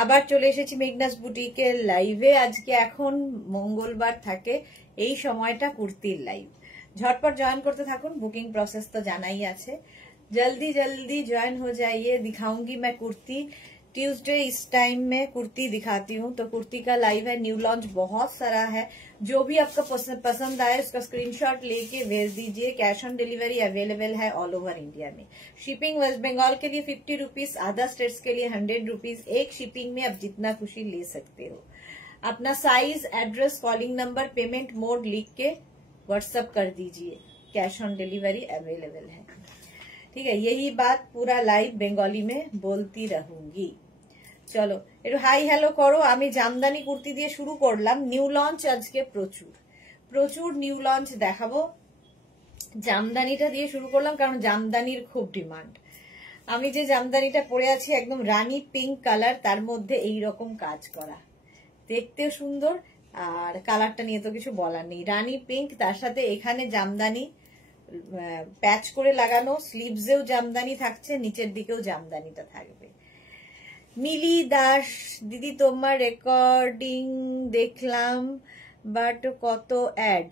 আবার চলে এসেছি মেঘনাস বুটিকের লাইভে। আজকে এখন মঙ্গলবার থাকে এই সময়টা কুর্তির লাইভ। झटपट ज्वाइन करते থাকুন, बुकिंग प्रोसेस तो जाना ही আছে। जल्दी जल्दी ज्वाइन हो जाइए। दिखाऊंगी मैं कुर्ती ट्यूसडे इस टाइम में कुर्ती दिखाती हूँ। तो कुर्ती का लाइव है, न्यू लॉन्च बहुत सारा है। जो भी आपका पसंद आए उसका स्क्रीनशॉट लेके भेज दीजिए। कैश ऑन डिलीवरी अवेलेबल है ऑल ओवर इंडिया में। शिपिंग वेस्ट बंगाल के लिए 50 रुपीज, अदर स्टेट्स के लिए 100 रुपीज। एक शिपिंग में आप जितना खुशी ले सकते हो। अपना size, address, calling number, payment mode लिख के व्हाट्सएप कर दीजिए। कैश ऑन डिलीवरी अवेलेबल है, ठीक है। यही बात पूरा लाइव बंगाली में बोलती रहूंगी। चलो একটু হাই হ্যালো করো। আমি জামদানি কুর্তি দিয়ে শুরু করলাম। নিউ লঞ্চ আজকে প্রচুর নিউ লঞ্চ দেখাবো। জামদানিটা দিয়ে শুরু করলাম কারণ জামদানির খুব ডিমান্ড। আমি যে জামদানিটা পরে আছি একদম রানী পিঙ্ক কালার, তার মধ্যে এই রকম কাজ করা, দেখতেও সুন্দর। আর কালারটা নিয়ে তো কিছু বলার নেই, রানী পিঙ্ক, তার সাথে এখানে জামদানি প্যাচ করে লাগানো, স্লিভসেও জামদানি থাকছে, নিচের দিকেও জামদানিটা থাকবে। মিলি দাস দিদি তোমার রেকর্ডিং দেখলাম, বাট কত অ্যাড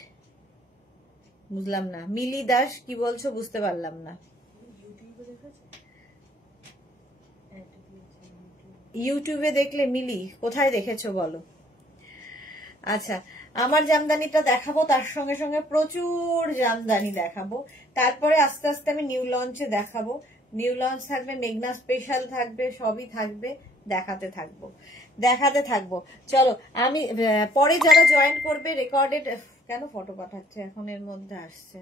বুঝলাম না। মিলি দাস কি বলছো বুঝতে পারলাম না। ইউটিউবে দেখলে মিলি, কোথায় দেখেছো বলো। আচ্ছা, আমার জামদানিটা দেখাবো, তার সঙ্গে সঙ্গে প্রচুর জামদানি দেখাবো। তারপরে আস্তে আস্তে আমি নিউ লঞ্চে দেখাবো। নিউ লঞ্চ থাকবে, মেঘনা স্পেশাল থাকবে, সবই থাকবে, দেখাতে থাকবো। চলো আমি পরে যারা জয়েন করবে রেকর্ডেড, কেন ফটো পাঠাচ্ছে এখন, এর মধ্যে আসছে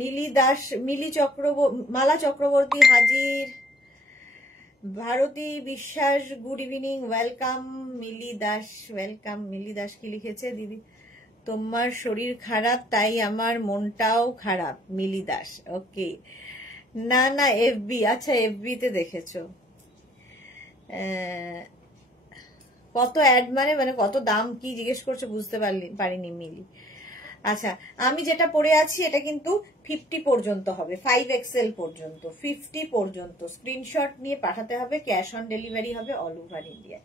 মিলি দাস, মালা চক্রবর্তী হাজির, ভারতী বিশ্বাস গুড ইভিনিং, ওয়েলকাম মিলি দাস, ওয়েলকাম। মিলি দাস কি লিখেছে, দিদি তোমার শরীর খারাপ তাই আমার মনটাও খারাপ। মিলি দাস, ওকে। না না এফবি, আচ্ছা এফবি তে দেখেছো। কত অ্যাড মানে কত দাম কি জিজ্ঞেস করছো বুঝতে পারিনি মিলি। আচ্ছা, আমি যেটা পরে আছি এটা কিন্তু 50 পর্যন্ত হবে, 5XL পর্যন্ত, 50 পর্যন্ত। স্ক্রিনশট নিয়ে পাঠাতে হবে, ক্যাশ অন ডেলিভারি হবে অল ওভার ইন্ডিয়া।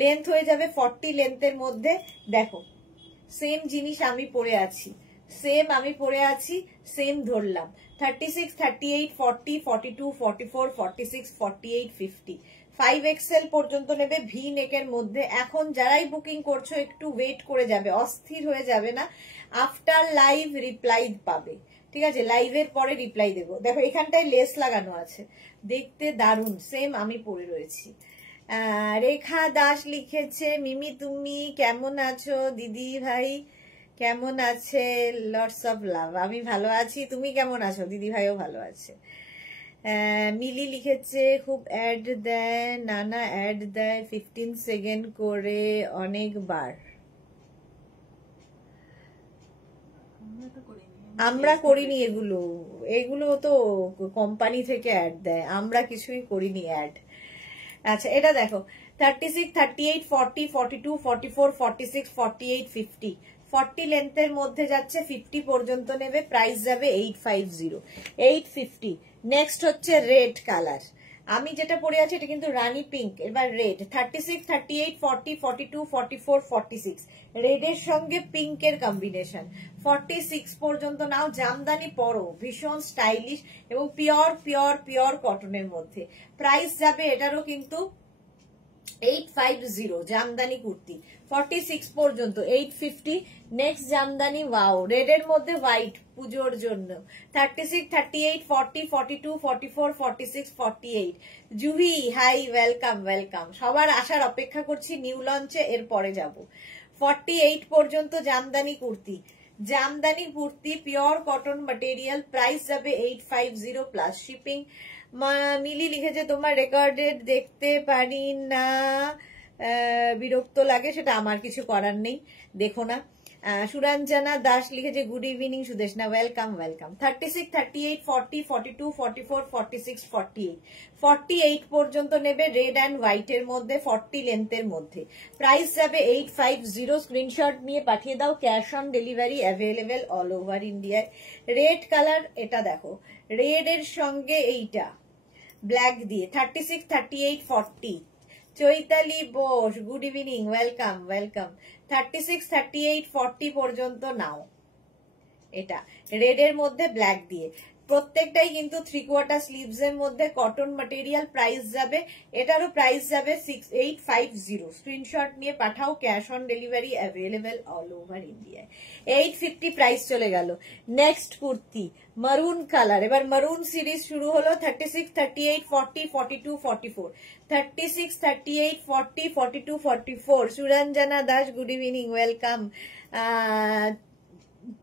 লেন্থ হয়ে যাবে 40 লেন্থের মধ্যে। দেখো সেম জিনিস আমি পরে আছি, সেম ধরলাম। 36, 38, 40, 42, 44, 46, 48, 50, 5XL পর্যন্ত নেবে, ভি নেকের মধ্যে। এখন যারাই বুকিং করছো একটু ওয়েট করে যাবে, অস্থির হয়ে যাবে না। আফটার লাইভ রিপ্লাই পাবে, ঠিক আছে, লাইভের পরে রিপ্লাই দেবো। দেখো এখানটায় লেস লাগানো আছে, দেখতে দারুণ, সেম আমি পরে রয়েছি। রেখা দাস লিখেছে, মিমি তুমি কেমন আছো দিদি ভাই, কেমন আছে, লটস অফ লাভ। আমি ভালো আছি, তুমি কেমন আছো, দিদি ভাইও ভালো আছে। মিলি লিখেছে খুব অ্যাড দেয়, নানা অ্যাড দেয় 15 সেকেন্ড করে অনেকবার। আমরা করিনি এগুলো তো কোম্পানি থেকে অ্যাড দেয়, আমরা কিছুই করিনি অ্যাড। আচ্ছা এটা দেখো 36, 38, 40, 42, 44, 46, 48, 50, 40 লেন্থের মধ্যে যাচ্ছে, 50 পর্যন্ত নেবে, প্রাইস যাবে 850, 850। নেক্সট হচ্ছে রেড কালার, আমি যেটা পরে আছি এটা কিন্তু রানী পিঙ্ক, এবার রেড। 36, 38, 40, 42, 44, 46, রেডের সঙ্গে পিঙ্কের কম্বিনেশন। 46 পর্যন্ত নাও, জামদানি পরো, ভীষণ স্টাইলিশ এবং পিওর কটনের মধ্যে। প্রাইস যাবে এটারও কিন্তু 850, জামদানি কুর্তি 46 পর্যন্ত 850। নেক্সট জামদানি, ওয়াও, রেডের মধ্যে হোয়াইট, পুজোর জন্য। 36, 38, 40, 42, 44, 46, 48। Juhi hi, welcome. সবার আসার অপেক্ষা করছি নিউ লঞ্চে, এর পরে যাব। 48 পর্যন্ত Jamdani kurti, pure cotton material, price যাবে 850 প্লাস শিপিং। মিলি লিখেছে তোমার রেকর্ডেড দেখতে পারি না, বিরক্ত লাগে, সেটা আমার কিছু করার নেই, দেখো না। সুরঞ্জনা দাস লিখেছে গুড ইভিনিং সুদেশনা, ওয়েলকাম। 36, 38, 40, 42, 44, 46, 48, 48 পর্যন্ত নেবে, রেড অ্যান্ড হোয়াইটের মধ্যে, 40 লেন্থের মধ্যে। প্রাইস যাবে 850, স্ক্রিনশট নিয়ে পাঠিয়ে দাও, cash on delivery available all over ইন্ডিয়ায়। রেড কালার, এটা দেখো, রেড এর সঙ্গে এইটা ব্ল্যাক দিয়ে 36, 38, 40। Chaitali Bose, good evening, welcome welcome. 36, 38, 40 পর্যন্ত নাও। এটা রেডের মধ্যে ব্ল্যাক দিয়ে, প্রত্যেকটাই কিন্তু 3/4 স্লিভস এর মধ্যে কটন ম্যাটেরিয়াল। প্রাইস যাবে, এটারও প্রাইস যাবে 6850। স্ক্রিনশট নিয়ে পাঠাও, cash on delivery available all over ইন্ডিয়ায়। 850 প্রাইস চলে গেল। নেক্সট কুর্তি মারুন কালার, এবার মারুন সিরিজ শুরু হলো। 36, 38, 40, 42, 44। 36, 38, 40, 42, 44। Suranjana Das, good evening, welcome.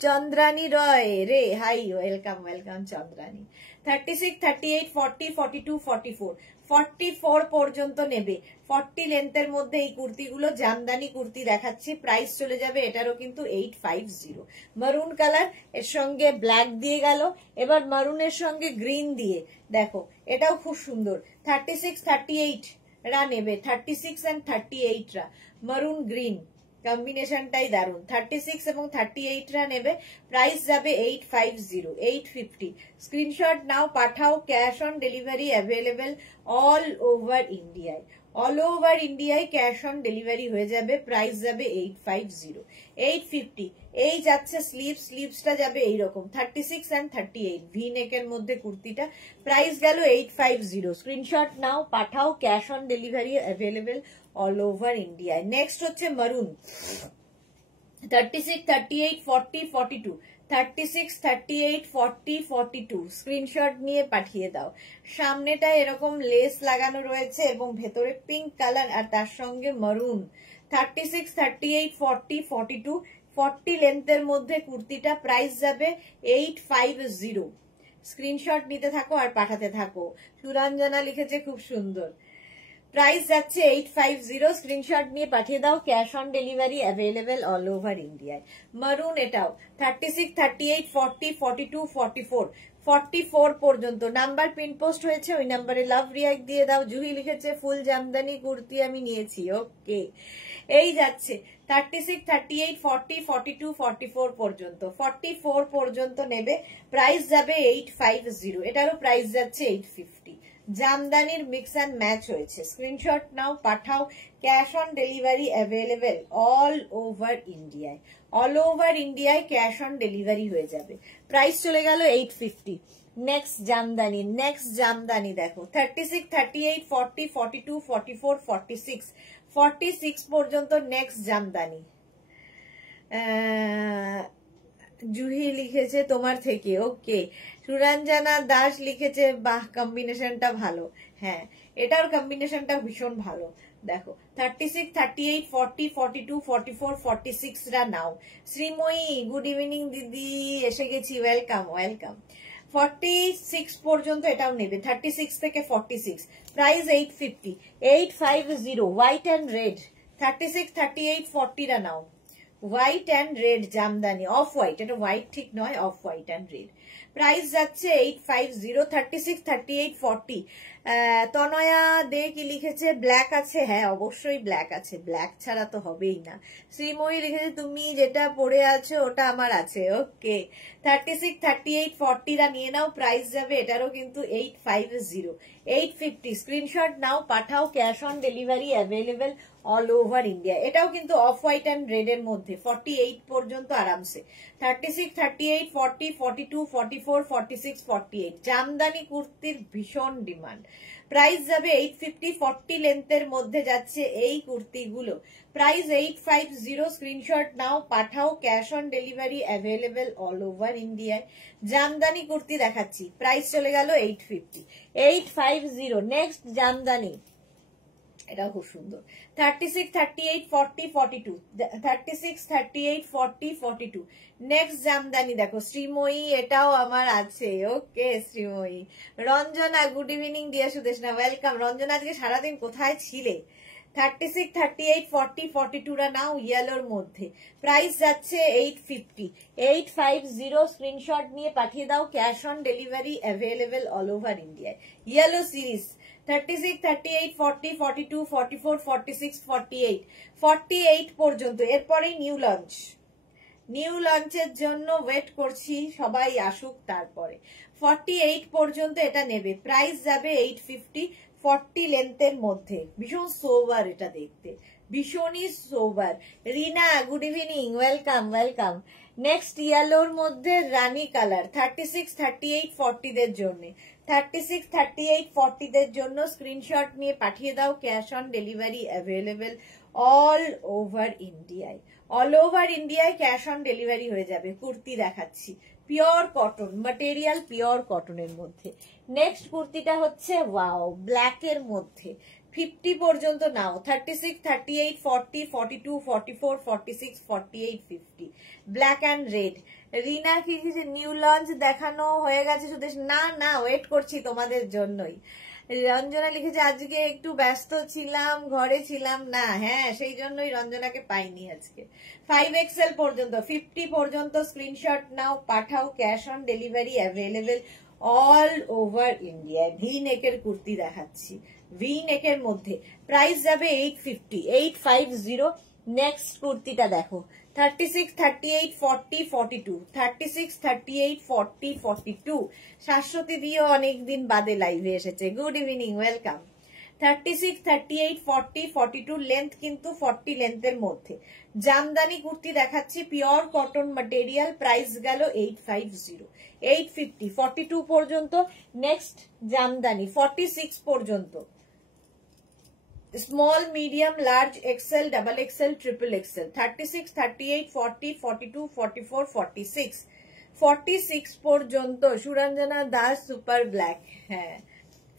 Chandrani Roy রে, হাই, ওয়েলকাম ওয়েলকাম চন্দ্রানী। 36, 38, 40, 42, 44। 44 পর্যন্ত নেবে। 40 লেন্থের মধ্যে এই কুর্তিগুলো জামদানি কুর্তি দেখাচ্ছি। প্রাইস চলে যাবে এটারও কিন্তু 850। মারুন কালার, এর সঙ্গে ব্ল্যাক দিয়ে গেল। এবার মারুনের সঙ্গে গ্রিন দিয়ে দেখো, এটাও খুব সুন্দর। 36, 38 রা নেবে, 36 and 38 রা মারুন গ্রিন কম্বিনেশনটাই দারুন। 36 এবং 38 রা নেবে, প্রাইস যাবে 850, 850। স্ক্রিনশট নাও, পাঠাও, cash on delivery available all over ইন্ডিয়ায়। অল ওভার ইন্ডিয়ায় ক্যাশ অন ডেলিভারি হয়ে যাবে। প্রাইস যাবে 850, 850। এই যাচ্ছে স্লিভস, স্লিভসটা যাবে এইরকম 36 and 38 ভি নেকের মধ্যে কুর্তিটা। প্রাইস গেল 850। স্ক্রিনশট নাও, পাঠাও, cash on delivery available all over ইন্ডিয়ায়। নেক্সট হচ্ছে মারুন 36, 38, 40, 42। 36, 38, 40, 42। স্ক্রিনশট নিয়ে পাঠিয়ে দাও। সামনেটা এরকম লেস লাগানো রয়েছে এবং ভেতরে পিঙ্ক কালার আর তার সঙ্গে মারুন। 36, 38, 40, 42। 40 লেন্থের মধ্যে কুর্তিটা। প্রাইস যাবে 850। স্ক্রিনশট নিতে থাকো আর পাঠাতে থাকো। সুরঞ্জনা লিখেছে খুব সুন্দর। প্রাইস যাচ্ছে 850। স্ক্রিনশট নিয়ে পাঠিয়ে দাও, cash on delivery available all over ইন্ডিয়ায়। মারুন এটাও 36, 38, 40, 42, 44। 44 পর্যন্ত নাম্বার পিন পোস্ট হয়েছে, ওই নাম্বারে লাভ রিয়াক্ট দিয়ে দাও। জুহি লিখেছে ফুল জামদানি কুর্তি আমি নিয়েছি, ওকে। এই যাচ্ছে 36, 38, 40, 42, 44 পর্যন্ত। 44 পর্যন্ত নেবে, প্রাইস যাবে 850। এটারও প্রাইস যাচ্ছে 850। জামদানির মিক্স অ্যান্ড ম্যাচ হয়েছে। স্ক্রিনশট নাও, পাঠাও, cash on delivery available all over ইন্ডিয়ায়। অল ওভার ইন্ডিয়ায় ক্যাশ অন ডেলিভারি হয়ে যাবে। প্রাইস চলে গেল 850। নেক্সট জামদানি, নেক্সট জামদানি দেখো 36, 38, 40, 42, 44, 46। 46 পর্যন্ত নেক্সট জামদানি। জুহি লিখেছে তোমার থেকে, ওকে। সুরঞ্জনা দাস লিখেছে বাহ, কম্বিনেশনটা ভালো। হ্যাঁ, এটার কম্বিনেশনটা ভীষণ ভালো। দেখো 36, 38, 40, 42, 44, 46 রা নাও। শ্রীময়ী, গুড ইভিনিং দিদি, এসে গেছি, ওয়েলকাম ওয়েলকাম। 46 পর্যন্ত এটাও নেবে, 36 থেকে 46। প্রাইস 850, 850। হোয়াইট অ্যান্ড রেড 36, 38, 40 রা নাও। White and red jamdani, off white, এটা হোয়াইট ঠিক নয়, off white and red. Price যাচ্ছে 850। 36, 38, 40। তনয়া দে কি লিখেছে, ব্ল্যাক আছে? হ্যাঁ, অবশ্যই ব্ল্যাক আছে, ব্ল্যাক ছাড়া তো হবেই না। শ্রীময়ী লিখেছে তুমি যেটা পরে আছো ওটা আমার আছে, ওকে। 36, 38, 40 রা নিয়ে নাও। প্রাইস যাবে এটারও কিন্তু 850, 850। স্ক্রিনশট নাও, পাঠাও, cash on delivery available all over India. এটাও কিন্তু অফ হোয়াইট অ্যান্ড রেড এর মধ্যে। 48 পর্যন্ত আরামসে। 36, 38, 40, 42, 44, 46, 48। জামদানি কুর্তির ভীষণ ডিমান্ড। প্রাইস যাবে 850। 40 লেন্থের মধ্যে যাচ্ছে এই কুর্তিগুলো। প্রাইস 850। স্ক্রিনশট নাও, পাঠাও, cash on delivery available all over ইন্ডিয়ায়। জামদানি কুর্তি দেখাচ্ছি, প্রাইস চলে গেল 850, 850। নেক্সট জামদানি, এটাও খুব সুন্দর। 36, 38, 40, 42। 36, 38, 40, 42। নেক্সট জামদানি দেখো শ্রীময়ী, এটাও আমার আছে, ওকে শ্রীময়ী। রঞ্জনা, গুড ইভিনিং দিয়া সুদেশনা, ওয়েলকাম। রঞ্জনা, আজকে সারাদিন কোথায় ছিলে? 36, 38, 40, 42 রা নাও ইয়েলোর মধ্যে। প্রাইস যাচ্ছে 850, 850। স্ক্রিনশট নিয়ে পাঠিয়ে দাও, cash on delivery available all over ইন্ডিয়ায়। Yellow series 36, 38, 40, 42, 44, 46, 48। 48 পর্যন্ত। এরপরেই নিউ লঞ্চ। নিউ লঞ্চের জন্য ওয়েট করছি, সবাই আসুক তারপরে। 48 পর্যন্ত এটা নেবে, প্রাইস যাবে 850, 40 লেন্থের মধ্যে। ভীষণ সোবার এটা দেখতে, ভীষণই sober. Rina good evening, welcome welcome. Next ইয়েলোর মধ্যে রানী কালার, 36, 38, 40 দের জন্য, 36, 38, 40 দের জন্য স্ক্রিনশট নিয়ে পাঠিয়ে দাও। Cash on delivery available all over ইন্ডিয়ায়, অল ওভার ইন্ডিয়ায় ক্যাশ অন ডেলিভারি হয়ে যাবে। কুর্তি দেখাচ্ছি, পিওর কটন ম্যাটেরিয়াল, পিওর কটনের মধ্যে। নেক্সট কুর্তিটা হচ্ছে ওয়াও, ব্ল্যাক এর মধ্যে, 50 পর্যন্ত নাও, 36, 38, 40, 42, 44, 46, 48, 50, ব্ল্যাক অ্যান্ড রেড। রিনা কি নিউ লঞ্চ দেখানো হয়ে গেছে সুদেশ? না না, ওয়েট করছি তোমাদের জন্যই। রঞ্জনা লিখেছে আজকে একটু ব্যস্ত ছিলাম, ঘরে ছিলাম না। হ্যাঁ, সেই জন্যই রঞ্জনাকে পাইনি আজকে। 5XL পর্যন্ত, 50 পর্যন্ত স্ক্রিনশট নাও, পাঠাও। Cash on delivery available all over ইন্ডিয়ায়। ভি নেকের কুর্তি দেখাচ্ছি, ভি নেকের মধ্যে, প্রাইস যাবে 850, 850। নেক্সট কুর্তিটা দেখো, 36, 38, 40, 42, 36, 38, 40, 42। শাশ্বতী দিয়েও অনেকদিন বাদে লাইভে এসেছে, গুড ইভিনিং, ওয়েলকাম। 36, 38, 40, 42 লেন্থ কিন্তু 40 লেন্থের মধ্যে। জামদানি কুর্তি দেখাচ্ছি, পিওর কটন ম্যাটেরিয়াল, প্রাইস গেল 850, 850, 42 পর্যন্ত। নেক্সট জামদানি 46 পর্যন্ত, small, medium, large, XL, double XL, triple XL, 36, 38, 40, 42, 44, 46, 46 পর্যন্ত। সুরঞ্জনা দাস সুপার ব্ল্যাক, হ্যাঁ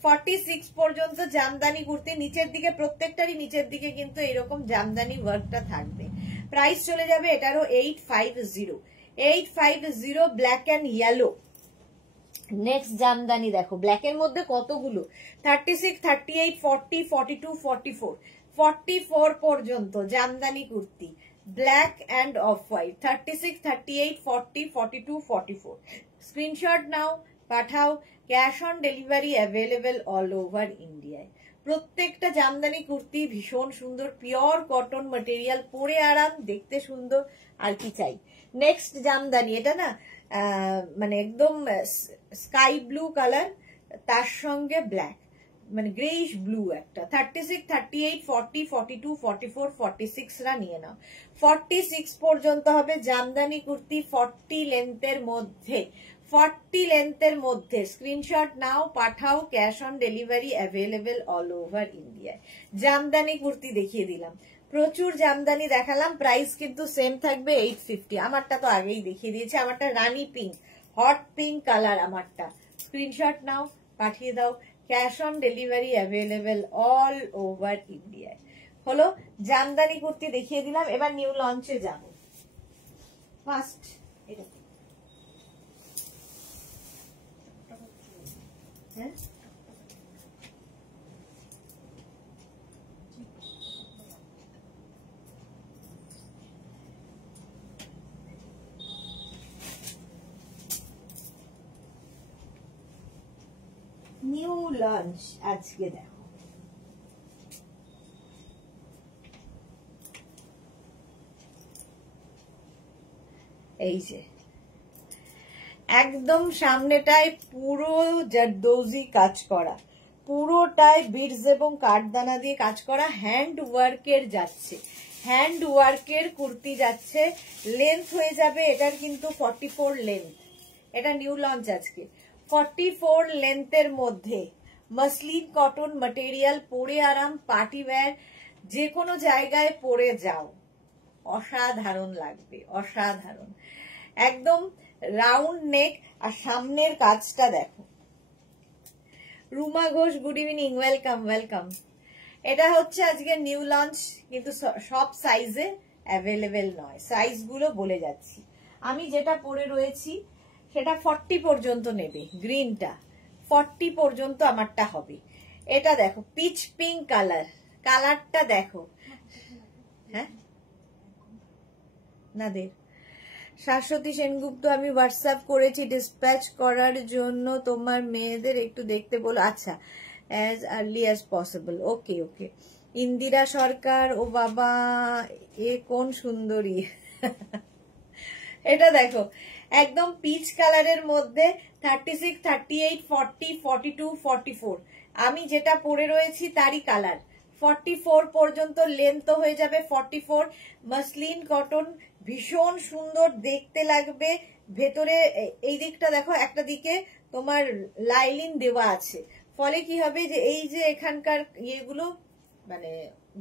46 পর্যন্ত জামদানি কুর্তি। নিচের দিকে, প্রত্যেকটারই নিচের দিকে কিন্তু এরকম জামদানি ওয়ার্কটা থাকবে। প্রাইস চলে যাবে এটারও 850, 850, black and yellow. Next Jamdani দেখো, ব্ল্যাক এর মধ্যে কতগুলো, 36, 38, 40, 42, 44, 44 পর্যন্ত Jamdani kurti, black and off white, 36, 38, 40, 42, 44। Screenshot নাও, পাঠাও। Cash on delivery available all over ইন্ডিয়ায়। প্রত্যেকটা জামদানি কুর্তি ভীষণ সুন্দর, পিওর কটন ম্যাটেরিয়াল, পরে আরাম, দেখতে সুন্দর, আর কি চাই। নেক্সট জামদানি, এটা না মানে একদম স্কাই ব্লু কালার, তার সঙ্গে ব্ল্যাক, মানে গ্রেইশ ব্লু একটা, 36, 38, 40, 42, 44, 46 রা নিয়ে নাও। 46 পর্যন্ত হবে জামদানি কুর্তি, 40 লেন্থের মধ্যে, 40 লেন্থের মধ্যে। স্ক্রিনশট নাও, পাঠাও। Cash on delivery available all over ইন্ডিয়ায়। জামদানি কুর্তি দেখিয়ে দিলাম, প্রচুর জামদানি দেখালাম, প্রাইস কিন্তু সেম থাকবে 850। আমারটা তো আগেই দেখিয়ে দিয়েছে, আমারটা রানী পিঙ্ক, হট পিঙ্ক কালার আমারটা। স্ক্রিনশট নাও, পাঠিয়ে দাও। Cash on delivery available all over ইন্ডিয়ায়। হলো জামদানি কুর্তি দেখিয়ে দিলাম, এবার নিউ লঞ্চে যাব। ফার্স্ট এটা, হ্যাঁ নিউ লঞ্চ আজকে দেখো, এই যে একদম সামনেটায় পুরো জারদৌজি কাজ করা, পুরোটাই বিডস এবং কাঠদানা দিয়ে কাজ করা, হ্যান্ড ওয়ার্কের যাচ্ছে, হ্যান্ড ওয়ার্কের কুর্তি যাচ্ছে। লেন্থ হয়ে যাবে এটার কিন্তু 44 লেন্থ, এটা নিউ লঞ্চ আজকে, 44 লেন্থের মধ্যে। মসলিন কটন ম্যাটেরিয়াল, পরে আরাম, পার্টি ওয়্যার, যে কোনো জায়গায় পরে যাও, অসাধারণ লাগবে, অসাধারণ। একদম রাউন্ড নেক, আর সামনের কাজটা দেখো। Ruma Ghosh good evening, welcome welcome. এটা হচ্ছে আজকে নিউ লঞ্চ, কিন্তু সব সাইজে অ্যাভেলেবেল নয়, সাইজগুলো বলে যাচ্ছি। আমি যেটা পরে রয়েছি সেটা 40 পর্যন্ত নেবে, গ্রিনটা 40 পর্যন্ত আমারটা হবে। এটা দেখো পিচ পিঙ্ক কালার, কালারটা দেখো, হ্যাঁ না দে। শাশ্বতী সেনগুপ্ত, আমি হোয়াটসঅ্যাপ করেছি ডিসপ্যাচ করার জন্য, তোমার মেয়েদের একটু দেখতে বলো। আচ্ছা, অ্যাজ আর্লি অ্যাজ পসিবল, ওকে ওকে। ইন্দিরা সরকার, ও বাবা এ কোন সুন্দরী এটা দেখো, একদম পিচ কালারের মধ্যে 36, 38, 40, 42, 44 আমি যেটা পরে রয়েছি তারই কালার। 44 পর্যন্ত লেন্থ হয়ে যাবে। 44 মাসলিন কটন, ভীষণ সুন্দর দেখতে লাগবে। ভেতরে এই দিকটা দেখো, একটা দিকে তোমার লাইলিন দেওয়া আছে, ফলে কি হবে যে এই যে এখানকার ইয়েগুলো মানে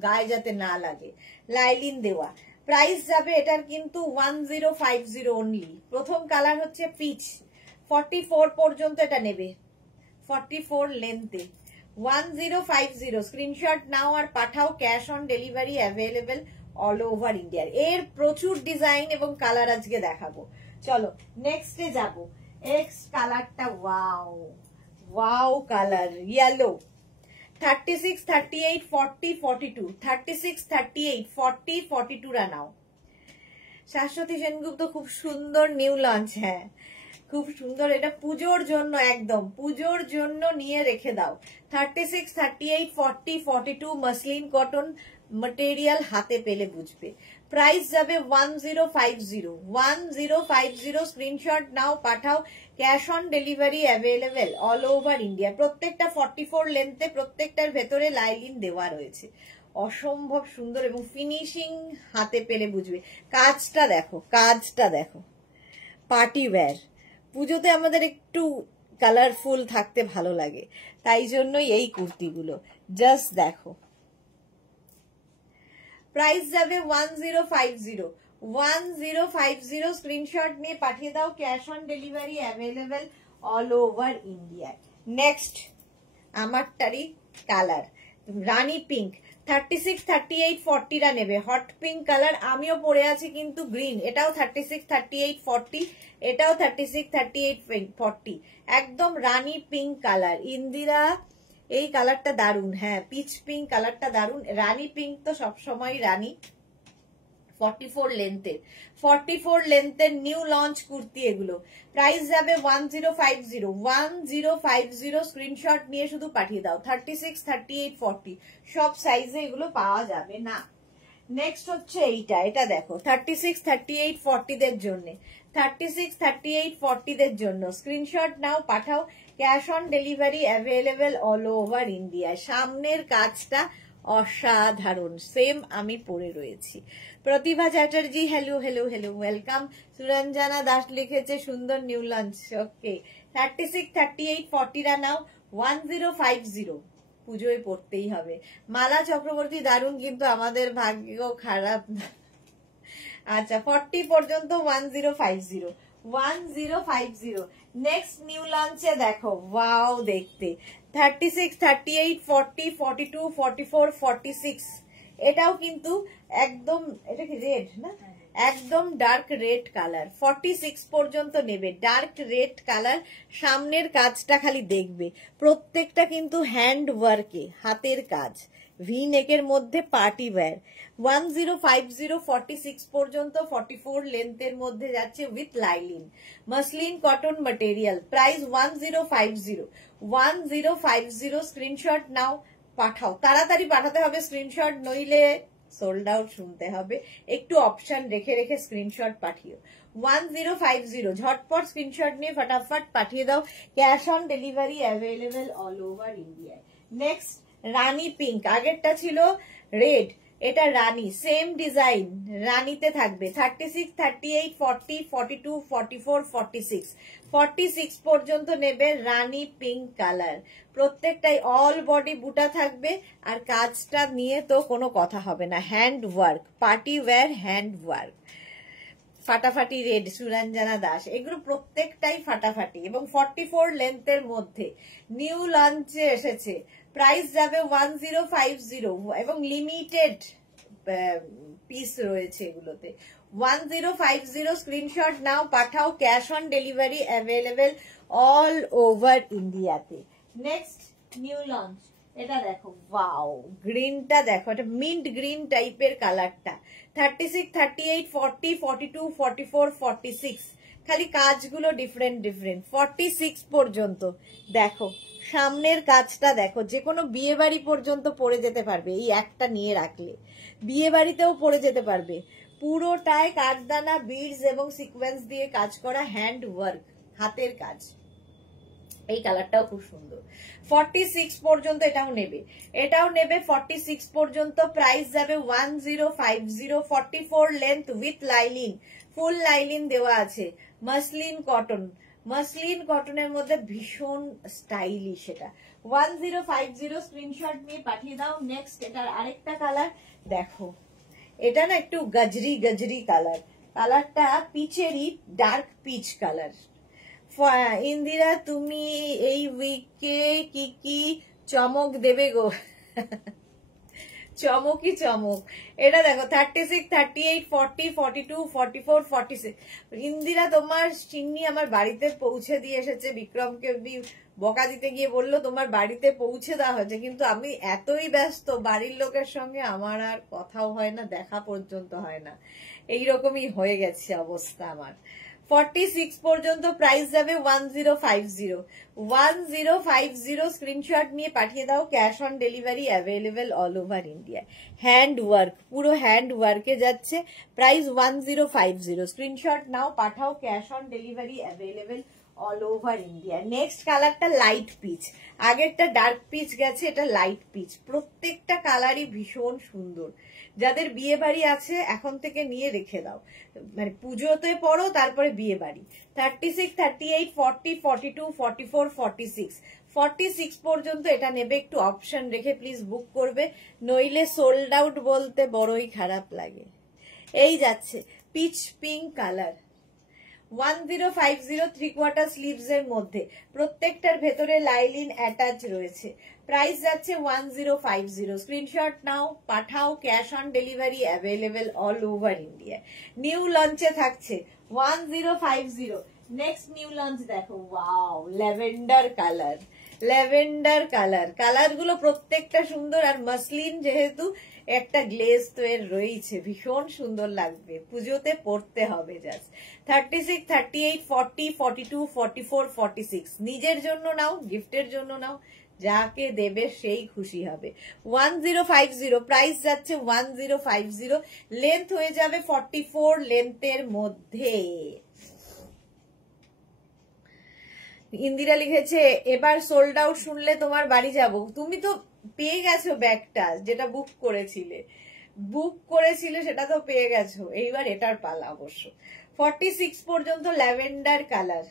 গায়ে যাতে না লাগে, লাইলিন দেওয়া। প্রাইস যাবে এটার কিন্তু 1050 অনলি। প্রথম কালার হচ্ছে পিচ। 44 পর্যন্ত এটা নেবে, 44 লেন্থে 1050। স্ক্রিনশট নাও আর পাঠাও, cash on delivery available all over ইন্ডিয়ার। এর প্রচুর ডিজাইন এবং কালার আজকে দেখাবো। চলো নেক্সটে যাব। নেক্সট কালারটা ওয়াও ওয়াও কালার, ইয়েলো। 36, 38, 40, 42, 36, 38, 40, 42 রা নাও। শাশ্বতী সেনগুপ্ত খুব সুন্দর নিউ লঞ্চ, হ্যাঁ খুব সুন্দর। এটা পুজোর জন্য, একদম পুজোর জন্য নিয়ে রেখে দাও। 36, 38, 40, 42 মাসলিন কটন ম্যাটেরিয়াল, হাতে পেলে বুঝবে। প্রাইস যাবে 1050, 1050। স্ক্রিনশট নাও পাঠাও, cash on delivery available all over India. প্রত্যেকটা 44 লেন্থে, প্রত্যেকটার ভেতরে লাইলিন দেওয়া রয়েছে। অসম্ভব সুন্দর এবং ফিনিশিং হাতে পেলে বুঝবে। কাজটা দেখো, কাজটা দেখো, পার্টি ওয়্যার। পুজোতে আমাদের একটু কালারফুল থাকতে ভালো লাগে, তাই জন্যই এই কুর্তিগুলো। জাস্ট দেখো। প্রাইস যাবে 1050, 1050। স্ক্রিনশট নিয়ে পাঠিয়ে দাও, cash on delivery available all over India. Next আমারটারই কালার রানী পিঙ্ক। 36, 38, 40 রা নেবে। হট পিঙ্ক কালার, আমিও পরে আছি কিন্তু গ্রিন। এটাও 36, 38, 40, এটাও 36, 38, 40। একদম রানী পিঙ্ক কালার। ইন্দিরা এই কালারটা দারুন, হ্যাঁ পিচ পিঙ্ক কালারটা দারুন। রানী পিঙ্ক তো সবসময় রানী। 44 লেন্থের, 44 লেন্থের নিউ লঞ্চ কুর্তি এগুলো। প্রাইস যাবে 1050, 1050। স্ক্রিনশট নিয়ে শুধু পাঠিয়ে দাও। 36, 38, 40 সব সাইজে এগুলো পাওয়া যাবে না। নেক্সট হচ্ছে এইটা, এটা দেখো 36, 38, 40 দের জন্য। 36, 38, 40 দের জন্য স্ক্রিনশট নাও পাঠাও, cash on delivery available all over India. সামনের কাজটা অসাধারণ, সেম আমি পরে রয়েছি। Pratibha Chatterjee hello hello hello, welcome. Suranjana Das লিখেছে সুন্দর নিউ লঞ্চ, ওকে। 36, 38, 40 রা নাও, 1050। পুজোয় পড়তেই হবে। মালা চক্রবর্তী দারুণ, কিন্তু আমাদের ভাগ্য খারাপ। আচ্ছা 40 পর্যন্ত 1050, 1050। নেক্সট নিউ লঞ্চে দেখো, ওয়াও দেখতে। 36, 38, 40, 42, 44, 46 এটাও কিন্তু একদম, এটা কি রেড না, একদম ডার্ক রেড কালার। 46 পর্যন্ত নেবে, ডার্ক রেড কালার। সামনের কাজটা খালি দেখবে, প্রত্যেকটা কিন্তু হ্যান্ড ওয়ার্কে, হাতের কাজ। ভি নেকের মধ্যে পার্টি ওয়্যার। 1050, 46 পর্যন্ত 44 লেন্থের মধ্যে যাচ্ছে উইথ লাইলিন, muslin cotton material. Price 1050, 1050। Screenshot নাও পাঠাও, তাড়াতাড়ি পাঠাতে হবে স্ক্রিনশট, নইলে সোল্ড আউট শুনতে হবে। একটু অপশন রেখে রেখে স্ক্রিনশট পাঠিও। 1050 ঝটপট স্ক্রিনশট নিয়ে ফটাফট পাঠিয়ে দাও, cash on delivery available all over India. Next Rani pink, আগেরটা ছিল রেড, এটা রানী, সেম ডিজাইন রানীতে থাকবে। 36, 38, 40, 42, 44, 46 46 পর্যন্ত নেবে। রানী পিঙ্ক কালার, প্রত্যেকটাই অল বডি বুটা থাকবে। আর কাজটা নিয়ে তো কোনো কথা হবে না, hand work, party wear hand work. ফাটাফাটি রেড, সুরঞ্জনা দাস, এগুলো প্রত্যেকটাই ফাটাফাটি এবং 44 লেন্থের মধ্যে নিউ লঞ্চে এসেছে। প্রাইস যাবে 1050 এবং লিমিটেড পিস রয়েছে এগুলোতে। 1050 স্ক্রিনশট নাও পাঠাও, cash on delivery available all over ইন্ডিয়াতে। নেক্সট নিউ লঞ্চ, এটা দেখো, ওয়াও গ্রিনটা দেখো, এটা মিন্ট গ্রিন টাইপের কালারটা। 36, 38, 40, 42, 44, 46 খালি কাজগুলো ডিফারেন্ট ডিফারেন্ট। 46 পর্যন্ত দেখো, সামনের কাজটা দেখো, যে কোনো বিয়ে বাড়ি পর্যন্ত পরে যেতে পারবে এই একটা নিয়ে রাখলে, বিয়ে বাড়িতেও পরে যেতে পারবে। পুরোটায় কাঠদানা, বিডস এবং সিকোয়েন্স দিয়ে কাজ করা, হ্যান্ড ওয়ার্ক, হাতের কাজ। এই কালারটাও খুব সুন্দর। 46 পর্যন্ত এটাও নেবে, 46 পর্যন্ত। প্রাইস যাবে 1050। 44 length with lining, full lining দেওয়া আছে। মাসলিন কটন, মাসলিন কটনের মধ্যে ভীষণ স্টাইলিশ এটা। 1050 স্ক্রিনশট নিয়ে পাঠিয়ে দাও। নেক্সট এটার আরেকটা কালার দেখো, এটা না একটু গজরি গজরি কালার, কালারটা পিচেরই ডার্ক পিচ কালার। ইন্দিরা তুমি এই উইকে কি কি চমক দেবে গো? চমকই চমক। এটা দেখো 36, 38, 40, 42, 44, 46। ইন্দিরা তোমার চিমনি আমার বাড়িতে পৌঁছে দিয়ে এসেছে। বিক্রমকে বকা দিতে গিয়ে বললো তোমার বাড়িতে পৌঁছে দেওয়া হয়েছে, কিন্তু আমি এতই ব্যস্ত বাড়ির লোকের সঙ্গে আমার আর কথাও হয় না, দেখা পর্যন্ত হয় না। এইরকমই হয়ে গেছে অবস্থা আমার। 46 পর্যন্ত প্রাইস যাবে 1050। 1050 স্ক্রিনশট নিয়ে পাঠিয়ে দাও। Cash on delivery available all over India. Hand work, পুরো হ্যান্ড ওয়ার্কে যাচ্ছে। প্রাইস 1050। স্ক্রিনশট নাও, পাঠাও। Cash on delivery available all over India. Next কালারটা লাইট পিচ, আগেরটা ডার্ক পিচ গেছে, এটা লাইট পিচ। প্রত্যেকটা কালারই ভীষণ সুন্দর। যাদের বিয়ে বাড়ি আছে এখন থেকে নিয়ে রেখে দাও, মানে পুজোতে পড়ো তারপরে বিয়ে বাড়ি। 36, 38, 40, 42, 44, 46। 46 পর্যন্ত এটা নেবে। একটু অপশন রেখে প্লিজ বুক করবে, নইলে সোল্ড আউট বলতে বড়ই খারাপ লাগে। এই যাচ্ছে পিচ পিঙ্ক কালার। 1050 3/4 স্লিভস এর মধ্যে, প্রত্যেকটার ভেতরে লাইলিন অ্যাটাচ রয়েছে। প্রাইস যাচ্ছে 1050। স্ক্রিনশট নাও, পাঠাও। Cash on delivery available all over India. New লঞ্চে থাকছে 1050। নেক্সট নিউ লঞ্চ দেখো, wow, lavender colour, lavender colour. Colour গুলো প্রত্যেকটা সুন্দর, আর মাসলিন যেহেতু একটা গ্লেজ তো এর রয়েছে, ভীষণ সুন্দর লাগবে, পুজোতে পড়তে হবে জাস্ট। 36, 38, 40, 42, 44, 46। নিজের জন্য নাও, গিফটের জন্য নাও, যাকে দেবে সেই খুশি হবে। 1050 প্রাইস যাচ্ছে 1050। লেন্থ হয়ে যাবে 44 লেন্থের মধ্যে। ইন্দিরা লিখেছে এবার সোল্ড আউট শুনলে তোমার বাড়ি যাব। তুমি তো পেয়ে গেছো ব্যাগটা, যেটা বুক করেছিলে সেটা তো পেয়ে গেছো, এইবার এটার পালা অবশ্য। 46 পর্যন্ত ল্যাভেন্ডার কালার,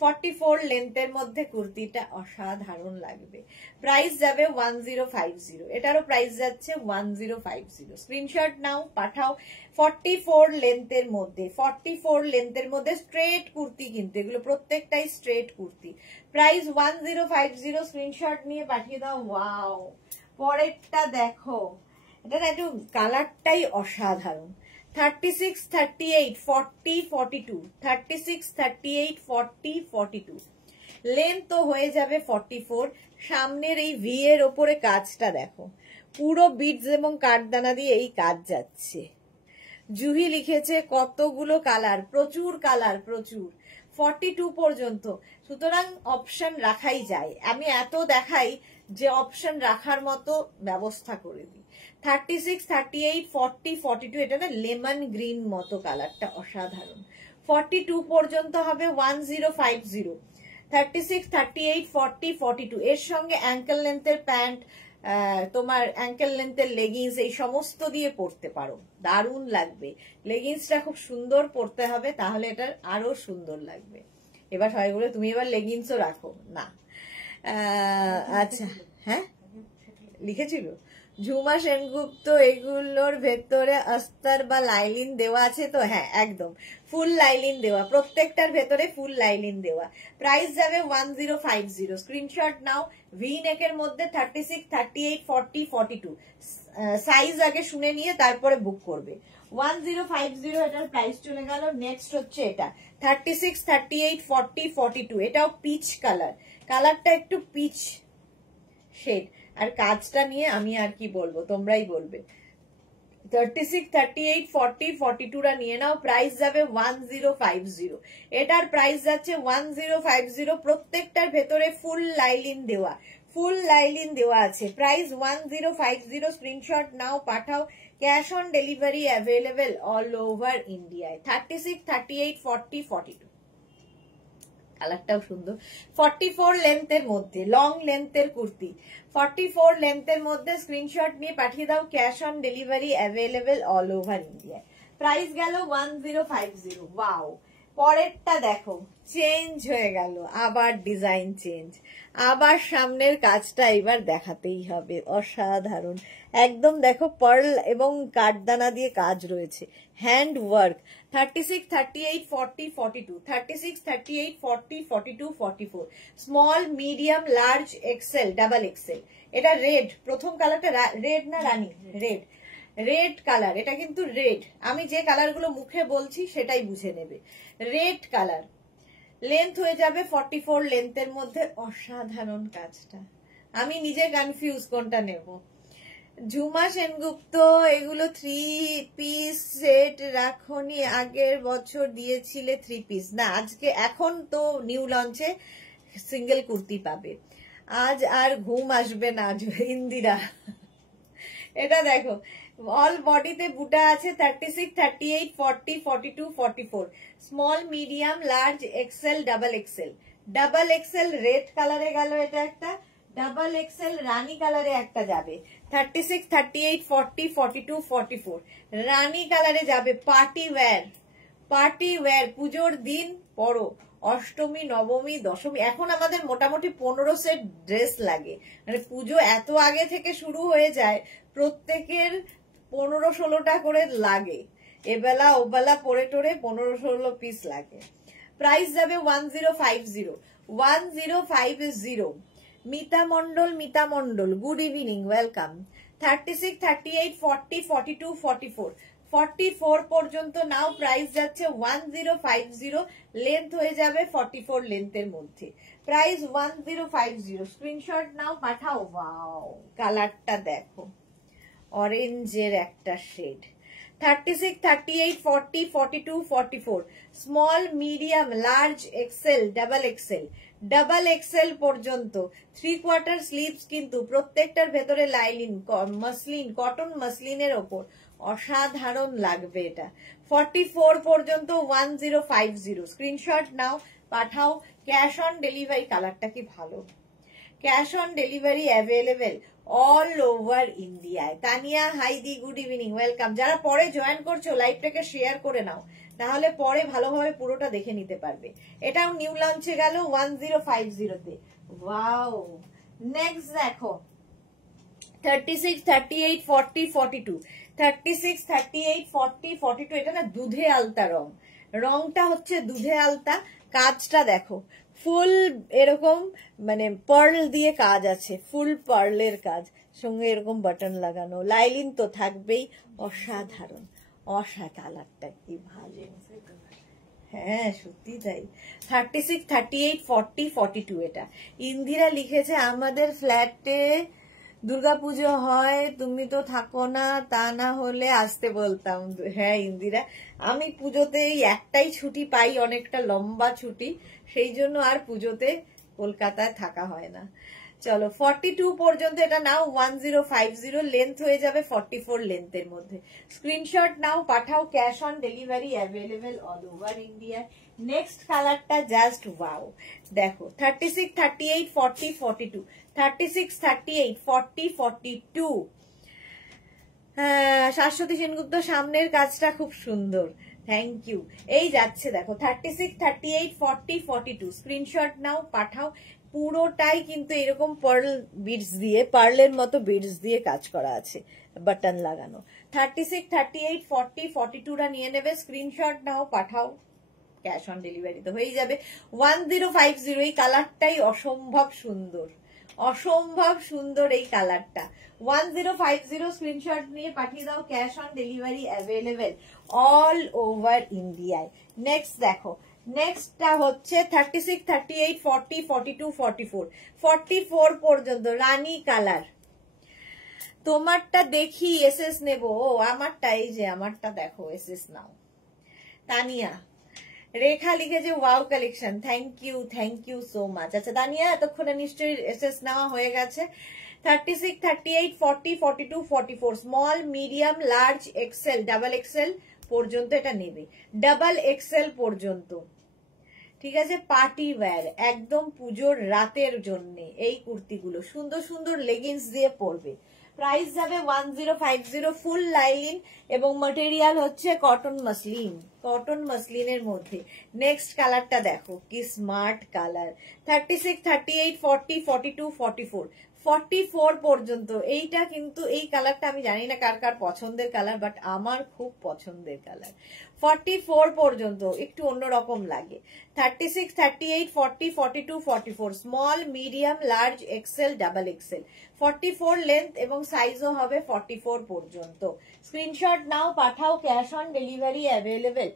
44 লেন্থের মধ্যে কুর্তিটা অসাধারণ লাগবে। প্রাইস যাবে 1050। এটারও প্রাইস যাচ্ছে 1050। স্ক্রিনশট নাও, পাঠাও। 44 লেন্থের মধ্যে, 44 লেন্থের মধ্যে স্ট্রেট কুর্তি, কিন্তু এগুলো প্রত্যেকটাই স্ট্রেট কুর্তি। প্রাইস 1050। স্ক্রিনশট নিয়ে পাঠিয়ে দাও। ওয়াও, পরেরটা দেখো, এটা না একটু কালারটাই অসাধারণ। 36, 38, 40, 42। 36, 38, 40, 42। লেন্থ তো হয়ে যাবে 44। সামনের এই ভি এর ওপরে কাজটা দেখো, পুরো বিডস এবং কাঠদানা দিয়ে এই কাজ যাচ্ছে। জুহি লিখেছে কতগুলো কালার, প্রচুর কালার, প্রচুর। 42 পর্যন্ত, সুতরাং অপশন রাখাই যায়। আমি এত দেখাই যে অপশন রাখার মতো ব্যবস্থা করে দিই। 36, 38, 40, 42। এটা না লেমন গ্রিন মতো কালারটা অসাধারণ। 42 পর্যন্ত হবে 1050। 36, 38, 40, 42। এর সঙ্গে অ্যাঙ্কেল লেন্থের প্যান্ট, তোমার অ্যাঙ্কেল লেন্থের লেগিংস, এই সমস্ত দিয়ে পরতে পারো, দারুণ লাগবে। লেগিংসটা খুব সুন্দর পরতে হবে, তাহলে এটা আরো সুন্দর লাগবে। এবার সবাই বলে তুমি এবার লেগিংসও রাখো না। আচ্ছা, হ্যাঁ লিখেছিল ঝুমা সেনগুপ্ত, এগুলোর ভেতরে আস্তর বা লাইলিন দেওয়া আছে তো? হ্যাঁ, একদম ফুল লাইলিন দেওয়া, প্রত্যেকটার ভেতরে ফুল লাইলিন দেওয়া। প্রাইস যাবে 1050। স্ক্রিনশট নাও। ভি নেকের মধ্যে 36, 38, 40, 42। সাইজ আগে শুনে নিয়ে তারপরে বুক করবে। 1050 এটার প্রাইস চলে গেল। নেক্সট হচ্ছে এটা 36, 38, 40, 42। এটাও পিচ কালার, কালারটা একটু পিচ শেড। আর কাজটা নিয়ে আমি আর কি বলবো, তোমরাই বলবে। 36, 38, 40, 42টা নিয়ে নাও। প্রাইস যাবে 1050। এটার প্রাইস যাচ্ছে 1050। প্রত্যেকটার ভেতরে ফুল লাইলিন দেওয়া, ফুল লাইলিন দেওয়া আছে। প্রাইস 1050, স্ক্রিনশট নাও পাঠাও, cash on delivery available all over ইন্ডিয়ায়। 36, 38, 40, 42 কালারটাও সুন্দর। 44 লেন্থের মধ্যে, লং লেন্থের কুর্তি, 44 লেন্থের মধ্যে স্ক্রিনশট নিয়ে পাঠিয়ে দাও, cash on delivery available all over ইন্ডিয়ায়। প্রাইস গেল 1050। ওয়াও, পরেরটা দেখো, চেঞ্জ হয়ে গেল, আবার ডিজাইন চেঞ্জ, আবার সামনের কাজটা এবার দেখাতেই হবে, অসাধারণ একদম। দেখো পার্ল এবং কাঠদানা দিয়ে কাজ রয়েছে, hand work. 36, 38, 40, 42, 36, 38, 40, 42, 44, small, medium, large, XL, double XL. এটা রেড, প্রথম কালারটা রেড না রানী, রেড, রেড কালার, এটা কিন্তু রেড। আমি যে কালারগুলো মুখে বলছি সেটাই বুঝে নেবে। রেড কালার, লেন্থ হয়ে যাবে 44 লেন্থের মধ্যে। অসাধারণ কাজটা, আমি নিজে কনফিউজ কোনটা নেব। ঝুমা সেনগুপ্ত, এগুলো 3 পিস সেট রাখনি, আগের বছর দিয়েছিলে 3 পিস। না, আজকে এখন তো নিউ লঞ্চে সিঙ্গেল কুর্তি পাবে। আজ আর ঘুম আসবে না ইন্দিরা। এটা দেখো, অল বডিতে বুটা আছে। 36, 38, 40, 42, 44, small, medium, large, XL, double XL. Double XL red কালারে গেল, এটা একটা ডাবল এক্সেল রানী কালারে একটা যাবে। 36, 38, 40, 42, 44 রানী কালারে যাবে। পার্টি ওয়্যার, পার্টি ওয়্যার, পুজোর দিন পরো, অষ্টমী, নবমী, দশমী। এখন আমাদের মোটামুটি 15 সেট ড্রেস লাগে, মানে পুজো এত আগে থেকে শুরু হয়ে যায়, প্রত্যেকের 15-16টা করে লাগে। এবেলা ওবেলা পরে টোরে 15-16 পিস লাগে। প্রাইস যাবে 1050, 1050। Mita Mondal, Mita Mondal, good evening, welcome. 36, 38, 40, 42, 44, 44 পর্যন্ত নাও। প্রাইস যাচ্ছে 1050, লেন্থ হয়ে যাবে 44 লেন্থের মধ্যে। প্রাইস 1050, স্ক্রিনশট নাও পাঠাও। ওয়াও, কালারটা দেখো, অরেঞ্জের একটা শেড। 36, 38, 40, 42, 44, small, medium, large, XL, double XL. Double XL পর্যন্ত 3/4 স্লিভস, কিন্তু প্রত্যেকটার ভেতরে লাইলিন, মাসলিন, কটন মাসলিনের ওপর, অসাধারণ লাগবে এটা। 44 পর্যন্ত 1050, স্ক্রিনশট নাও পাঠাও, ক্যাশ অন ডেলিভারি। কালারটা কি ভালো, cash on delivery available all over ইন্ডিয়ায়। তানিয়া, হাইদি, গুড ইভিনিং, ওয়েলকাম। যারা পরে জয়েন করছো লাইভটাকে শেয়ার করে নাও, তাহলে পরে ভালোভাবে পুরোটা দেখে নিতে পারবে। এটাও নিউ লঞ্চে গেল 1050 তে। ওয়াও, নেক্সট দেখো 36, 38, 40, 42, 36, 38, 40, 42। এটা না দুধে আলতা রং, রংটা হচ্ছে দুধে আলতা। কাজটা দেখো, ফুল এরকম মানে পার্ল দিয়ে কাজ আছে, ফুল পার্লের কাজ, সঙ্গে এরকম বাটন লাগানো, লাইলিন তো থাকবেই। অসাধারণ, কালারটা কি ভালো, হ্যাঁ সত্যি তাই। 36, 38, 40, 42 এটা ইন্দিরা লিখেছে, আমাদের ফ্ল্যাটে দুর্গাপুজো হয়, তুমি তো থাকো না, তা না হলে আসতে বলতাম। হ্যাঁ ইন্দিরা, আমি পুজোতে এই একটাই ছুটি পাই, অনেকটা লম্বা ছুটি, সেই জন্য আর পুজোতে কলকাতায় থাকা হয় না। চলো 42 পর্যন্ত এটা নাও 1050, লেন্থ হয়ে যাবে 44 লেন্থের মধ্যে। স্ক্রিনশট নাও পাঠাও, cash on delivery available all over India. Next কালারটা জাস্ট ওয়াও, দেখো 36, 38, 40, 42, 36, 38, 40, 42। শাশ্বতী সেনগুপ্ত, সামনের কাজটা খুব সুন্দর, থ্যাংক ইউ। এই যাচ্ছে দেখো 36, 38, 40, 42, স্ক্রিনশট নাও পাঠাও। পুরোটাই কিন্তু এরকম পার্ল বিডস দিয়ে, পার্লের মতো বিডস দিয়ে কাজ করা আছে, বাটন লাগানো। 36, 38, 40, 42টা নিয়ে নেবে, স্ক্রিনশট নাও পাঠাও, ক্যাশ অন ডেলিভারি তো হয়ে যাবে। 1050, এই কালারটাই অসম্ভব সুন্দর, অসম্ভব সুন্দর এই কালারটা। 1050, স্ক্রিনশট নিয়ে পাঠিয়ে দাও, cash on delivery available all over ইন্ডিয়ায়। নেক্সট দেখো, নেক্সটটা হচ্ছে 36, 38, 40, 42, 44, 44 পর্যন্ত রানী কালার। তোমারটা দেখি এসএস নেবো, ও আমারটা, এই যে আমারটা দেখো, এসএস নাও। তানিয়া, রেখা লিখেছে wow collection, thank you so much. আচ্ছা দানিয়া, এতক্ষণে নিশ্চয়ই এসএস নেওয়া হয়ে গেছে। 36, 38, 40, 42, 44 small, medium, large, XL, double XL পর্যন্ত এটা নেবে, ডাবল এক্সেল পর্যন্ত। ঠিক আছে, পার্টি ওয়্যার, একদম পুজোর রাতের জন্য এই কুর্তিগুলো সুন্দর সুন্দর লেগিংস দিয়ে পরবে। প্রাইস যাবে 1050, ফুল লাইলিন এবং ম্যাটেরিয়াল হচ্ছে কটন মসলিন, কটন মসলিনের মধ্যে। নেক্সট কালারটা দেখো কি স্মার্ট কালার। 36, 38, 40, 42, 44 44 পর্যন্ত। এইটা কিন্তু এই কালারটা আমি জানি না কার কার পছন্দের কালার, বাট আমার খুব পছন্দের কালার। 44 পর্যন্ত একটু অন্যরকম লাগে। 36, 38, 40, 42, 44 small, medium, large, XL, double XL. 44 length এবং সাইজও হবে 44 পর্যন্ত। স্ক্রিনশট নাও, পাঠাও, cash on delivery available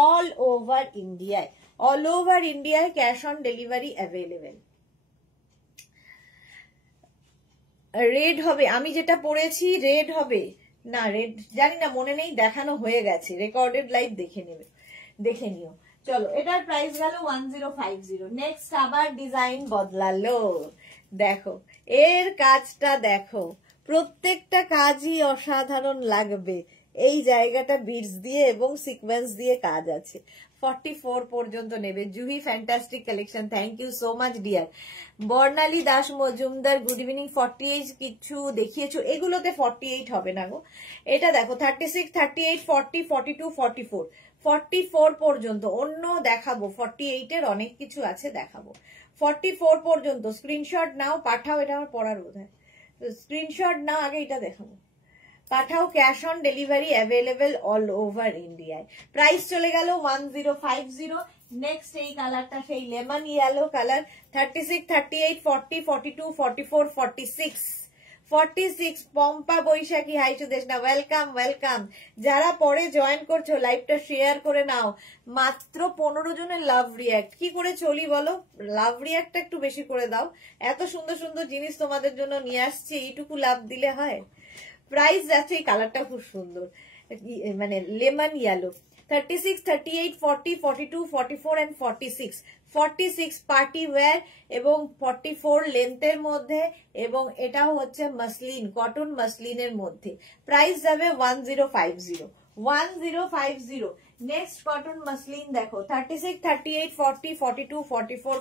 all over ইন্ডিয়ায়, অল ওভার ইন্ডিয়ায় cash on delivery available. Red হবে, আমি যেটা পরেছি রেড হবে না, রেড জানি না, মনে নেই, দেখানো হয়ে গেছে, রেকর্ডেড লাইভ দেখে নিও। চলো, এটার প্রাইস গেল 1050। নেক্সট আবার ডিজাইন বদলালো, দেখো এর কাজটা দেখো, প্রত্যেকটা কাজই অসাধারণ লাগবে। এই জায়গাটা বিটস দিয়ে এবং সিকোয়েন্স দিয়ে কাজ আছে। 44 পর্যন্ত নেবে। Juhi fantastic collection, thank you so much dear. Barnali Das Majumdar, good evening. 48 কিছু দেখিয়েছো, এগুলোতে 48 হবে না গো। এটা দেখো 36, 38, 40, 42, 44 44 পর্যন্ত। অন্য দেখাবো, 48 এর অনেক কিছু আছে দেখাবো। 44 পর্যন্ত স্ক্রিনশট নাও, পাঠাও। এটা আমার পড়ার বোধ হয়, স্ক্রিনশট নাও, আগে এটা দেখাবো, পাঠাও। Cash on delivery available all over ইন্ডিয়ায়। প্রাইস চলে গেল 1050। নেক্সট এই কালারটা সেই lemon yellow colour. 36, 38, 40, 42, 44, 46 Pompa Baishakhi, hi Sudeshna, welcome welcome. যারা পরে জয়েন করছো লাইভটা শেয়ার করে নাও। মাত্র 15 জনের লাভ রিয়াক্ট, কি করে চলি বলো? লাভ রিয়াক্টটা একটু বেশি করে দাও, এত সুন্দর সুন্দর জিনিস তোমাদের জন্য নিয়ে আসছি, এইটুকু লাভ দিলে হয়? প্রাইস যাচ্ছে, এই কালারটা খুব সুন্দর, মানে lemon yellow. 36, 38, 40, 42, 44 and 46 party wear এবং 44 লেন্থের মধ্যে, এবং এটাও হচ্ছে মসলিন, কটন মসলিনের মধ্যে। প্রাইস যাবে 1050। নেক্সট কটন মসলিন দেখো, 36, 38, 40, 42, 44,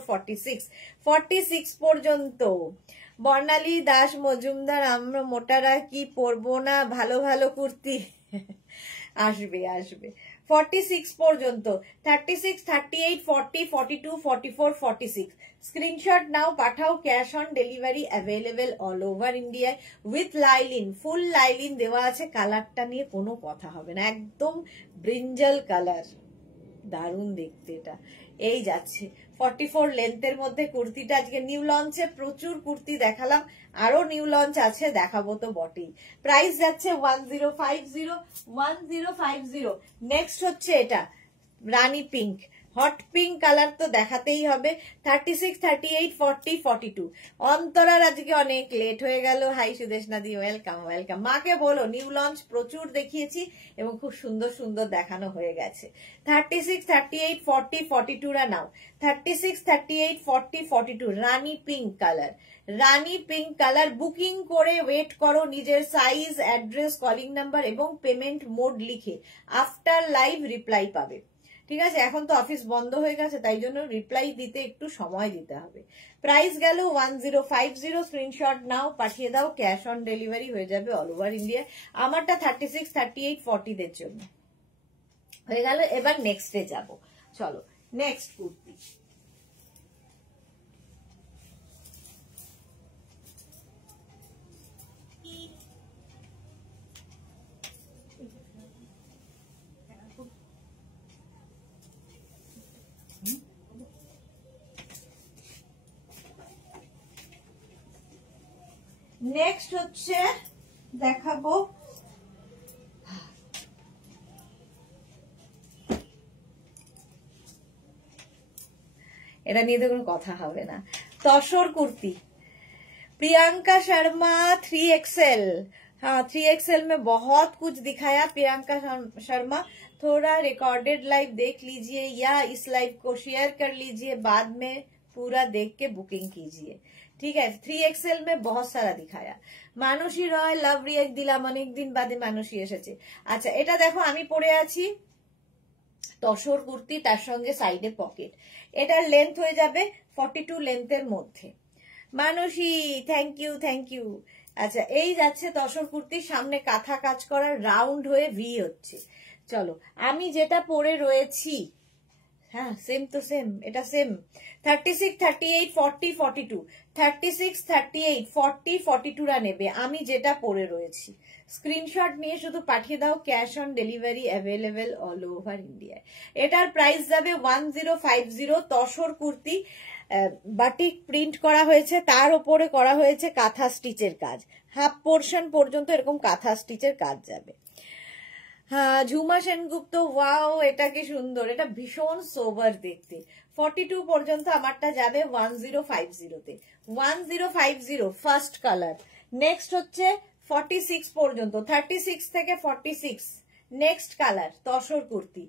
46 পর্যন্ত। বর্ণালী দাস মজুমদার, আমরা মোটারা কি পরবো না ভালো ভালো কুর্তি? আসবে 46 পর্যন্ত। 36, 38, 40, 42, 44, 46 স্ক্রিনশট নাও, পাঠাও। Cash on delivery available all over ইন্ডিয়ায় উইথ লাইলিন, ফুল লাইলিন দেওয়া আছে। কালারটা নিয়ে কোনো কথা হবে না, একদম ব্রিঞ্জাল কালার, দারুণ দেখতে এটা। এই যাচ্ছে 44 লেন্থের মধ্যে কুর্তিটা। আজকে নিউ লঞ্চে প্রচুর কুর্তি দেখালাম, আরো নিউ লঞ্চ আছে, দেখাবো তো বটেই। প্রাইস যাচ্ছে 1050। নেক্সট হচ্ছে এটা রানী পিঙ্ক, হট পিঙ্ক কালার তো দেখাতেই হবে। 36, 38, 40, 42 অন্তরার আজকে অনেক লেট হয়ে গেল, হাই সুদেশনা দি, ওয়েলকাম ওয়েলকাম। মাকে বলো নিউ লঞ্চ প্রচুর দেখিয়েছি এবং খুব সুন্দর সুন্দর দেখানো হয়ে গেছে। 36, 38, 40, 42 রা নাও। 36, 38, 40, 42 রানী পিঙ্ক কালার। বুকিং করে ওয়েট করো, নিজের সাইজ, অ্যাড্রেস, কলিং নাম্বার এবং পেমেন্ট মোড লিখে আফটার লাইভ রিপ্লাই পাবে। ঠিক আছে, এখন তো অফিস বন্ধ হয়ে গেছে, তাই জন্য রিপ্লাই দিতে একটু সময় দিতে হবে। প্রাইস গেল 1050। স্ক্রিনশট নাও, পাঠিয়ে দাও, ক্যাশ অন ডেলিভারি হয়ে যাবে অল ওভার ইন্ডিয়া। আমারটা 36, 38, 40 দের জন্য হয়ে গেল। এবার নেক্সটে যাব, চলো। নেক্সট কুর্তি, নেক্সট হচ্ছে দেখাবো এটা নিয়ে তো কোনো কথা হবে না, তসর কুর্তি। প্রিয়াঙ্কা শর্মা 3XL, हाँ 3XL में बहुत कुछ दिखाया प्रियंका शर्मा, थोड़ा रिकॉर्डेड लाइव देख लीजिए या इस लाइव को शेयर कर लीजिए, बाद में पूरा देख के बुकिंग कीजिए, ঠিক আছে। 3XL में बहुत सारा दिखाया। মানসী রয় লাভ রিয়েক্ট দিলাম, অনেকদিন বাদে মানসী এসেছে। আচ্ছা এটা দেখো আমি পরে আছি তসর কুর্তি, তার সঙ্গে সাইডে পকেট, এটার লেন্থ হয়ে যাবে 42 লেন্থের মধ্যে। মানসী থ্যাংক ইউ থ্যাংক ইউ। আচ্ছা এই যাচ্ছে তসর কুর্তির সামনে কাঁথা কাজ করা, রাউন্ড হয়ে ভি হচ্ছে। চলো আমি যেটা পরে রয়েছি, হ্যাঁ সেম তো সেম, এটা সেম 36, 38, 40, 42, 36, 38, 40, 42 রা নেবে। আমি যেটা পরে রয়েছি স্ক্রিনশট নিয়ে শুধু পাঠিয়ে দাও, cash on delivery available all over ইন্ডিয়ায়। এটার প্রাইস যাবে 1050। তসর কুর্তি, বাটিক প্রিন্ট করা হয়েছে, তার উপরে করা হয়েছে কাঁথা স্টিচের কাজ, হাফ পোর্শন পর্যন্ত এরকম কাঁথা স্টিচের কাজ যাবে। হ্যাঁ ঝুমা সেনগুপ্ত, ওয়াও এটা কি সুন্দর, এটা ভীষণ সোবার দেখতে। 42 পর্যন্ত আমারটা যাবে 1050-তে, 1050 ফার্স্ট কালার। নেক্সট হচ্ছে 46 পর্যন্ত, 36 থেকে 46 next colour tussar kurti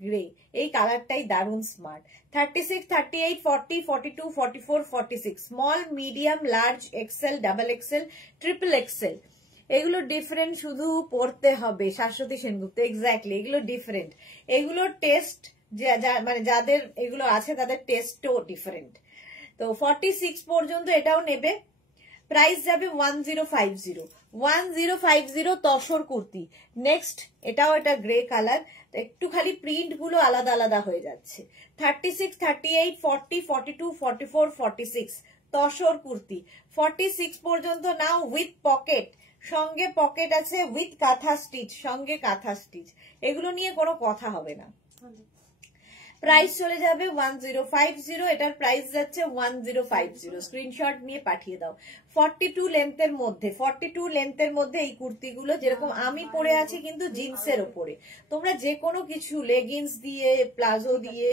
grey, এই কালারটাই দারুণ smart. 36, 38, 40, 42, 44, 46 small, medium, large, XL, double XL, triple XL, এগুলো ডিফারেন্ট, শুধু পড়তে হবে। শাশ্বতী সেনগুপ্ত, এক্স্যাক্টলি এগুলো ডিফারেন্ট, এগুলোর টেস্ট মানে যাদের এগুলো আছে তাদের টেস্টও ডিফারেন্ট। তো 46 পর্যন্ত এটাও নেবে, প্রাইস যাবে 1050, 1050 তসর কুর্তি। নেক্সট এটাও এটা গ্রে কালার, একটু খালি প্রিন্ট গুলো আলাদা আলাদা হয়ে যাচ্ছে। 36, 38, 40, 42, 44, 46 তসর কুর্তি। 46 পর্যন্ত নাও উইথ পকেট, সঙ্গে পকেট আছে, উইথ কাঁথা স্টিচ, সঙ্গে কাঁথা স্টিচ, এগুলো নিয়ে কোনো কথা হবে না। প্রাইস চলে যাবে 1050, এটার প্রাইস যাচ্ছে 1050, স্ক্রিনশট নিয়ে পাঠিয়ে দাও। 42 লেন্থের মধ্যে, 42 লেন্থের মধ্যে এই কুর্তিগুলো, যেরকম আমি পরে আছি কিন্তু জিন্সের ওপরে, তোমরা যে কোনো কিছু লেগিংস দিয়ে, প্লাজো দিয়ে,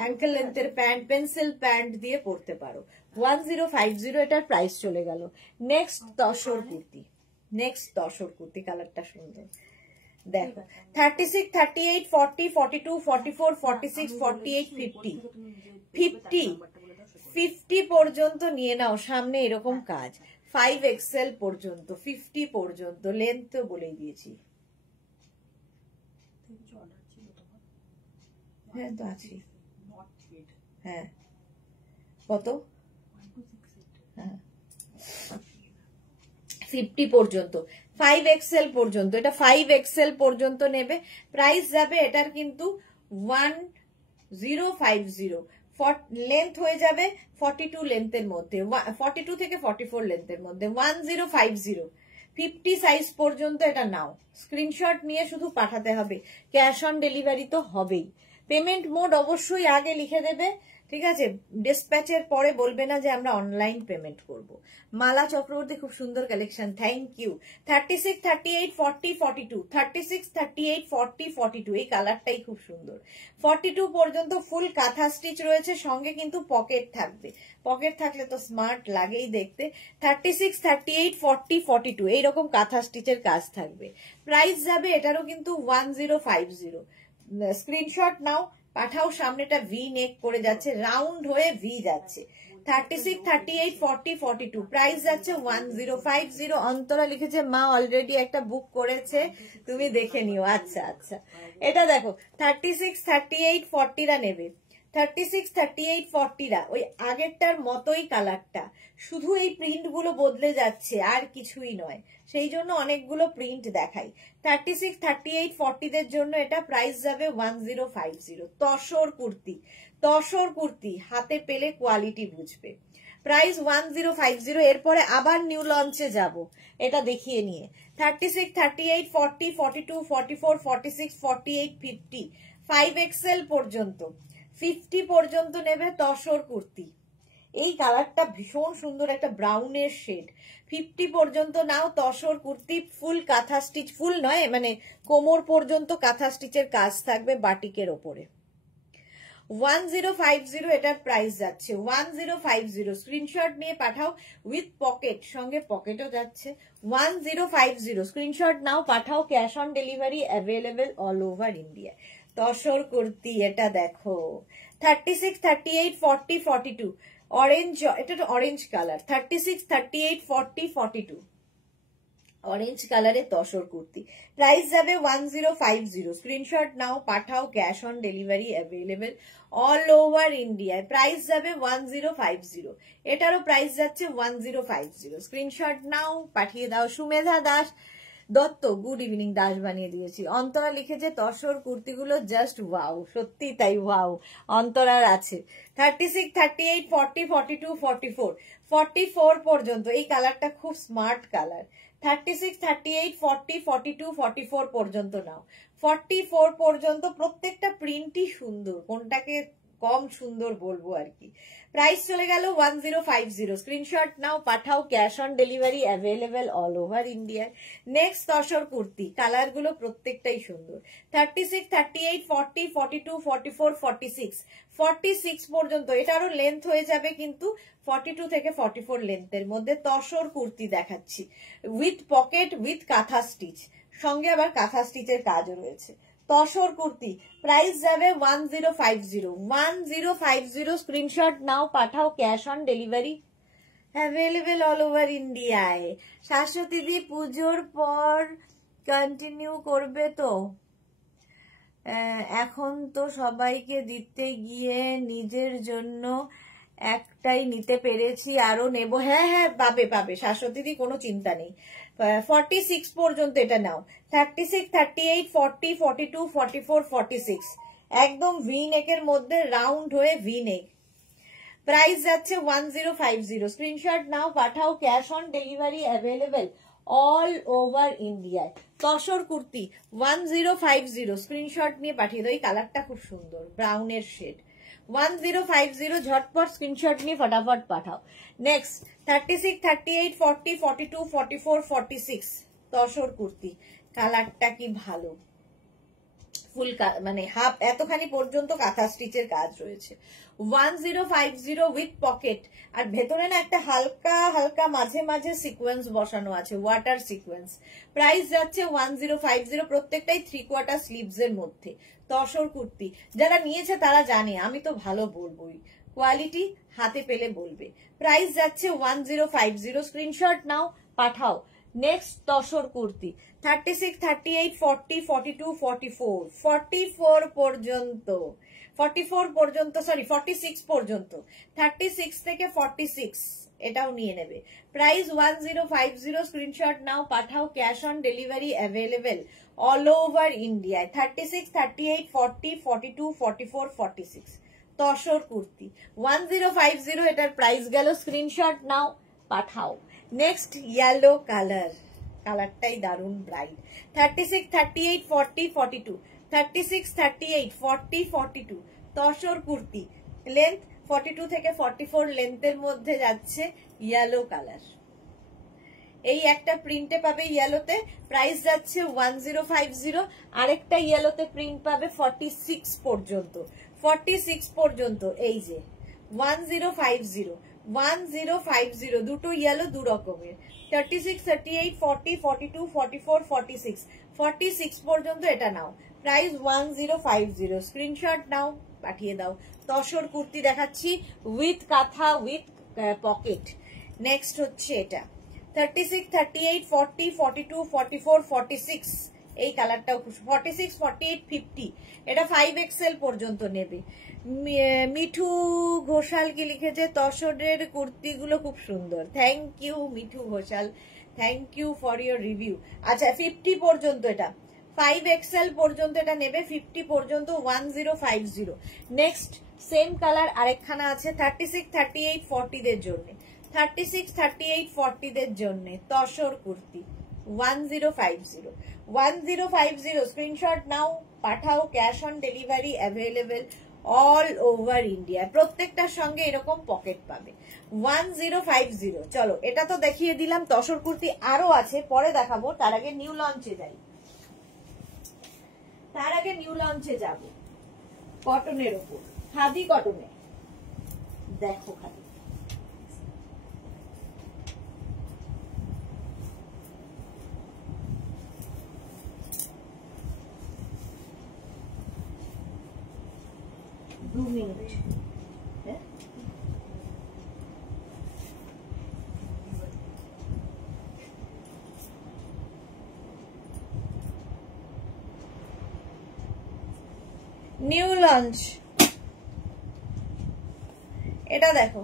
অ্যাঙ্কেল লেন্থের প্যান্ট, পেন্সিল প্যান্ট দিয়ে পরতে পারো। 1050 এটার প্রাইস চলে গেল। নেক্সট তসর কুর্তি, নেক্সট তসর কুর্তি কালারটা সুন্দর দেখো। 36, 38, 40, 42, 44, 46, 48, 50, 50 পর্যন্ত নিয়ে নাও, সামনে এরকম কাজ। 5XL পর্যন্ত, 50 পর্যন্ত লেন্থ তো বলেই দিয়েছি। হ্যাঁ তো আছি, হ্যাঁ কত, হ্যাঁ 50 পর্যন্ত, 5XL পর্যন্ত, এটা 5XL পর্যন্ত নেবে। প্রাইস যাবে এটার কিন্তু 1050, লেন্থ হয়ে যাবে 42 লেন্থের মধ্যে, 42 থেকে 44 লেন্থের মধ্যে, 1050, 50 সাইজ পর্যন্ত এটা নাও। স্ক্রিনশট নিয়ে শুধু পাঠাতে হবে, ক্যাশ অন ডেলিভারি তো হবেই। পেমেন্ট মোড অবশ্যই আগে লিখে দেবে, ঠিক আছে, ডিসপ্যাচের পরে বলবে না যে আমরা অনলাইন পেমেন্ট করব। মালা চক্রবর্তী, খুব সুন্দর কালেকশন, থ্যাংক ইউ। 36, 38, 40, 42, 36, 38, 40, 42 এই কালারটাই খুব সুন্দর। 42 পর্যন্ত ফুল কাঁথা স্টিচ রয়েছে, সঙ্গে কিন্তু পকেট থাকবে, পকেট থাকলে তো স্মার্ট লাগেই দেখতে। 36, 38, 40, 42 এইরকম কাঁথা স্টিচের কাজ থাকবে। প্রাইস যাবে এটারও কিন্তু 1050, স্ক্রিনশট নাও পাঠাও। সামনেটা ভি নেক করে যাচ্ছে, রাউন্ড হয়ে ভি যাচ্ছে। 36, 38, 40, 42 প্রাইস যাচ্ছে 1050। অন্তরা লিখেছে মা অলরেডি একটা বুক করেছে, তুমি দেখে নিও। আচ্ছা আচ্ছা, এটা দেখো 36, 38, 40 রা নেবে, 36, 38, 40 রা ওই আগেরটার মতোই কালারটা, শুধু এই প্রিন্ট গুলো বদলে যাচ্ছে আর কিছুই নয়, সেই জন্য অনেকগুলো প্রিন্ট দেখাই। 36, 38, 40 দের জন্য এটা প্রাইস যাবে 1050। তসর কুর্তি, তসর কুর্তি হাতে পেলে কোয়ালিটি বুঝবে। প্রাইস 1050। এরপরে আবার নিউ লঞ্চে যাব, এটা দেখিয়ে নিয়ে। 36, 38, 40, 42, 44, 46, 48, 50, 5XL পর্যন্ত, 50 পর্যন্ত নেবে তসর কুর্তি। এই কালারটা ভীষণ সুন্দর, একটা ব্রাউনের শেড। 50 পর্যন্ত নাও তসর কুর্তি, ফুল কাঁথা স্টিচ, ফুল নয় মানে কোমর পর্যন্ত কাঁথা স্টিচের কাজ থাকবে বাটিকের ওপরে। 1050 এটার প্রাইস যাচ্ছে 1050। স্ক্রিনশট নিয়ে পাঠাও উইথ পকেট, সঙ্গে পকেটও যাচ্ছে। 1050 স্ক্রিনশট নাও, পাঠাও। Cash on delivery available all over India. Tussar kurti, এটা দেখো 36, 38, 40, 42 অরেঞ্জ, এটা অরেঞ্জ কালার। 36, 38, 40, 42 অরেঞ্জ কালারের তসর কুর্তি। প্রাইস যাবে 1050। স্ক্রিনশট নাও, পাঠাও। Cash on delivery available all over ইন্ডিয়ায়। প্রাইস যাবে 1050। এটারও প্রাইস যাচ্ছে 1050। স্ক্রিনশট নাও, পাঠিয়ে দাও। সুমেধা দাস দত্ত, গুড ইভিনিং দাস বানিয়ে দিয়েছি। অন্তরা লিখেছে তসর কুর্তিগুলো জাস্ট ওয়াও। সত্যি তাই, ওয়াও। অন্তরার আছে 36, 38, 40, 42, 44 44 পর্যন্ত। এই কালারটা খুব স্মার্ট কালার। 36, 38, 40, 42, 44 পর্যন্ত নাও। 44 পর্যন্ত প্রত্যেকটা প্রিন্টই সুন্দর, কোনটাকে কম সুন্দর বলবো আর কি। প্রাইস চলে গেল 1050। স্ক্রিনশট নাও, পাঠাও। Cash on delivery available all over India. Next tussar kurti, colour গুলো প্রত্যেকটাই সুন্দর। 36, 38, 40, 42, 44, 46 46 পর্যন্ত। এটারও লেন্থ হয়ে যাবে কিন্তু 42 থেকে 44 লেন্থের মধ্যে তসর কুর্তি দেখাচ্ছি with pocket, with kantha stitch, সঙ্গে আবার কাঁথা স্টিচের কাজও রয়েছে। তসর কুর্তি প্রাইস যাবে 1050। 1050 স্ক্রিনশট নাও, পাঠাও। Cash on delivery available all over ইন্ডিয়ায়। শাশ্বতী দি পুজোর পর কন্টিনিউ করবে তো? এখন তো সবাইকে দিতে গিয়ে নিজের জন্য একটাই নিতে পেরেছি, আরো নেব। হ্যাঁ হ্যাঁ, পাবে পাবে শাশ্বতী দি, কোনো চিন্তা নেই। 46 পর্যন্ত এটা নাও। 36, 38, 40, 42, 44, 46 একদম ভি নেকের মধ্যে, রাউন্ড হয়ে ভি নেক। প্রাইস যাচ্ছে 1050। স্ক্রিনশট নাও, পাঠাও। Cash on delivery available all over ইন্ডিয়ায়। তসর কুর্তি 1050। স্ক্রিনশট নিয়ে পাঠিয়ে দাও। এই কালারটা খুব সুন্দর, ব্রাউনের শেড। 1050 ঝটপট স্ক্রিনশট নিয়ে ফটাফট পাঠাও। নেক্সট 36, 38, 40, 42, 44, 46 তসর কুর্তি। কালারটা কি ভালো, ফুল মানে হাফ এতখানি পর্যন্ত কাঁথা স্টিচের কাজ রয়েছে। 1050 উইথ পকেট, আর ভেতরে না একটা হালকা হালকা মাঝে মাঝে সিকোয়েন্স বসানো আছে, ওয়াটার সিকোয়েন্স। প্রাইস যাচ্ছে 1050। প্রত্যেকটাই 3/4 স্লিভস এর মধ্যে তসর কুর্তি। যারা নিয়েছে তারা জানে, আমি তো ভালো বলবোই, কোয়ালিটি হাতে পেলে বলবে। প্রাইস যাচ্ছে 1050। স্ক্রিনশট নাও, পাঠাও। নেক্সট তসর কুর্তি 36, 38, 40, 42, 44 44 পর্যন্ত, 44 পর্যন্ত, সরি 46 পর্যন্ত। 36 থেকে 46 এটাও নিয়ে নেবে। প্রাইস 1050। স্ক্রিনশট নাও, পাঠাও। Cash on delivery available all over ইন্ডিয়ায়। 36, 38, 40, 42, 44, 46 তসর কুর্তি 1050। এটার প্রাইস গেল। স্ক্রিনশট নাও, পাঠাও। নেক্সট ইয়েলো কালার, কালারটাই দারুন ব্রাইট। 36, 38, 40, 42 36, 38, 40, 42 তসর কুর্তি। লেন্থ 42 থেকে 44 লেন্থের মধ্যে যাচ্ছে। ইয়েলো কালার, এই একটা প্রিন্টে পাবে ইয়েলোতে। প্রাইস যাচ্ছে 1050। আরেকটা ইয়েলোতে প্রিন্ট পাবে 46 পর্যন্ত, 46 পর্যন্ত। এই যে 1050, 1050 দুটো ইয়েলো দু রকমের। 36, 38, 40, 42, 44, 46 46 পর্যন্ত এটা নাও। প্রাইস 1050। স্ক্রিনশট নাও, পাঠিয়ে দাও। তসর কুর্তি দেখাচ্ছি উইথ কাঁথা, উইথ পকেট। নেক্সট হচ্ছে এটা 36, 38, 40, 42, 44, 46 এই কালারটাও 46, 48, 50 এটা 5XL পর্যন্ত নেবে। মিঠু ঘোষাল কি লিখেছে, তসরের কুর্তিগুলো খুব সুন্দর। Thank you Mithu Ghosal, thank you for your review. আচ্ছা 50 পর্যন্ত, এটা 5XL পর্যন্ত এটা নেবে, 50 পর্যন্ত 1050। নেক্সট সেম কালার আরেকখানা আছে 36, 38, 40 দের জন্য। 36, 38, 40 দের জন্য তসর কুর্তি 1050। 1050 স্ক্রিনশট নাও, পাঠাও। Cash on delivery available all over India. প্রত্যেকটার সঙ্গে এরকম পকেট পাবে। 1050। চলো এটা তো দেখিয়ে দিলাম, তসর কুর্তি আরো আছে, পরে দেখাবো। তার আগে নিউ লঞ্চে যাই, তার আগে নিউ লঞ্চে যাব কটনের ওপর। খাদি কটনে দেখো, খাদি দু মিনিট। নিউ লঞ্চ, এটা দেখো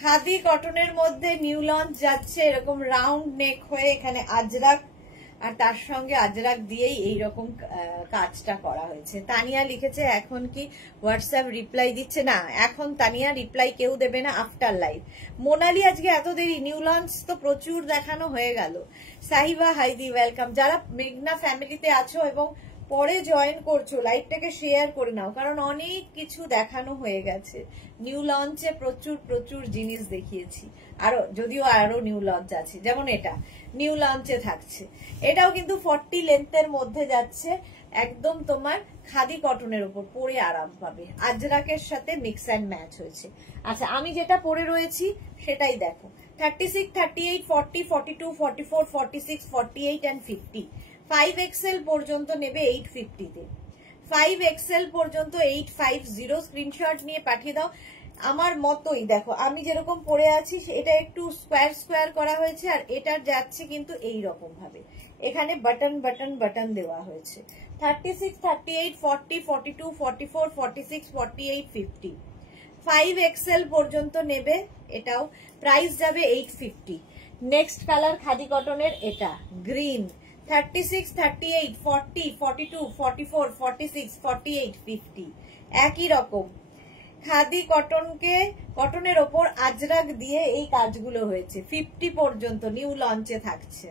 খাদি কটনের মধ্যে নিউ লঞ্চ যাচ্ছে, এরকম রাউন্ড নেক হয়ে এখানে আজরাক আর তার সঙ্গে আজরাক দিয়েই এইরকম কাজটা করা হয়েছে। তানিয়া লিখেছে এখন কি হোয়াটসঅ্যাপ রিপ্লাই দিচ্ছে না, এখন তানিয়া রিপ্লাই কেউ দেবে না আফটার লাইভ। মোনালি আজকে এত দেরি, নিউ লঞ্চ তো প্রচুর দেখানো হয়ে গেল। সাহিবা হাইদি ওয়েলকাম। যারা মেঘনা ফ্যামিলিতে আছো এবং পরে জয়েন করছো লাইভটাকে শেয়ার করে নাও, কারণ অনেক কিছু দেখানো হয়ে গেছে। নিউ লঞ্চে প্রচুর প্রচুর জিনিস দেখিয়েছি, যদিও আরো নিউ লঞ্চ আছে, যেমন এটা নিউ লঞ্চে থাকছে। এটাও কিন্তু 40 লেন্থের মধ্যে যাচ্ছে, একদম তোমার খাদি কটনের উপর, পরে আরাম পাবে। আজরাকের সাথে মিক্স অ্যান্ড ম্যাচ হয়েছে। আচ্ছা, আমি যেটা পরে রয়েছি সেটাই দেখো। 36, 38, 40, 42, 44, 46, 48 and 50। 5XL পর্যন্ত নেবে 850 তে। 5XL পর্যন্ত 850। স্ক্রিনশট নিয়ে পাঠিয়ে দাও। আমার মতোই দেখো, আমি যেরকম পরে আছি এটা একটু স্কোয়ার স্কোয়ার করা হয়েছে, আর এটার যাচ্ছে কিন্তু এই রকম ভাবে, এখানে বাটন বাটন বাটন দেওয়া হয়েছে। 36, 38, 40, 42, 44, 46, 48, 50। 5XL পর্যন্ত নেবে, এটাও প্রাইস যাবে 850। নেক্সট কালার খাদি কটনের এটা গ্রিন। 36, 38, 40, 42, 44, 46, 48, 50। একই রকম খাদি কটনের ওপর আজরাক দিয়ে এই কাজগুলো হয়েছে। 50 পর্যন্ত নিউ লঞ্চে থাকছে,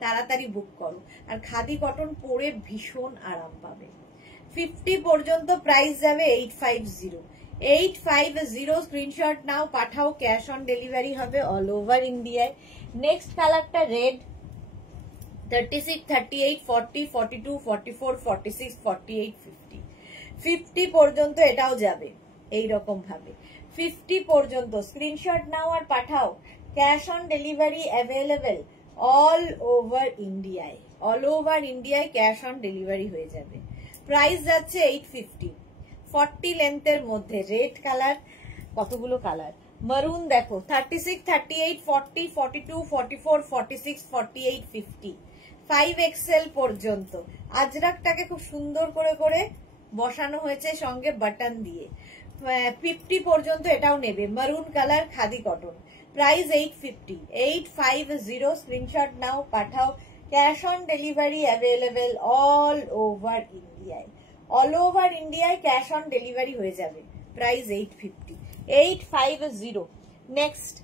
তাড়াতাড়ি বুক করো। আর খাদি কটন পরে ভীষণ আরাম পাবে। 50 পর্যন্ত প্রাইস যাবে 850। 850 স্ক্রিনশট নাও, পাঠাও, ক্যাশ অন ডেলিভারি হবে অল ওভার ইন্ডিয়ায়। নেক্সট কালারটা রেড। 36, 38, 40, 42, 44, 46, 48, 50। 50 পর্যন্ত এটাও যাবে এইরকম ভাবে। 50 পর্যন্ত স্ক্রিনশট নাও আর পাঠাও, cash on delivery available all over ইন্ডিয়ায়। অল ওভার ইন্ডিয়ায় ক্যাশ অন ডেলিভারি হয়ে যাবে। প্রাইস যাচ্ছে 850। 40 লেন্থের মধ্যে রেড কালার, কতগুলো কালার। মারুন দেখো 36, 38, 40, 42, 44, 46, 48, 50। 5XL পর্যন্ত আজরাকটাকে খুব সুন্দর করে করে বসানো হয়েছে, সঙ্গে বাটন দিয়ে। 50 পর্যন্ত এটাও নেবে, মারুন colour khadi cotton. Price 850। 850 screenshot নাও, পাঠাও, cash on delivery available all over ইন্ডিয়ায়। অল ওভার ইন্ডিয়ায় ক্যাশ অন ডেলিভারি হয়ে যাবে। Price 850। 850। Next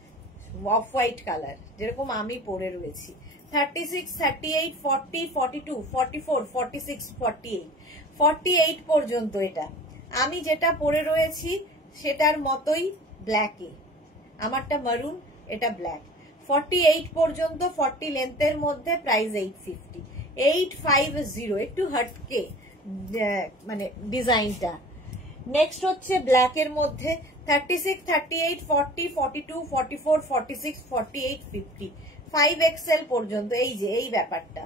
off white colour, যেরকম আমি পরে রয়েছি। 36, 38, 40, 42, 44, 46, 48। 48 পর্যন্ত এটা আমি যেটা পরে রয়েছি সেটার মতোই ব্ল্যাকে, আমারটা মারুন, এটা ব্ল্যাক। 48 পর্যন্ত 40 লেন্থের মধ্যে, প্রাইস 850। 850 একটু হটকে মানে ডিজাইনটা। নেক্সট হচ্ছে ব্ল্যাকের মধ্যে 36, 38, 40, 42, 44, 46, 48, 50। 5XL পর্যন্ত, এই যে এই ব্যাপারটা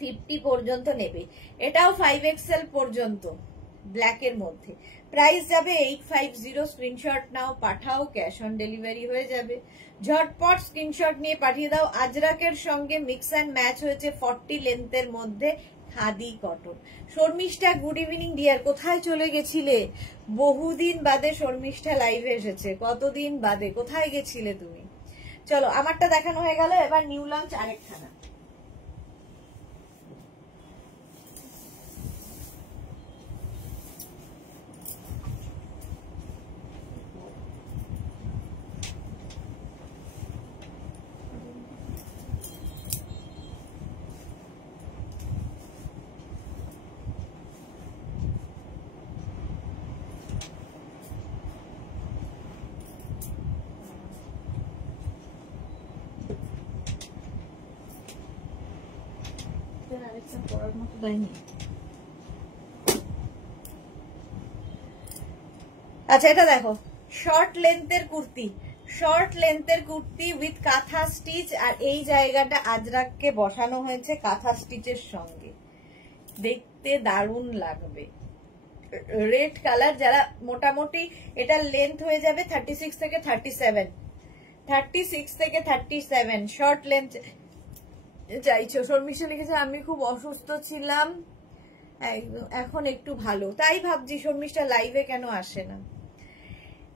50 পর্যন্ত নেবে। এটাও 5XL পর্যন্ত ব্ল্যাকের মধ্যে। প্রাইস যাবে 850। স্ক্রিনশট নাও, পাঠাও, ক্যাশ অন ডেলিভারি হয়ে যাবে। ঝটপট স্ক্রিনশট নিয়ে পাঠিয়ে দাও। আজরাকের সঙ্গে মিক্স অ্যান্ড ম্যাচ হয়েছে 40 লেন্থের মধ্যে khadi cotton. Sharmishtha good evening dear, কোথায় চলে গেছিলে? বহুদিন বাদে শর্মিষ্ঠা লাইভে এসেছে, কতদিন বাদে, কোথায় গেছিলে তুমি? চলো, আমারটা দেখানো হয়ে গেল, এবার নিউ লঞ্চ আরেকখানা। আচ্ছা এটা দেখো, শর্ট লেন্থের কুর্তি, শর্ট লেন্থের কুর্তি উইথ কাঁথা স্টিচ, আর এই জায়গাটা আজরাককে বসানো হয়েছে কাঁথা স্টিচের সঙ্গে, দেখতে দারুণ লাগবে। রেড কালার, যারা মোটামুটি এটা লেন্থ হয়ে যাবে 36 থেকে 37, 36 থেকে 37 শর্ট লেন্থ চাইছো। শর্মিষ্ঠা লিখেছে আমি খুব অসুস্থ ছিলাম, এখন একটু ভালো, তাই ভাবছি শর্মিষ্ঠা লাইভে কেন আসে না।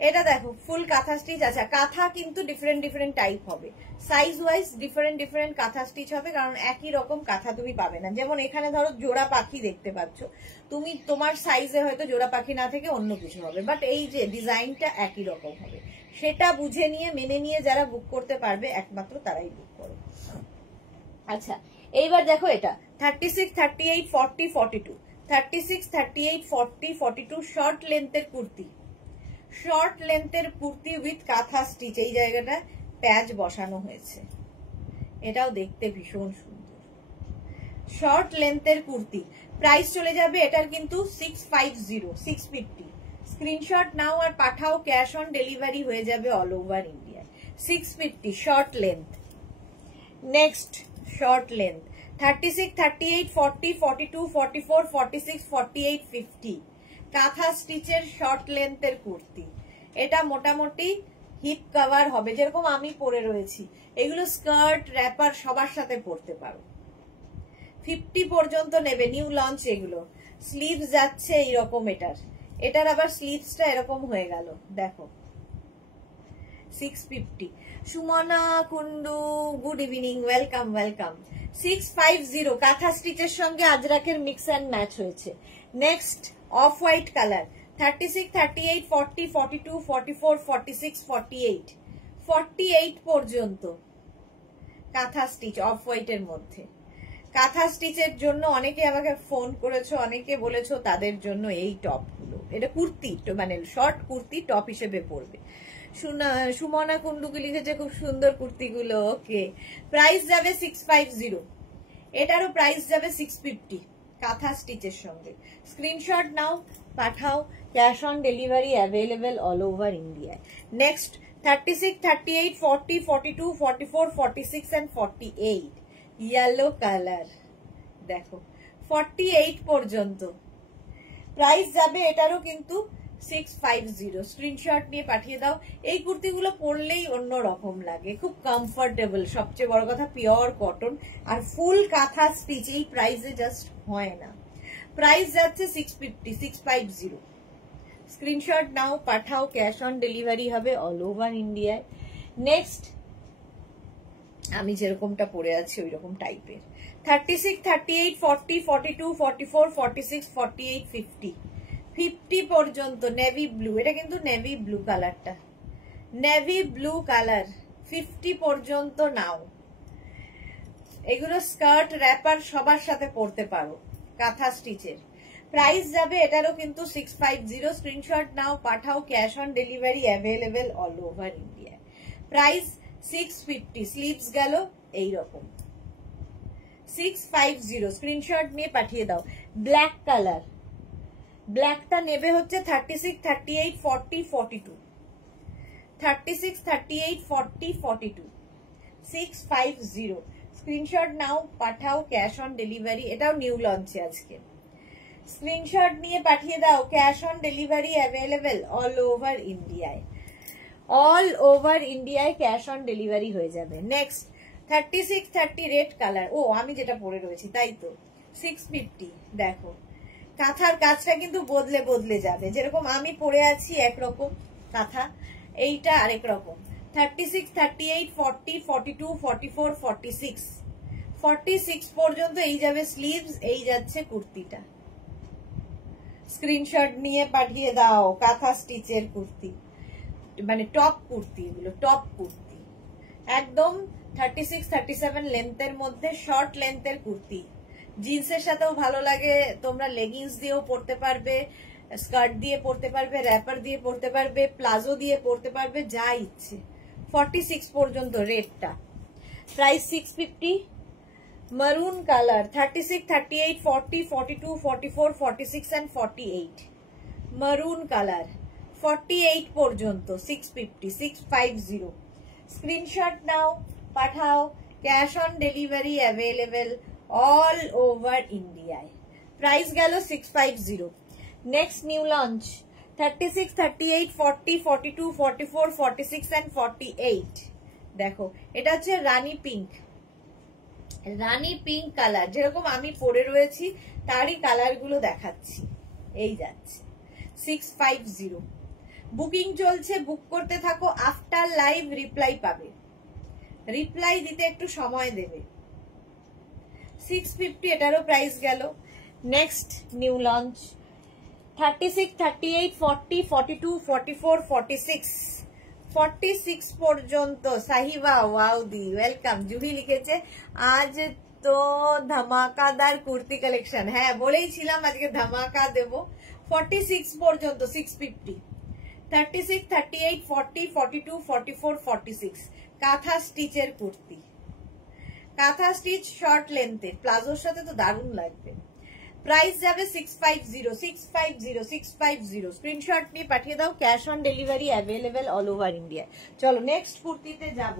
এটা দেখো ফুল কাঁথা স্টিচ। আচ্ছা কাঁথা কিন্তু ডিফারেন্ট ডিফারেন্ট টাইপ হবে, সাইজ ওয়াইজ ডিফারেন্ট ডিফারেন্ট কাঁথা স্টিচ হবে, কারণ একই রকম কাঁথা তুমি পাবে না। যেমন এখানে ধরো জোড়া পাখি দেখতে পাচ্ছ তুমি, তোমার সাইজে হয়তো জোড়া পাখি না থেকে অন্য কিছু হবে, বাট এই যে ডিজাইনটা একই রকম হবে, সেটা বুঝে নিয়ে মেনে নিয়ে যারা বুক করতে পারবে একমাত্র তারাই বুক করো। আচ্ছা এইবার দেখো এটা 36, 38, 40, 42, 36, 38, 40, 42 শর্ট লেন্থের কুর্তি, শর্ট লেন্থের কুর্তি উইথ কাঁথা স্টিচ, এই জায়গাটা প্যাচ বসানো হয়েছে, এটাও দেখতে ভীষণ সুন্দর। শর্ট লেন্থের কুর্তি, প্রাইস চলে যাবে এটার কিন্তু 650, 650। স্ক্রিনশট নাও আর পাঠাও, ক্যাশ অন ডেলিভারি হয়ে যাবে all over India. 650 short length. Next short length 36, 38, 40, 42, 44, 46, 48, 50 কাঁথা স্টিচের শর্ট লেন্থের কুর্তি। এটা মোটামুটি হিপ কভার হবে, যেরকম আমি পরে রয়েছি, এগুলো স্কার্ট র্যাপার সবার সাথে পরতে পারো। 50 পর্যন্ত নেবে, নিউ লঞ্চ এগুলো। স্লিভ যাচ্ছে এইরকম, এটার আবার স্লিভসটা এরকম হয়ে গেল দেখো। 650। Sumana Kundu good evening, welcome welcome. 650 কাঁথা স্টিচের সঙ্গে আজরাকের মিক্স অ্যান্ড ম্যাচ হয়েছে। নেক্সট অফ হোয়াইট কালার 36, 38, 40, 42, 44, 46, 48, 48 পর্যন্ত কাঁথা স্টিচ অফ হোয়াইটের মধ্যে। কাঁথা স্টিচের জন্য অনেকে আমাকে ফোন করেছো, অনেকে বলেছো তাদের জন্য এই টপ গুলো, এটা কুর্তি মানে শর্ট কুর্তি টপ হিসেবে পরবে। সুমনা কুন্ডুকে লিখেছে খুব সুন্দর কুর্তিগুলো, ওকে। প্রাইস যাবে 650, এটারও প্রাইস যাবে 650 কাঁথা স্টিচের সঙ্গে। স্ক্রিনশট নাও পাঠাও, cash on delivery available all over ইন্ডিয়ায়। নেক্সট 36, 38, 40, 42, 44, 46 and 48 ইয়েলো কালার দেখো 48 পর্যন্ত প্রাইস যাবে এটারও কিন্তু 650। স্ক্রিনশট নিয়ে পাঠিয়ে দাও। এই কুর্তিগুলো পরলেই অন্য রকম লাগে, খুব কমফোর্টেবল, সবচেয়ে বড় কথা পিওর কটন আর ফুল কাঁথা স্টিচ, এই প্রাইসে জাস্ট হয় না। প্রাইস যাচ্ছে 650, 650। স্ক্রিনশট নাও পাঠাও, ক্যাশ অন ডেলিভারি হবে অল ওভার ইন্ডিয়ায়। নেক্সট আমি যেরকমটা পরে আছি ওই রকম টাইপের 36, 38, 40, 42, 44, 46, 48, 50, 50 পর্যন্ত নেভি ব্লু, এটা কিন্তু নেভি ব্লু কালারটা, নেভি ব্লু কালার 50 পর্যন্ত নাও। এগুলো স্কার্ট র্যাপার সবার সাথে পরতে পারো, কাঁথা স্টিচের। প্রাইস যাবে এটারও কিন্তু 650। স্ক্রিনশট নাও পাঠাও, cash on delivery available all over India. Price 650। Sleeves গেল এইরকম 650। স্ক্রিনশট নিয়ে পাঠিয়ে দাও। ব্ল্যাক কালার, ব্ল্যাকটা নেবে হচ্ছে 36, 38, 40, 42, 36, 38, 40, 42, 650। স্ক্রিনশট নাও পাঠাও, ক্যাশ অন ডেলিভারি, এটাও নিউ লঞ্চে আজকে। স্ক্রিনশট নিয়ে পাঠিয়ে দাও, cash on delivery available all over ইন্ডিয়ায়, অল ওভার ইন্ডিয়ায় ক্যাশ অন ডেলিভারি হয়ে যাবে। নেক্সট 36, 30 রেড কালার, ও আমি যেটা পরে রয়েছি তাই তো, 650। দেখো কাঁথার কাজটা কিন্তু বদলে বদলে যাবে, যেরকম আমি পরে আছি একরকম কাঁথা, এইটা আরেক রকম। 36, 38, 40, 42, 44, 46, 46 পর্যন্ত এই যাবে স্লিভস, এই যাচ্ছে কুর্তিটা। স্ক্রিনশট নিয়ে পাঠিয়ে দাও, কাঁথা স্টিচের কুর্তি মানে টপ কুর্তি, এগুলো টপ কুর্তি একদম 36, 37 লেন্থের মধ্যে শর্ট লেন্থের কুর্তি। জিন্সের সাথেও ভালো লাগে, তোমরা লেগিংস দিয়েও পরতে পারবে, স্কার্ট দিয়ে পরতে পারবে, র্যাপার দিয়ে পরতে পারবে, প্লাজো দিয়ে পরতে পারবে, যা ইচ্ছে। 46 পর্যন্ত রেটটা। Price 650। maroon colour 36, 38, 40, 42, 44, 46 and 48 maroon colour 48 পর্যন্ত 650 650 স্ক্রিনশট নাও, পাঠাও। Cash on delivery available all over ইন্ডিয়ায়। প্রাইস গেল 650। Next new launch 36, 38, 40, 42, 44, 46 and 48। দেখো এটা হচ্ছে রানী পিঙ্ক, রানী পিঙ্ক কালার, যেরকম আমি পরে রয়েছি তারই কালার গুলো দেখাচ্ছি। এই যাচ্ছে 650। বুকিং চলছে, বুক করতে থাকো। আফটার লাইভ রিপ্লাই পাবে, রিপ্লাই দিতে একটু সময় দেবে। 650 এটারও প্রাইস গেল। নেক্সট নিউ লঞ্চ 36, 38, 40, 42, 44, 46 46 পর্যন্ত। সাহিবা ওয়াউদি ওয়েলকাম। জুহি লিখেছে আজ তো ধামাকাদার কুর্তি কালেকশন। হ্যাঁ বলেইছিলাম আজকে ধামাকা দেব। 46 পর্যন্ত 650। 36, 38, 40, 42, 44, 46 কাঁথা স্টিচের কুর্তি, কাঁথা স্টিচ শর্ট লেন্থের, প্লাজোর সাথে তো দারুণ লাগবে। প্রাইস যাবে 650 650 650। স্ক্রিনশট নিয়ে পাঠিয়ে দাও। Cash on delivery available all over India. চলো নেক্সট কুর্তিতে যাব।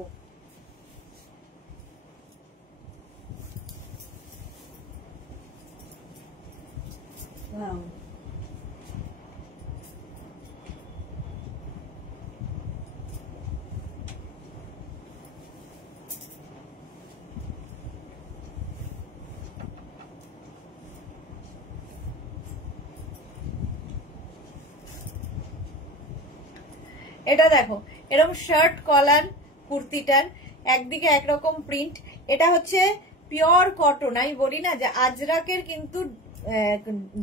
এটা দেখো এরকম শার্ট কলার কুর্তিটার একদিকে একরকম প্রিন্ট। এটা হচ্ছে পিওর কটন। আমি বলি না যে আজরাকের কিন্তু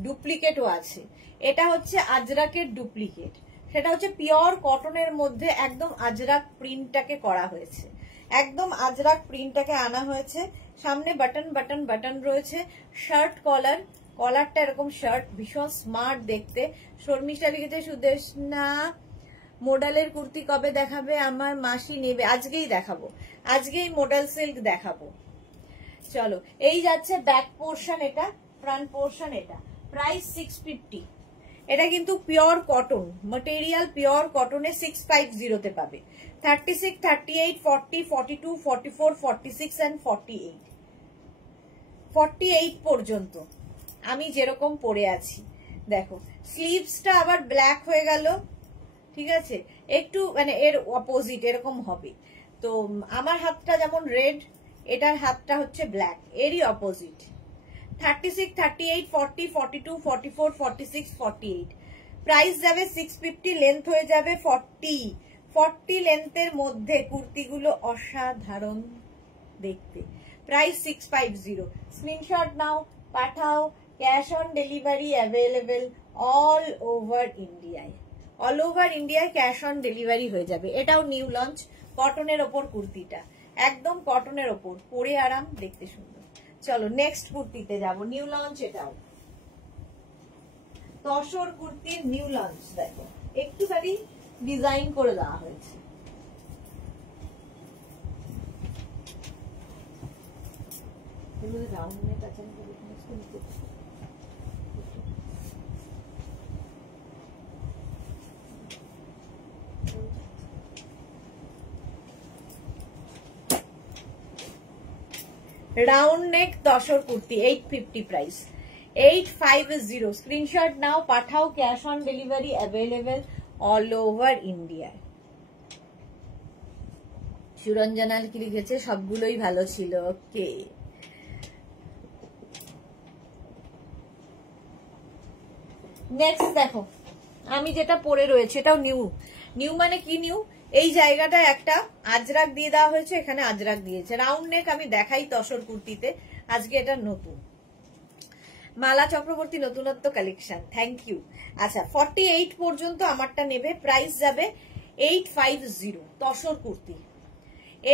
ডুপ্লিকেটও আছে, এটা হচ্ছে আজরাকের ডুপ্লিকেট। সেটা হচ্ছে পিওর কটনের মধ্যে একদম আজরাক প্রিন্টটাকে করা হয়েছে, একদম আজরাক প্রিন্টটাকে আনা হয়েছে। সামনে বাটন বাটন বাটন রয়েছে। শার্ট কলার, কলারটা এরকম শার্ট, ভীষণ স্মার্ট দেখতে। শর্মিষ্ঠা লিখেছে সুদেশনা মডেলের কুর্তি কবে দেখাবে? আমার মাসি নেবে। আজকেই দেখাবো, আজকেই মডেল সিল্ক দেখাবো। চলো এই যাচ্ছে ব্যাক পোর্শন, এটা ফ্রন্ট পোর্শন। এটা প্রাইস 650। এটা কিন্তু পিওর কটন ম্যাটেরিয়াল, পিওর কটনে 650 তে পাবে। 36, 38, 40, 42, 44, 46 and 48 48 পর্যন্ত আমি যেরকম পরে আছি। দেখো স্লিভসটা আবার ব্ল্যাক হয়ে গেল, ঠিক আছে, একটু মানে এর অপোজিট এরকম হবে। তো আমার হাতটা যেমন রেড, এটার হাতটা হচ্ছে ব্ল্যাক, এরই অপোজিট। 36, 38, 40, 42, 44, 46, 48 প্রাইস যাবে 650। লেন্থ হয়ে যাবে 40 লেন্থের মধ্যে কুর্তিগুলো অসাধারণ দেখতে। প্রাইস 650। স্ক্রিনশট নাও, পাঠাও। Cash on delivery available all over ইন্ডিয়ায়। অল ওভার ইন্ডিয়ায় ক্যাশ অন ডেলিভারি হয়ে যাবে। এটাও নিউ লঞ্চ, কটনের ওপর কুর্তিটা, একদম কটনের ওপর, পরে আরাম, দেখতে সুন্দর। চলো নেক্সট কুর্তিতে যাব। নিউ লঞ্চ এটাও তসর কুর্তির নিউ লঞ্চ। দেখো একটুখানি ডিজাইন করে দেওয়া হয়েছে। রাউন্ড নেক আছে, round neck tussar kurti 850 price 850। Screenshot নাও, পাঠাও। Cash on delivery available all over India. সুরঞ্জনাল কি লিখেছে? সবগুলোই ভালো ছিল। ওকে নেক্সট দেখো আমি যেটা পরে রয়েছে এটাও নিউ। নিউ মানে কি নিউ? এই জায়গাটা একটা আজরাক দিয়ে দেওয়া হয়েছে, এখানে আজরাক দিয়েছে। রাউন্ড নেক আমি দেখাই তসর কুর্তিতে, আজকে এটা নতুন। মালা চক্রবর্তী নতুনত্ব কালেকশন, থ্যাংক ইউ। আচ্ছা 48 পর্যন্ত আমারটা নেবে। প্রাইস যাবে 850। তসর কুর্তি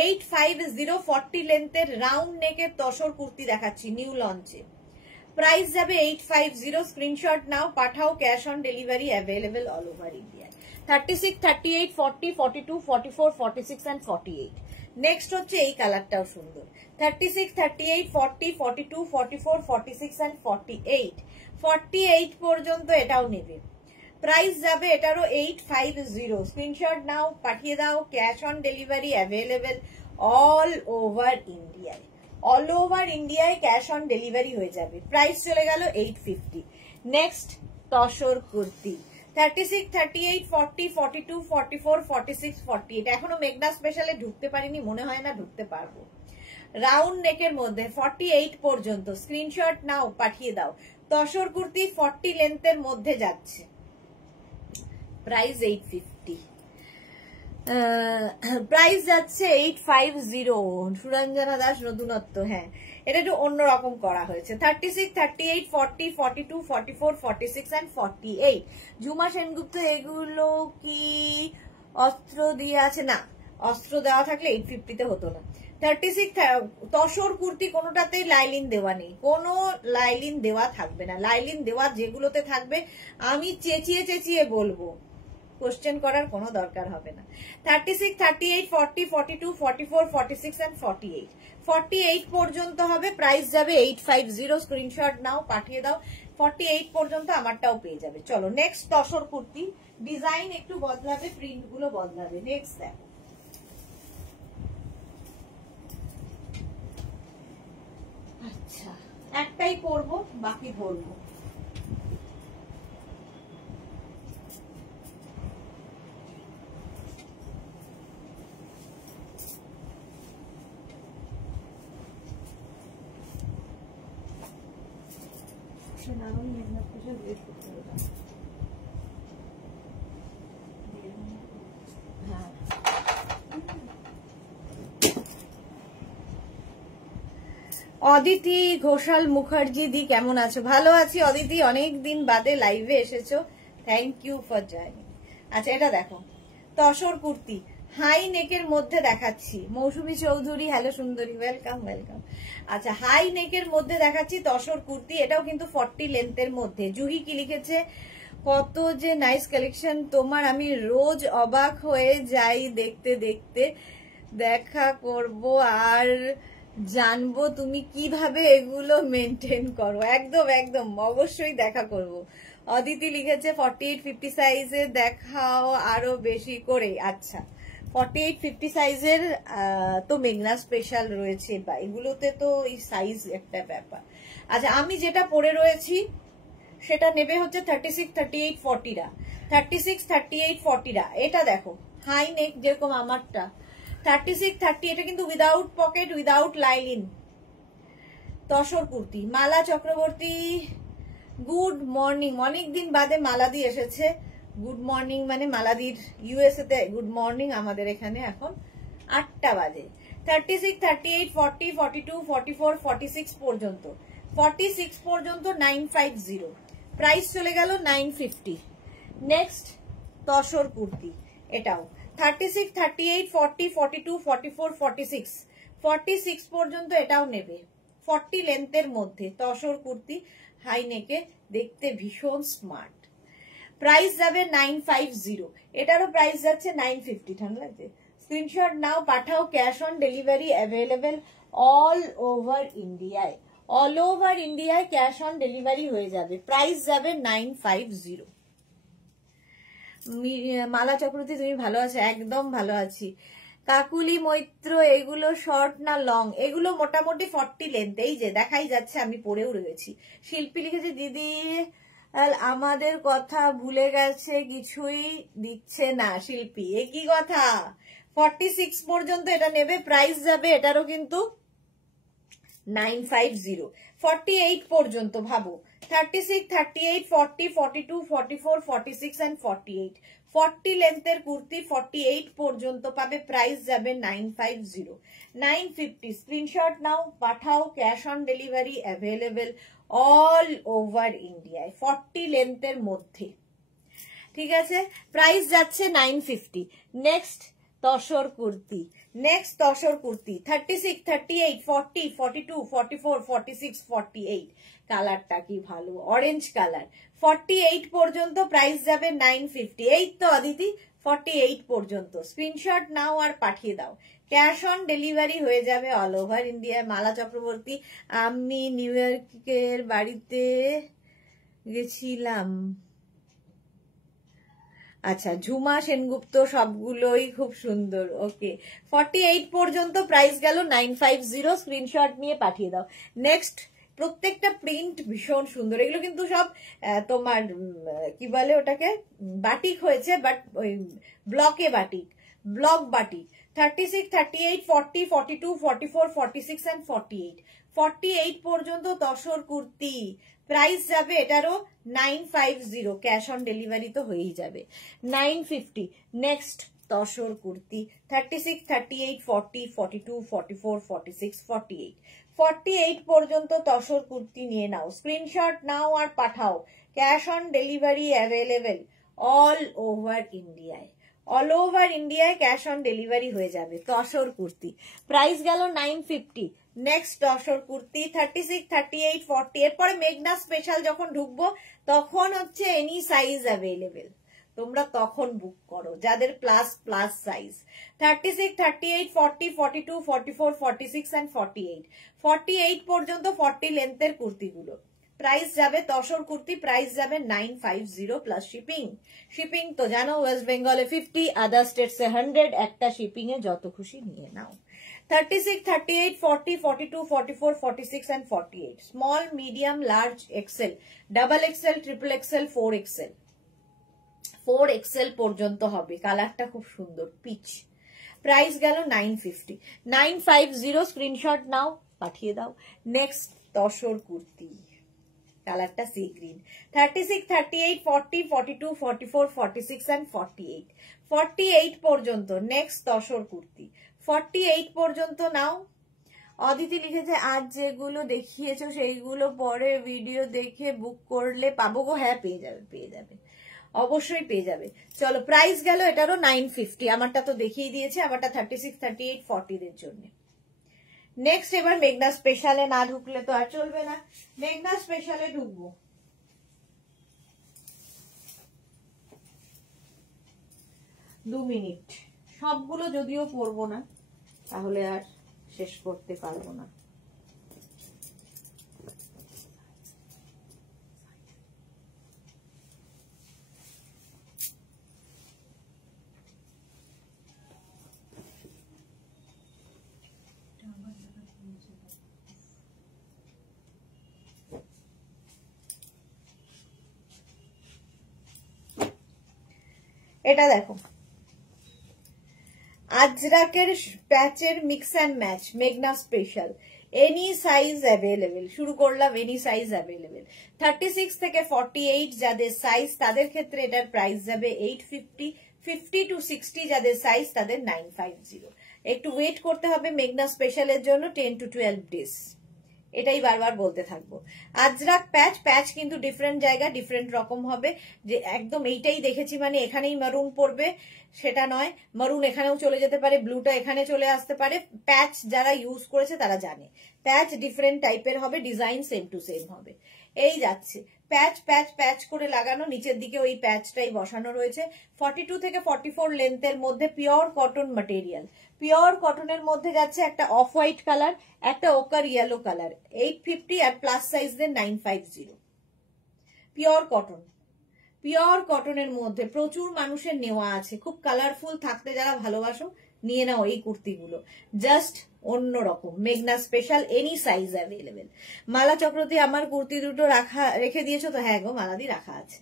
850। 40 লেন্থের রাউন্ড নেকের তসর কুর্তি দেখাচ্ছি নিউ লঞ্চে। প্রাইস যাবে 850। স্ক্রিনশট নাও, পাঠাও। Cash on delivery available all over India. 36, 38, 40, 42, 44, 46 and 48 next হচ্ছে এই কালারটাও সুন্দর। 36, 38, 40, 42, 44, 46 and 48 48 পর্যন্ত এটাও নেবে। প্রাইস যাবে এটারও 850। স্ক্রিনশট নাও, পাঠিয়ে দাও। Cash on delivery available all over ইন্ডিয়ায়। অল ওভার ইন্ডিয়ায় ক্যাশ অন ডেলিভারি হয়ে যাবে। প্রাইস চলে গেল 850। নেক্সট তসর কুর্তি 36, 38, 40, 42, 44, 46, 48। এখনো মেঘনা স্পেশালে ঢুকতে পারিনি, মনে হয় না ঢুকতে পারবো। রাউন্ড নেকের মধ্যে 48 পর্যন্ত। স্ক্রিনশট নাও, পাঠিয়ে দাও। তসর কুর্তি 40 লেন্থের মধ্যে যাচ্ছে। প্রাইস 850। প্রাইস যাচ্ছে 850। সুরঞ্জনা দাস নতুনত্ব, হ্যাঁ এটা একটু অন্যরকম করা হয়েছে। 36, 38, 40, 42, 44, 46 and 48। ঝুমা সেনগুপ্ত এগুলো কি অস্ত্র দিয়ে আছে? না, অস্ত্র দেওয়া থাকলে 850 হতো না। 36 তসর কুর্তি কোনোটাতেই লাইলিন দেওয়া নেই, কোনো লাইলিন দেওয়া থাকবে না। লাইলিন দেওয়া যেগুলোতে থাকবে আমি চেঁচিয়ে চেঁচিয়ে বলবো, কোশ্চেন করার কোনো দরকার হবে না। 36, 38, 40, 42, 44, 46 and 48। 48 পর্যন্ত হবে। প্রাইস যাবে 850। স্ক্রিনশট নাও, পাঠিয়ে দাও। 48 পর্যন্ত আমারটাও পেয়ে যাবে। চলো নেক্সট তসর কুর্তি। ডিজাইন একটু বদলাবে, প্রিন্ট গুলো বদলাবে। নেক্সট দেখো, আচ্ছা একটাই পরবো, বাকি ধরবো। অদিতি ঘোষাল মুখার্জি দি কেমন আছো? ভালো আছি অদিতি, অনেকদিন বাদে লাইভে এসেছো, থ্যাংক ইউ ফর জয়নিং। আচ্ছা এটা দেখো, তসর কুর্তি হাই নেকের মধ্যে দেখাচ্ছি। মৌসুমী চৌধুরী, হ্যালো সুন্দরী, ওয়েলকাম ওয়েলকাম। আচ্ছা হাই নেকের মধ্যে দেখাচ্ছি তসর কুর্তি, এটাও কিন্তু 40 লেন্থের মধ্যে। জুহি কি লিখেছে, কত যে নাইস কালেকশন তোমার, আমি রোজ অবাক হয়ে যাই দেখতে দেখতে। দেখা করব আর জানবো তুমি কিভাবে এগুলো মেনটেন করো। একদম একদম অবশ্যই দেখা করব। অদিতি লিখেছে 48, 50 সাইজের দেখাও আরো বেশি করে। আচ্ছা 48, 50 সাইজের তো মেঘনা স্পেশাল রয়েছে, বা এগুলোতে তো এই সাইজ একটা ব্যাপার। আচ্ছা আমি যেটা পরে রয়েছি সেটা নেবে হচ্ছে 36, 38, 40রা। 36, 38, 40রা। এটা দেখো হাই নেক যেরকম আমারটা 36, 30। এটা কিন্তু উইদাউট পকেট, উইদাউট লাইলিন তসর কুর্তি। মালা চক্রবর্তী গুড মর্নিং, অনেকদিন বাদে মালাদি এসেছে। গুড মর্নিং মানে মালাদির ইউএসএ তে গুড মর্নিং, আমাদের এখানে এখন 8টা বাজে। 36, 38, 40, 42, 44, 46 পর্যন্ত। 46 পর্যন্ত 950। প্রাইস চলে গেল 950। নেক্সট তসর কুর্তি, এটাও 36, 38, 40, 42, 44, 46। 46 পর্যন্ত এটাও নেবে। 40 লেন্থের মধ্যে তসর কুর্তি, হাই নেকে, দেখতে ভীষণ স্মার্ট। প্রাইস যাবে 950। এটারও প্রাইস যাচ্ছে 950। ঠান্ডা লাগছে? স্ক্রিনশট নাও, পাঠাও। Cash on delivery available all over ইন্ডিয়ায়। অল ওভার ইন্ডিয়ায় ক্যাশ অন ডেলিভারি হয়ে যাবে। প্রাইস যাবে 950। মালা চক্রবর্তী তুমি ভালো আছো? একদম ভালো আছি। কাকুলি মৈত্র এগুলো শর্ট না লং? এগুলো মোটামুটি 40 লেন্থ। এই যে দেখাই যাচ্ছে, আমি পরেও রয়েছি। শিল্পী লিখেছে দিদি আমাদের কথা ভুলে গেছে, কিছুই দিচ্ছে না। শিল্পী এ কি কথা? 46 পর্যন্ত এটা নেবে। প্রাইস যাবে এটারও কিন্তু 950। 48 পর্যন্ত ভাবো। 36, 38, 40, 42, 44, 46 and 48। 40 লেন্থের কুর্তি 48 পর্যন্ত পাবে। প্রাইস যাবে 950। 950। স্ক্রিনশট নাও, পাঠাও। Cash on delivery available all over ইন্ডিয়ায় 40 লেন্থের মধ্যে। ঠিক আছে, প্রাইস যাচ্ছে 950। নেক্সট তসর কুর্তি। নেক্সট তসর কুর্তি 36, 38, 40, 42, 44, 46, 48। কালারটা কি ভালো, অরেঞ্জ কালার। 48 পর্যন্ত প্রাইস যাবে 950। এই তো অদিতি 48 পর্যন্ত। স্ক্রিনশট নাও আর পাঠিয়ে দাও। ক্যাশ অন ডেলিভারি হয়ে যাবে অল ওভার ইন্ডিয়ায়। মালা চক্রবর্তী আমি নিউ ইয়র্কের বাড়িতে গেছিলাম, আচ্ছা, ঝুমা সেনগুপ্ত সবগুলোই খুব সুন্দর। ওকে, 48 পর্যন্ত প্রাইস গেল 950। স্ক্রিনশট নিয়ে পাঠিয়ে দাও। নেক্সট, প্রত্যেকটা প্রিন্ট ভীষণ সুন্দর। এগুলো কিন্তু সব তোমার কি বলে ওটাকে, বাটিক হয়েছে, বাট ওই ব্লকে বাটিক, ব্লক বাটিক। 36, 38, 40, 42, 44, 46 and 48। 48 পর্যন্ত তসর কুর্তি, প্রাইস যাবে এটারও 950। ক্যাশ অন ডেলিভারি তো হয়েই যাবে। 950। নেক্সট তসর কুর্তি 36, 38, 40, 42, 44, 46, 48। 48 পর্যন্ত তসর কুর্তি নিয়ে নাও, স্ক্রিনশট নাও আর পাঠাও। Cash on delivery available all over ইন্ডিয়ায়। অল ওভার ইন্ডিয়ায় ক্যাশ অন ডেলিভারি হয়ে যাবে। তসর কুর্তি প্রাইস গেল 950। নেক্সট তসর কুর্তি 36, 38, 40। এরপরে মেঘনা স্পেশাল যখন ঢুকবো তখন হচ্ছে এনি সাইজ অ্যাভেলেবেল, তোমরা তখন বুক করো যাদের প্লাস প্লাস সাইজ। 36, 38, 40, 42, 44, 46 and 48। 48 পর্যন্ত 40 লেন্থের কুর্তিগুলো প্রাইস যাবে, তসর কুর্তি প্রাইস যাবে 950 প্লাস শিপিং। শিপিং তো জানো, ওয়েস্ট বেঙ্গলে 50, আদার স্টেটসে 100। একটা শিপিং এ যত খুশি নিয়ে নাও। 36, 38, 40, 42, 44, 46 and 48। Small, medium, large, XL, double XL, triple XL, 4XL। 4XL পর্যন্ত হবে। কালারটা খুব সুন্দর, পিচ। প্রাইস গেল 950। 950 স্ক্রিনশট নাও, পাঠিয়ে দাও। নেক্সট তসর কুর্তি, কালারটা সি গ্রিন। 36, 38, 40, 42, 44, 46 and 48। 48 পর্যন্ত নেক্সট তসর কুর্তি। 48 পর্যন্ত নাও। অদিতি লিখেছে আজ যেগুলো দেখিয়েছো সেইগুলো পরে ভিডিও দেখে বুক করলে পাবো গো। হ্যাঁ, পেয়ে যাবে, পেয়ে যাবে, অবশ্যই পেয়ে যাবে। চলো, প্রাইস গেল এটারও 950। আমারটা তো দেখিয়ে দিয়েছে, আমারটা 36, 38, 40 দের জন্য। নেক্সট, এবার মেঘনা স্পেশালে না ঢুকলে তো আর চলবে না, মেঘনা স্পেশালে ঢুকবো। 2 মিনিট। সবগুলো যদিও পরবো না, তাহলে আর শেষ করতে পারবো না। এটা দেখো, আজরাকের প্যাচের মিক্স অ্যান্ড ম্যাচ, মেঘনা স্পেশাল, এনি সাইজ অ্যাভেলেবেল। শুরু করলাম, এনি সাইজ অ্যাভেলেবেল। 36 থেকে 48 যাদের সাইজ তাদের ক্ষেত্রে এটার প্রাইস যাবে 850। 50 to 60 যাদের সাইজ তাদের 950। একটু ওয়েট করতে হবে মেঘনা স্পেশালের জন্য, 10 to 12 ডেজ। এটাই বারবার বলতে থাকবো। আজরাক প্যাচ, প্যাচ কিন্তু ডিফারেন্ট জায়গা ডিফারেন্ট রকম হবে। যে একদম এইটাই দেখেছি মানে এখানেই মারুন পড়বে সেটা নয়, মারুন এখানেও চলে যেতে পারে, ব্লুটা এখানে চলে আসতে পারে। প্যাচ যারা ইউজ করেছে তারা জানে, প্যাচ ডিফারেন্ট টাইপের হবে, ডিজাইন সেম টু সেম হবে। এই যাচ্ছে প্যাচ প্যাচ প্যাচ করে লাগানো, নিচের দিকে ওই প্যাচটাই বসানো রয়েছে। 42 থেকে 44 লেন্থের মধ্যে পিওর কটন ম্যাটেরিয়াল। পিওর কটনের মধ্যে যাচ্ছে একটা অফ হোয়াইট কালার, একটা ওকার ইয়েলো কালার। 850 আর প্লাস সাইজদের 950। পিওর কটন, পিওর কটনের মধ্যে প্রচুর মানুষের নেওয়া আছে। খুব কালারফুল থাকতে যারা ভালোবাসো নিয়ে নাও এই কুর্তিগুলো, জাস্ট অন্যরকম। মেঘনা special, any size available. Mala Chakraborty আমার কুর্তি দুটো রেখে দিয়েছো তো? হ্যাঁ গো, মালাদি রাখা আছে।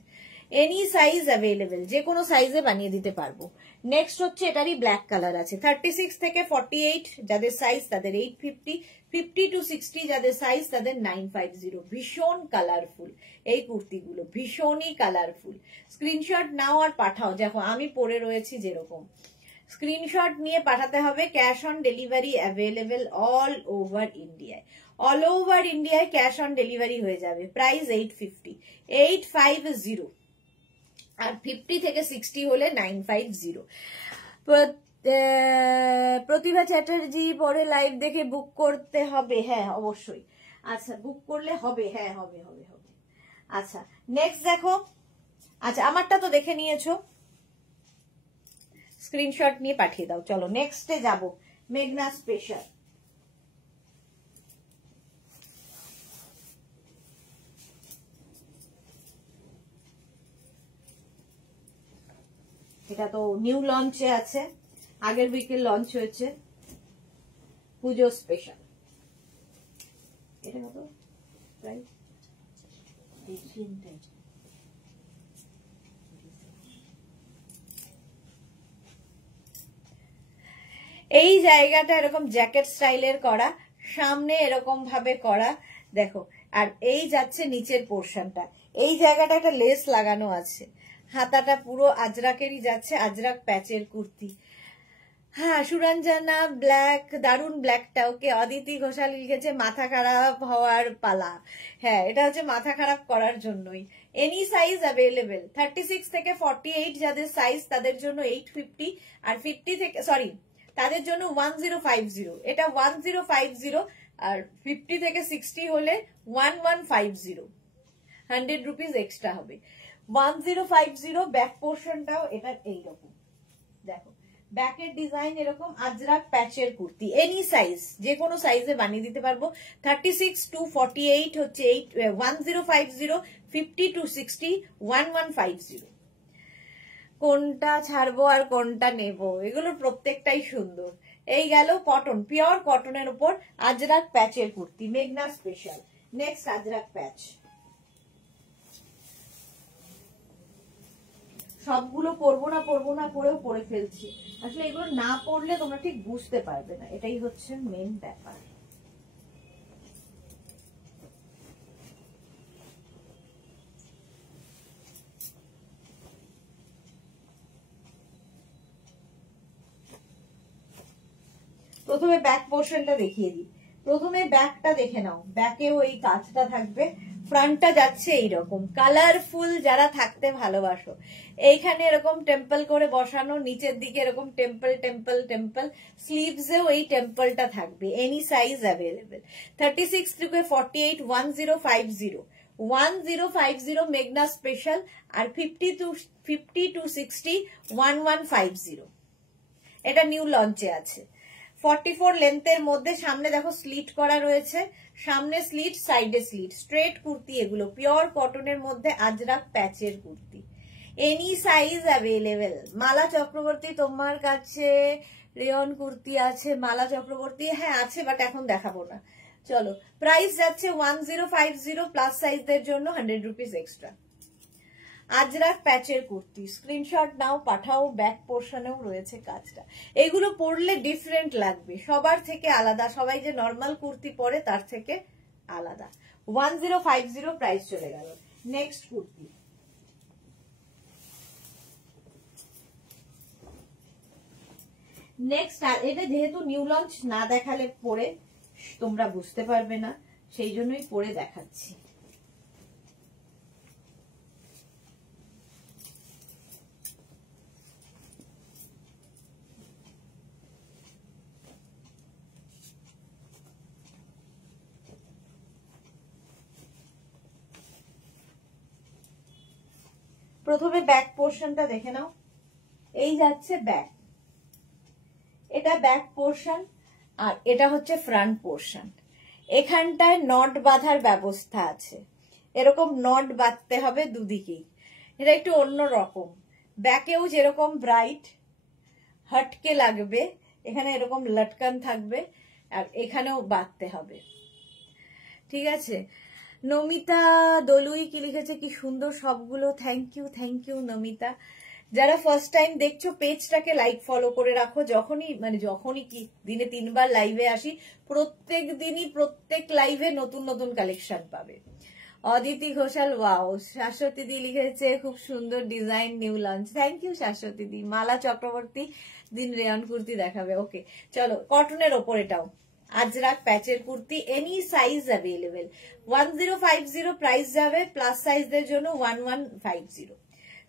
এনি সাইজ অ্যাভেলেবেল, যে কোনো সাইজে বানিয়ে দিতে পারবো। নেক্সট হচ্ছে এটারই ব্ল্যাক কালার আছে। 36 থেকে 48 যাদের সাইজ তাদের 850। 50 to 60 যাদের সাইজ তাদের 950। ভীষণ কালারফুল এই কুর্তিগুলো, ভীষণই কালারফুল। স্ক্রিনশট নাও আর পাঠাও, দেখো আমি পরে রয়েছি যেরকম। স্ক্রিনশট নিয়ে পাঠাতে হবে। Cash on delivery available all over ইন্ডিয়ায়। অল ওভার ইন্ডিয়ায় ক্যাশ অন ডেলিভারি হয়ে যাবে। প্রাইস 850। 850। আর 50 থেকে 60 হলে 950। প্রতিভা চ্যাটার্জি পরে লাইভ দেখে বুক করতে হবে? হ্যাঁ অবশ্যই। আচ্ছা, বুক করলে হবে? হ্যাঁ হবে হবে হবে। আচ্ছা, নেক্সট দেখো। আচ্ছা, আমারটা তো দেখে নিয়েছো, স্ক্রিনশট নিয়ে পাঠিয়ে দাও। চলো নেক্সটে যাব, মেঘনা স্পেশাল। এটা তো নিউ লঞ্চে আছে, আগের উইকে লঞ্চ হয়েছে, পুজো স্পেশাল। এটা কত প্রাইস? এই জায়গাটা এরকম জ্যাকেট স্টাইলের করা, সামনে এরকম ভাবে করা দেখো, আর এই যাচ্ছে নিচের পোর্শনটা, এই জায়গাটা একটা লেস লাগানো আছে, হাতাটা পুরো আজরাকেরই যাচ্ছে, আজরাক প্যাচের কুর্তি। হ্যাঁ, সুরঞ্জনা ব্ল্যাক, দারুন ব্ল্যাকটা। ওকে, অদিতি ঘোষাল লিখেছে মাথা খারাপ হওয়ার পালা। হ্যাঁ, এটা হচ্ছে মাথা খারাপ করার জন্যই। এনি সাইজ অ্যাভেলেবেল, 36 থেকে 48 যাদের সাইজ তাদের জন্য 850, আর 50 থেকে সরি তাদের জন্য 1050। এটা 1050, আর 50 থেকে 60 হলে 1150, 100 রুপিস এক্সট্রা হবে। 1050 ব্যাক পোর্শনটাও এটা এইরকম দেখো, ব্যাকের ডিজাইন এরকম আজরাক প্যাচের কুর্তি, এনি সাইজ, যে কোনো সাইজে বানিয়ে দিতে পারবো। 36 to 48 হচ্ছে 1050, 50 to 60 1150। কোনটা ছাড়বো আর কোনটা নেব, এগুলোর প্রত্যেকটাই সুন্দর। এই গেল কটন, পিওর কটনের উপর আজরাক প্যাচের কুর্তি, মেঘনা স্পেশাল। নেক্সট আজরাক প্যাচ, সবগুলো পরবো না করেও পরে ফেলছি, আসলে এগুলো না পড়লে তোমরা ঠিক বুঝতে পারবে না, এটাই হচ্ছে মেন ব্যাপার। প্রথমে ব্যাক পোর্শনটা দেখিয়ে দিই, প্রথমে ব্যাকটা দেখে নাও, ব্যাকেও এই কাজটা থাকবে, ফ্রন্টটা যাচ্ছে এইরকম কালারফুল, যারা থাকতে ভালোবাসো এইখানে এরকম টেম্পল করে বসানো, নিচের দিকে এরকম টেম্পল টেম্পল টেম্পল, স্লিভসেও এই টেম্পলটা থাকবে, এনি সাইজ অ্যাভেলেবেল। 36 থেকে 48 1050, 1050 মেঘনা স্পেশাল, আর 50 to 60 1150। এটা নিউ লঞ্চে আছে, 44 লেন্থের মধ্যে। সামনে দেখো স্লিট করা রয়েছে, সামনে স্লিট, সাইডে স্লিট, স্ট্রেট কুর্তি এগুলো, পিওর কটনের মধ্যে আজরাক প্যাচের kurti, any size available. Mala Chakraborty তোমার কাছে রেয়ন কুর্তি আছে? মালা চক্রবর্তী হ্যাঁ আছে, বাট এখন দেখাবো না। চলো, প্রাইস যাচ্ছে 1050, প্লাস সাইজদের জন্য 100 রুপিস এক্সট্রা। আজরাক প্যাচের কুর্তি, স্ক্রিনশট নাও, পাঠাও, ব্যাক পোর্শনেও রয়েছে কাজটা। এগুলো পরলে ডিফারেন্ট লাগবে, সবার থেকে আলাদা, সবাই যে নর্মাল কুর্তি পরে তার থেকে আলাদা। 1050 প্রাইস চলে গেল। নেক্সট কুর্তি, নেক্সট, আর এটা যেহেতু নিউ লঞ্চ, না দেখালে পরে তোমরা বুঝতে পারবে না, সেই জন্যই পরে দেখাচ্ছি। প্রথমে ব্যাক পোর্শনটা দেখে নাও, এই যাচ্ছে ব্যাক, এটা ব্যাক পোর্শন, আর এটা হচ্ছে ফ্রন্ট পোর্শন। এখানটায় নট বাঁধার ব্যবস্থা আছে, এরকম নট বাঁধতে হবে দুদিকেই, এটা একটু অন্য রকম। ব্যাকেও যেরকম ব্রাইট হটকে লাগবে, এখানে এরকম লটকান থাকবে, আর এখানেও বাঁধতে হবে, ঠিক আছে। নমিতা দলুই কি লিখেছে, কি সুন্দর সবগুলো, থ্যাংক ইউ নমিতা। যারা ফার্স্ট টাইম দেখছো পেজটাকে লাইক ফলো করে রাখো, যখনই কি দিনে 3 বার লাইভে আসি, প্রত্যেক দিনই প্রত্যেক লাইভে নতুন নতুন কালেকশন পাবে। অদিতি ঘোষাল, ওয়াও। শাশ্বতী দি লিখেছে খুব সুন্দর design, new launch, thank you Shashwati di. Mala Chakraborty দিন রেয়ন কুর্তি দেখাবে, ওকে। চলো, কটনের ওপর এটাও আজরাক প্যাচের kurti, any size available. 1050 price যাবে, প্লাস সাইজদের জন্য 1150।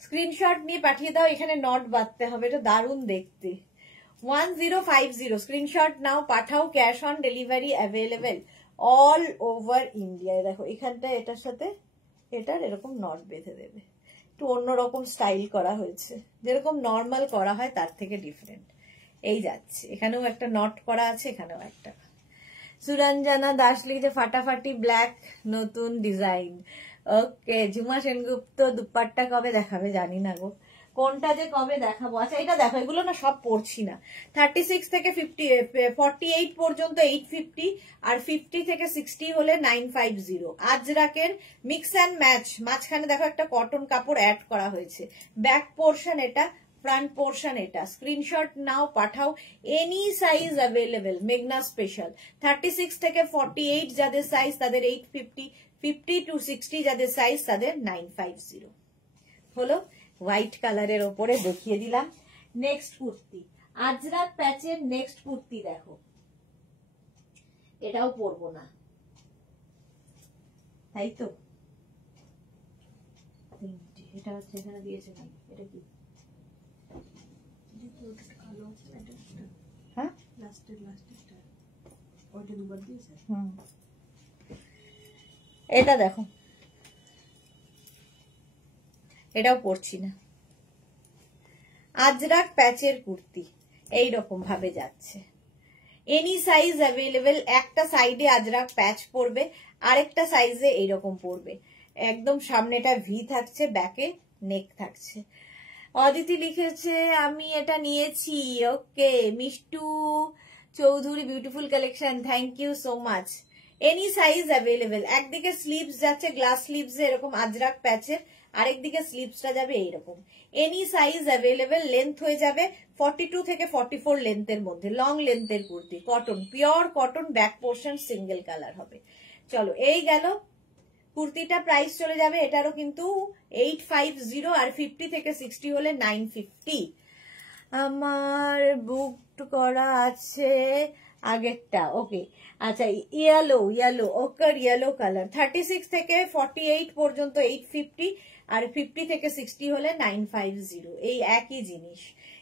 স্ক্রিনশট নিয়ে পাঠিয়ে দাও, এখানে নট বাঁধতে হবে, এটা দারুণ দেখতে। 1050 স্ক্রিনশট নাও, পাঠাও, cash on delivery available all over ইন্ডিয়ায়। দেখো এখানটা এটার সাথে এটার এরকম নট বেঁধে দেবে, একটু অন্যরকম স্টাইল করা হয়েছে, যেরকম নর্মাল করা হয় তার থেকে ডিফারেন্ট। এই যাচ্ছে, এখানেও একটা নট করা আছে, এখানেও একটা। সুরঞ্জনা দাস লিখেছে ফাটাফাটি ব্ল্যাক নতুন ডিজাইন, ওকে। ঝুমা সেনগুপ্ত দুপাট্টা কবে দেখাবে জানি না গো, কোনটা যে কবে দেখাবো। আচ্ছা এটা দেখো, এগুলো না সব পড়ছি না। 36 থেকে 48 পর্যন্ত 850, আর 50 থেকে 60 হলে 950। আজরাকের মিক্স অ্যান্ড ম্যাচ, মাঝখানে দেখো একটা কটন কাপড় অ্যাড করা হয়েছে। ব্যাক পোর্শন এটা, ফ্রন্ট পোর্শন এটা। স্ক্রিনশট নাও, পাঠাও। এনি সাইজ অ্যাভেলেবেল, মেঘনা স্পেশাল। 36 থেকে 48 যাদের সাইজ তাদের 850, 50 to 60 যাদের সাইজ তাদের 950। হলো, হোয়াইট কালারের ওপরে দেখিয়ে দিলাম। নেক্সট কুর্তি, আজরাক প্যাচের নেক্সট কুর্তি দেখো, এটাও পরবো না, তাই তো? এটা হচ্ছে এখানে দিয়েছে, এটা কি? হ্যাঁ, এটা দেখো, এটাও পরছি না। আজরাক প্যাচের কুর্তি এইরকম ভাবে যাচ্ছে। Any size available. একটা সাইডে আজরাক প্যাচ পড়বে, আরেকটা সাইজে এইরকম পড়বে। একদম সামনেটা ভি থাকছে, ব্যাকে নেক থাকছে। অদিতি লিখেছে আমি এটা নিয়েছি। Okay, Mishtu Chowdhury, beautiful collection, thank you so much. Any size available. একদিকে স্লিভস যাচ্ছে গ্লাস স্লিভস এরকম আজরাক প্যাচের, আরেকদিকে স্লিভসটা যাবে এইরকম। Any size available. লেন্থ হয়ে যাবে 42 থেকে 44 লেন্থের মধ্যে, লং লেন্থের kurti, cotton, pure cotton. Back portion single colour হবে। চলো, এই গেল কুর্তিটা। প্রাইস চলে যাবে এটারও কিন্তু 850, আর 50 থেকে 60 হলে 950। আমার বুক করা আছে আগেরটা। ওকে, আচ্ছা, ইয়েলো, ওকার ইয়েলো কালার। 36 থেকে 48 পর্যন্ত 850, আর 50 থেকে 60 হলে 950। এই একই জিনিস,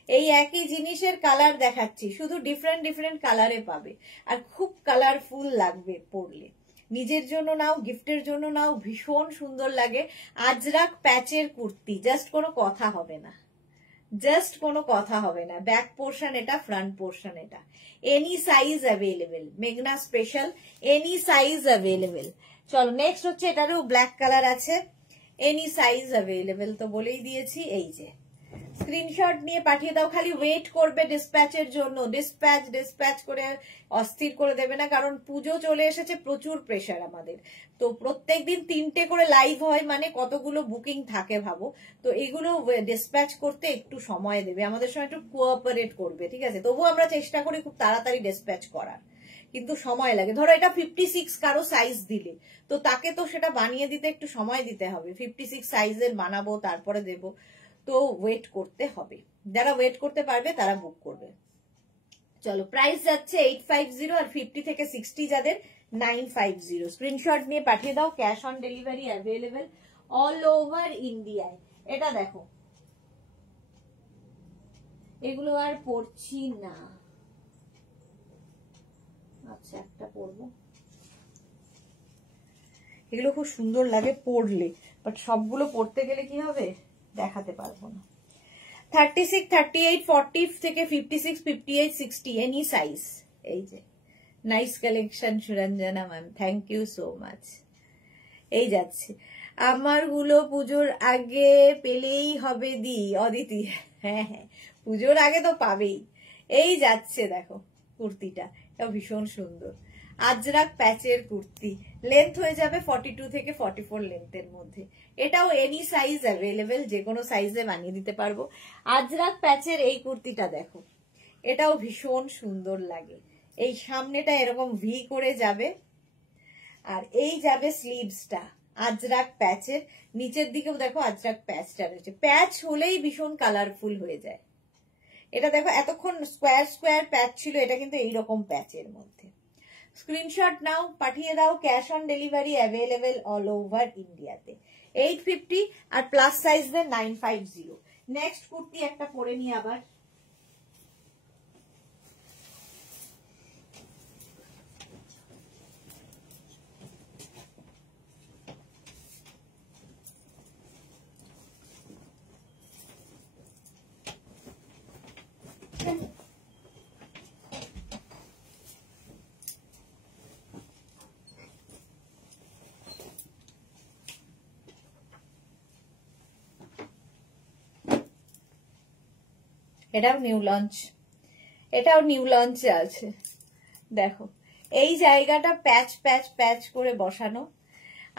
এই একই জিনিসের কালার দেখাচ্ছি, শুধু ডিফারেন্ট ডিফারেন্ট কালারে পাবে। আর খুব কালারফুল লাগবে পরলে। নিজের জন্য নাও, গিফটের জন্য নাও, ভীষণ সুন্দর লাগে। আজরাক প্যাচের কুর্তি, জাস্ট কোনো কথা হবে না, জাস্ট কোনো কথা হবে না। ব্যাক পোর্শন এটা, ফ্রন্ট পোর্শন এটা। এনি সাইজ অ্যাভেলেবেল, মেঘনা স্পেশাল, এনি সাইজ অ্যাভেলেবেল। চলো, নেক্সট হচ্ছে, এটারও ব্ল্যাক কালার আছে। এনি সাইজ অ্যাভেলেবেল তো বলেই দিয়েছি। এই যে স্ক্রিনশট নিয়ে পাঠিয়ে দাও, খালি ওয়েট করবে ডিসপ্যাচের জন্য। ডিসপ্যাচ করে অস্থির করে দেবে না, কারণ পুজো চলে এসেছে, প্রচুর প্রেশার আমাদের। তো প্রত্যেকদিন 3টে করে লাইভ হয়, মানে কতগুলো বুকিং থাকে ভাবো। তো এগুলো ডিসপ্যাচ করতে একটু সময় দেবে, আমাদের সঙ্গে একটু কোঅপারেট করবে, ঠিক আছে? তবুও আমরা চেষ্টা করি খুব তাড়াতাড়ি ডিসপ্যাচ করার, কিন্তু সময় লাগে। ধরো এটা 56 কারো সাইজ দিলে, তো তাকে তো সেটা বানিয়ে দিতে একটু সময় দিতে হবে। 56 সাইজের বানাবো, তারপরে দেবো, তো ওয়েট করতে হবে। যারা ওয়েট করতে পারবে তারা বুক করবে। চলো, প্রাইস যাচ্ছে 850, আর 50 থেকে 60 যাদের 950। স্ক্রিনশট নিয়ে পাঠিয়ে দাও। Cash on delivery available all over ইন্ডিয়ায়। এটা দেখো, এগুলো আর পরছি না। আচ্ছা, একটা পরবো, এগুলো খুব সুন্দর লাগে পরলে, বাট সবগুলো পরতে গেলে কি হবে দেখাতে পারবো না। 36, 38, 40 থেকে 56, 58, 60 এনি সাইজ। এই যে nice collection Suranjana ma'am, thank you so much. এই যাচ্ছে, আমার গুলো পুজোর আগে পেলেই হবে দি। অদিতি, হ্যাঁ হ্যাঁ, পুজোর আগে তো পাবেই। এই যাচ্ছে দেখো কুর্তিটা, এটা ভীষণ সুন্দর। আজরাক প্যাচের কুর্তি, লেন্থ হয়ে যাবে 42 থেকে 44 লেন্থের মধ্যে। এটাও এনি সাইজ অ্যাভেলেবেল, যে কোনো সাইজে বানিয়ে দিতে পারবো। আজরাক প্যাচের এই কুর্তিটা দেখো, এটাও ভীষণ সুন্দর লাগে। এই সামনেটা এরকম ভি করে যাবে, আর এই যাবে স্লিভসটা আজরাক প্যাচের। নিচের দিকেও দেখো আজরাক প্যাচটা রয়েছে। প্যাচ হলেই ভীষণ কালারফুল হয়ে যায়। এটা দেখো, এতক্ষণ স্কোয়ার স্কোয়ার প্যাচ ছিল, এটা কিন্তু এইরকম প্যাচের মধ্যে। স্ক্রিনশট নাও, পাঠিয়ে দাও। Cash on delivery available all over ইন্ডিয়াতে। 850, আর প্লাস সাইজদের 950। নেক্সট কুর্তি একটা পরে নি আবার। এটাও নিউ লঞ্চ, এটাও নিউ লঞ্চে আছে। দেখো এই জায়গাটা প্যাচ প্যাচ প্যাচ করে বসানো,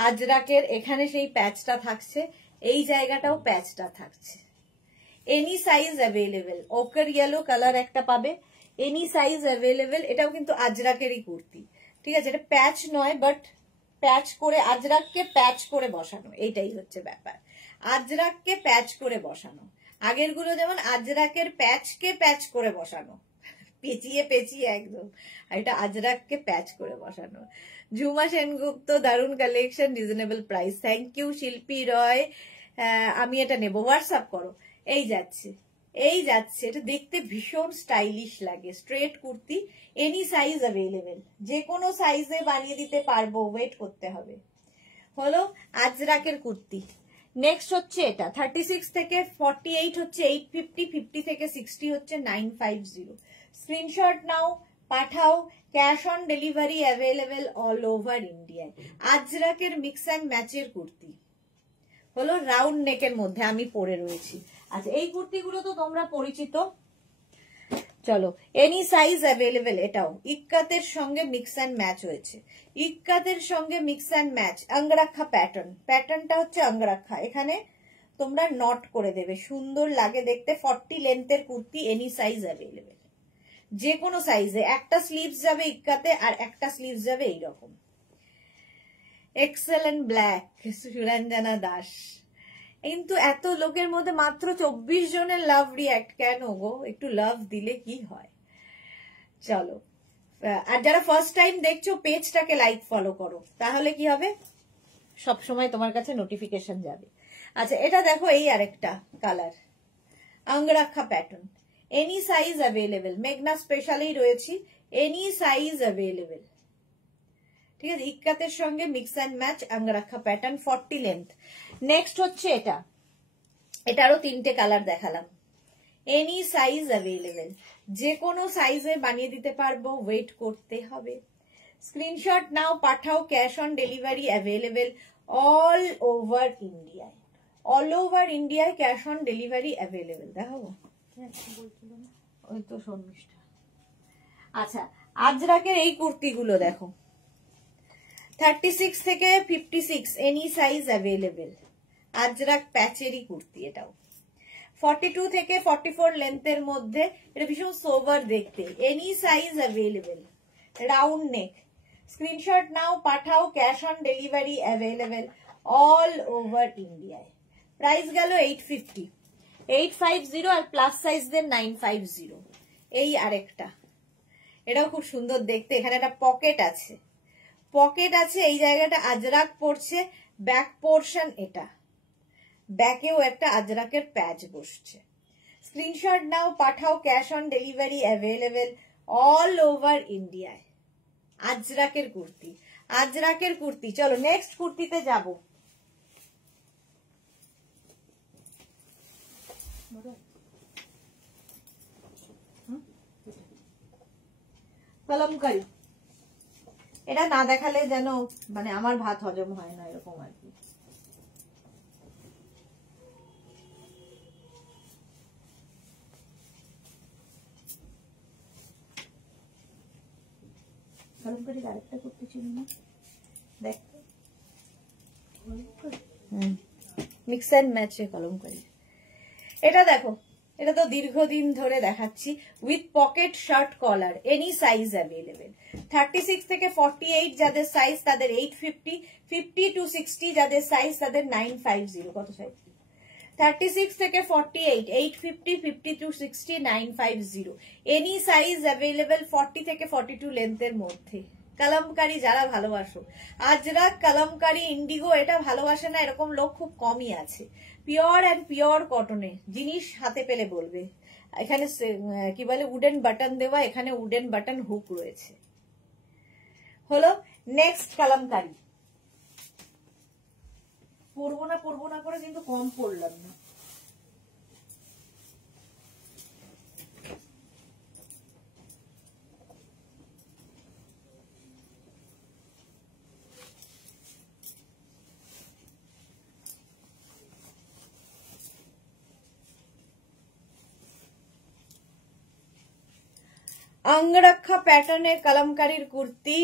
আজরাকের এখানে সেই প্যাচটা থাকছে, এই জায়গাটাও প্যাচটা থাকছে। Any size available, ochre yellow colour একটা পাবে, এনি সাইজ অ্যাভেলেবেল। এটাও কিন্তু আজরাকেরই কুর্তি, ঠিক আছে? এটা প্যাচ নয়, বাট প্যাচ করে আজরাককে প্যাচ করে বসানো, এইটাই হচ্ছে ব্যাপার। আজরাককে প্যাচ করে বসানো, আগের গুলো যেমন আজরাকের প্যাচকে প্যাচ করে বসানো, পেঁচিয়ে পেঁচিয়ে একদম, আর এটা আজরাককে প্যাচ করে বসানো। ঝুমা সেনগুপ্ত, দারুণ collection, reasonable price. Thank you Shilpi Roy. আমি এটা নেব, হোয়াটসঅ্যাপ করো। এই যাচ্ছে, এই যাচ্ছে, এটা দেখতে ভীষণ স্টাইলিশ লাগে। Straight kurti, any size available, যে কোনো সাইজে বানিয়ে দিতে পারবো, ওয়েট করতে হবে। হলো আজরাকের কুর্তি। নেক্সট হচ্ছে এটা 36 থেকে 48 হচ্ছে 850, 50 থেকে 60 হচ্ছে 950। স্ক্রিনশট নাও, পাঠাও, cash on delivery available all over ইন্ডিয়ায়। আজরাকের মিক্স অ্যান্ড ম্যাচের কুর্তি, হলো রাউন্ড নেকের মধ্যে আমি পরে রয়েছি। আচ্ছা, এই কুর্তিগুলো তো তোমরা পরিচিত। চলো, এনি সাইজ অ্যাভেলেবেল। এটাও ইক্কাতের সঙ্গে মিক্স অ্যান্ড ম্যাচ হয়েছে, ইক্কাতের সঙ্গে mix and match. Angrakha pattern, প্যাটার্নটা হচ্ছে অঙ্গরাক্ষা, এখানে তোমরা নট করে দেবে, সুন্দর লাগে দেখতে। 40 লেন্থের কুর্তি, এনি সাইজ অ্যাভেলেবেল, যে কোনো সাইজে। একটা স্লিভস যাবে ইক্কাতে, আর একটা স্লিভস যাবে এইরকম। Excellent black, Suranjana Das. কিন্তু এত লোকের মধ্যে মাত্র 24 জনের লাভ রিয়াক্ট, কেন গো? একটু লাভ দিলে কি হয়? চলো, আর যারা ফার্স্ট টাইম দেখছো পেজটাকে লাইক ফলো করো, তাহলে কি হবে, সব সময় তোমার কাছে নোটিফিকেশন যাবে। আচ্ছা, এটা দেখো, এই আরেকটা colour, angrakha pattern, any size available. মেঘনা স্পেশালেই রয়েছি, এনি সাইজ অ্যাভেলেবেল, ঠিক আছে? ইক্কাতের সঙ্গে mix and match, angrakha pattern, 40 length. Next হচ্ছে এটা, এটারও 3টে কালার দেখালাম। এনি সাইজ অ্যাভেলেবেল, যে কোনো সাইজে বানিয়ে দিতে পারবো, ওয়েট করতে হবে। স্ক্রিনশট নাও, পাঠাও, cash on delivery available all over ইন্ডিয়ায়। অল ওভার ইন্ডিয়ায় ক্যাশ অন ডেলিভারি অ্যাভেলেবেল। দেখাবো, ওই তো শর্মিষ্ঠা। আচ্ছা, আজরাকের এই কুর্তিগুলো দেখো, 36 থেকে 56 এনি সাইজ অ্যাভেলেবেল। আজরাক প্যাচেরি কুর্তি, এটাও 42 থেকে 44 লেন্থের মধ্যে। এটা ভীষণ সোবার দেখতে, any size available, round neck. Screenshot নাও, পাঠাও, cash on delivery available all over ইন্ডিয়ায়। প্রাইস গেল 850, 850, আর প্লাস সাইজদের 950। এই আরেকটা, এটাও খুব সুন্দর দেখতে, এখানে একটা পকেট আছে, পকেট আছে, এই জায়গাটা আজরাক পড়ছে, ব্যাক পোর্শন এটা, ব্যাকেও একটা আজরাকের প্যাচ বসছে। স্ক্রিনশট নাও, পাঠাও, cash on delivery available all over ইন্ডিয়ায়। আজরাকের কুর্তি, আজরাকের কুর্তি। চলো নেক্সট কুর্তিতে যাব। কলমকারি, এটা না দেখালে যেন মানে আমার ভাত হজম হয় না, এরকম আর কি। কলমকারির আরেকটা করতে ছিল না, দেখ, মিক্স অ্যান্ড ম্যাচে কলমকারি। এটা দেখো, এটা তো দীর্ঘদিন ধরে দেখাচ্ছি, with pocket shirt collar, any size available. 36 থেকে 48 যাদের সাইজ তাদের 850, 50 to 60 যাদের সাইজ তাদের 950। কত সাইজ? 36 থেকে 48, 850, 50 to 60, 950। এনি সাইজ অ্যাভেলেবেল, 40 থেকে 42 লেন্থের মধ্যে। কলমকারি যারা ভালোবাসো, আজরাক, কলমকারি, ইন্ডিগো, এটা ভালোবাসে না এরকম লোক খুব কমই আছে। পিওর অ্যান্ড পিওর কটনে জিনিস হাতে পেলে বলবে। এখানে কি বলে, উডেন বাটন দেওয়া, এখানে উডেন বাটন হুক রয়েছে। হলো নেক্সট কলমকারি। পরবো না করে কিন্তু কম পড়লাম না। আঙ্গরাক্ষা প্যাটার্নের কালামকারীর কুর্তি,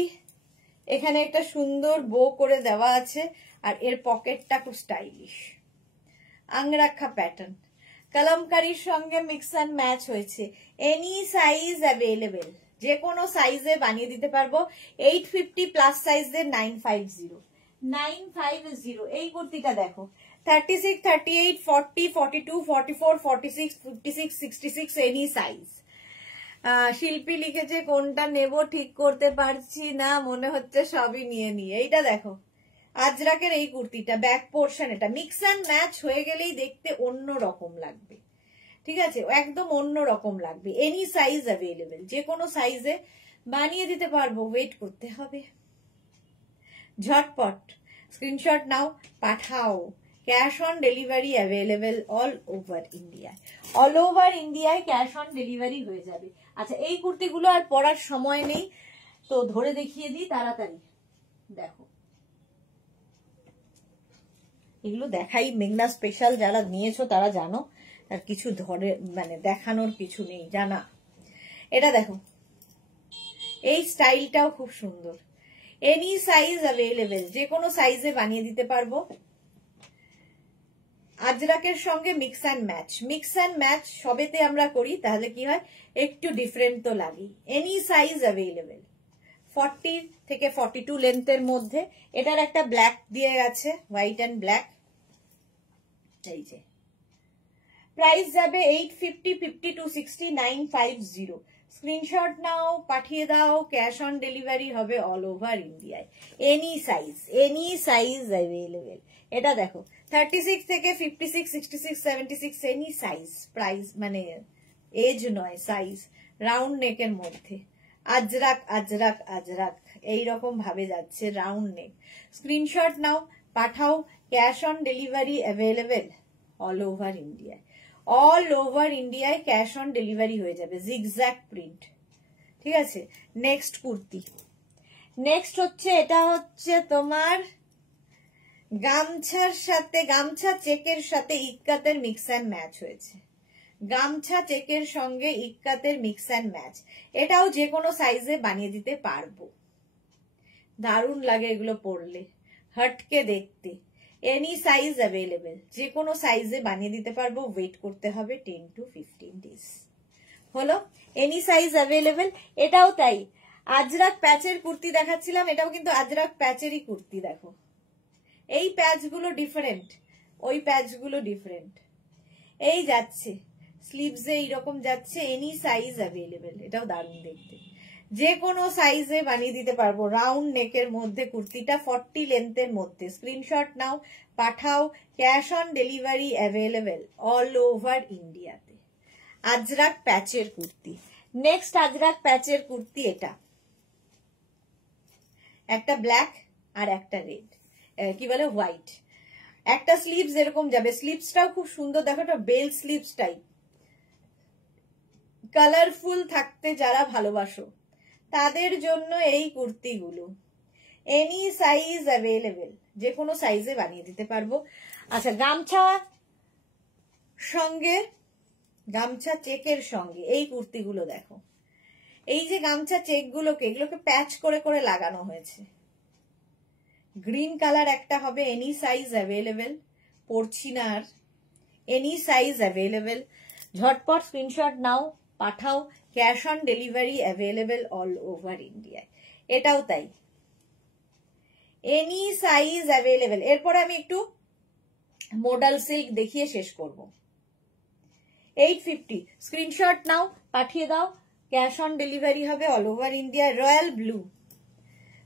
এখানে একটা সুন্দর বো করে দেওয়া আছে আর এর পকেটটা খুব স্টাইলিশ। আঙ্গরাক্ষা প্যাটার্ন কালামকারীর সঙ্গে মিক্স অ্যান্ড ম্যাচ হয়েছে। এনি সাইজ অ্যাভেলেবেল, যে কোনো সাইজে বানিয়ে দিতে পারবো। 850 প্লাস সাইজের 950 এই কুর্তিটা দেখো। 36, 38, 40, 42, 44, 46, 56, 66 এনি সাইজ। শিল্পী লিখেছে কোনটা নেব ঠিক করতে পারছি না, মনে হচ্ছে সবই নিয়ে নিয়ে। এইটা দেখো আজরাকের এই কুর্তিটা, ব্যাক পোর্শন, এটা মিক্স অ্যান্ড ম্যাচ হয়ে গেলেই দেখতে অন্য রকম লাগবে। ঠিক আছে, একদম অন্য রকম লাগবে। এনি সাইজ অ্যাভেলেবেল, যে কোনো সাইজে বানিয়ে দিতে পারবো। ওয়েট করতে হবে, ঝটপট স্ক্রিনশট নাও, পাঠাও। Cash on delivery available all over ইন্ডিয়ায়। অল ওভার ইন্ডিয়ায় ক্যাশ অন ডেলিভারি হয়ে যাবে। আচ্ছা, এই কুর্তিগুলো আর পরার সময় নেই, তো ধরে দেখিয়ে দিই তাড়াতাড়ি। দেখো এগুলো দেখাই, মেঘনা স্পেশাল যারা নিয়েছো তারা জানো, আর কিছু ধরে মানে দেখানোর কিছু নেই জানা। এটা দেখো, এই স্টাইলটাও খুব সুন্দর। এনি সাইজ অ্যাভেলেবেল, যে কোনো সাইজে বানিয়ে দিতে পারবো। আজরাকের সঙ্গে mix and match, mix and match সবেতে আমরা করি, তাহলে কি হয় একটু ডিফারেন্ট তো লাগেই। এনি সাইজ অ্যাভেলেবেল, 40 থেকে 42 লেন্থের মধ্যে। এটার একটা ব্ল্যাক দিয়ে গেছে, হোয়াইট অ্যান্ড ব্ল্যাক। এই যে প্রাইস যাবে 850, 50 to 60, 950। স্ক্রিনশট নাও, পাঠিয়ে দাও। ক্যাশ অন ডেলিভারি হবে অল ওভার ইন্ডিয়ায়। Any size available. এটা দেখো 36 থেকে 56, 66, 76 এনি সাইজ। প্রাইস মানে এজ নয়, সাইজ। রাউন্ড নেকের মধ্যে আজরাক আজরাক আজরাক এইরকম ভাবে যাচ্ছে, রাউন্ড নেক। স্ক্রিনশট নাও, পাঠাও। Cash on delivery available all over ইন্ডিয়ায়। অল ওভার ইন্ডিয়ায় ক্যাশ অন ডেলিভারি হয়ে যাবে। জিগজ্যাগ প্রিন্ট, ঠিক আছে। নেক্সট কুর্তি, নেক্সট হচ্ছে, এটা হচ্ছে তোমার গামছার সাথে, গামছা চেকের সাথে ইক্কাতের মিক্স অ্যান্ড ম্যাচ হয়েছে। গামছা চেকের সঙ্গে ইক্কাতের মিক্স অ্যান্ড ম্যাচ। এটাও যে কোনো সাইজে বানিয়ে দিতে পারবো। দারুণ লাগে এগুলো পরলে, হটকে দেখতে। এনি সাইজ অ্যাভেলেবেল, যে কোনো সাইজে বানিয়ে দিতে পারবো। ওয়েট করতে হবে 10 to 15 ডেজ। হলো, এনি সাইজ অ্যাভেলেবেল। এটাও তাই, আজরাক প্যাচের কুর্তি দেখাচ্ছিলাম, এটাও কিন্তু আজরাক প্যাচেরই কুর্তি। দেখো এই প্যাচগুলো ডিফারেন্ট, ওই প্যাচগুলো ডিফারেন্ট। এই যাচ্ছে স্লিভসে এইরকম যাচ্ছে। এনি সাইজ অ্যাভেলেবেল, এটাও দারুণ দেখতে। যে কোনো সাইজে বানিয়ে দিতে পারবো। রাউন্ড নেকের মধ্যে কুর্তিটা, 40 লেন্থের মধ্যে। স্ক্রিনশট নাও, পাঠাও। Cash on delivery available all over ইন্ডিয়াতে। আজরাক প্যাচের কুর্তি। নেক্সট আজরাক প্যাচের কুর্তি, এটা একটা ব্ল্যাক আর একটা রেড, কি বলে হোয়াইট। একটা স্লিভস এরকম যাবে, স্লিভসটাও খুব সুন্দর। দেখো এটা বেল স্লিভস টাইপ। কালারফুল থাকতে যারা ভালোবাসো তাদের জন্য এই কুর্তিগুলো। এনি সাইজ অ্যাভেলেবেল, যে কোনো সাইজে বানিয়ে দিতে পারবো। আচ্ছা, গামছা সঙ্গে, গামছা চেকের সঙ্গে এই কুর্তিগুলো দেখো। এই যে গামছা চেকগুলোকে, এগুলোকে প্যাচ করে করে লাগানো হয়েছে। গ্রিন কালার একটা হবে। এনি সাইজ অ্যাভেলেবেল, পড়ছি না আর। এনি সাইজ অ্যাভেলেবেল, ঝটপট স্ক্রিনশট নাও, পাঠাও। Cash on delivery available all over ইন্ডিয়ায়। এটাও তাই, এনি সাইজ অ্যাভেলেবেল। এরপর আমি একটু মডাল সিল্ক দেখিয়ে শেষ করব। 850, স্ক্রিনশট নাও, পাঠিয়ে দাও। ক্যাশ অন ডেলিভারি হবে all over India. Royal blue,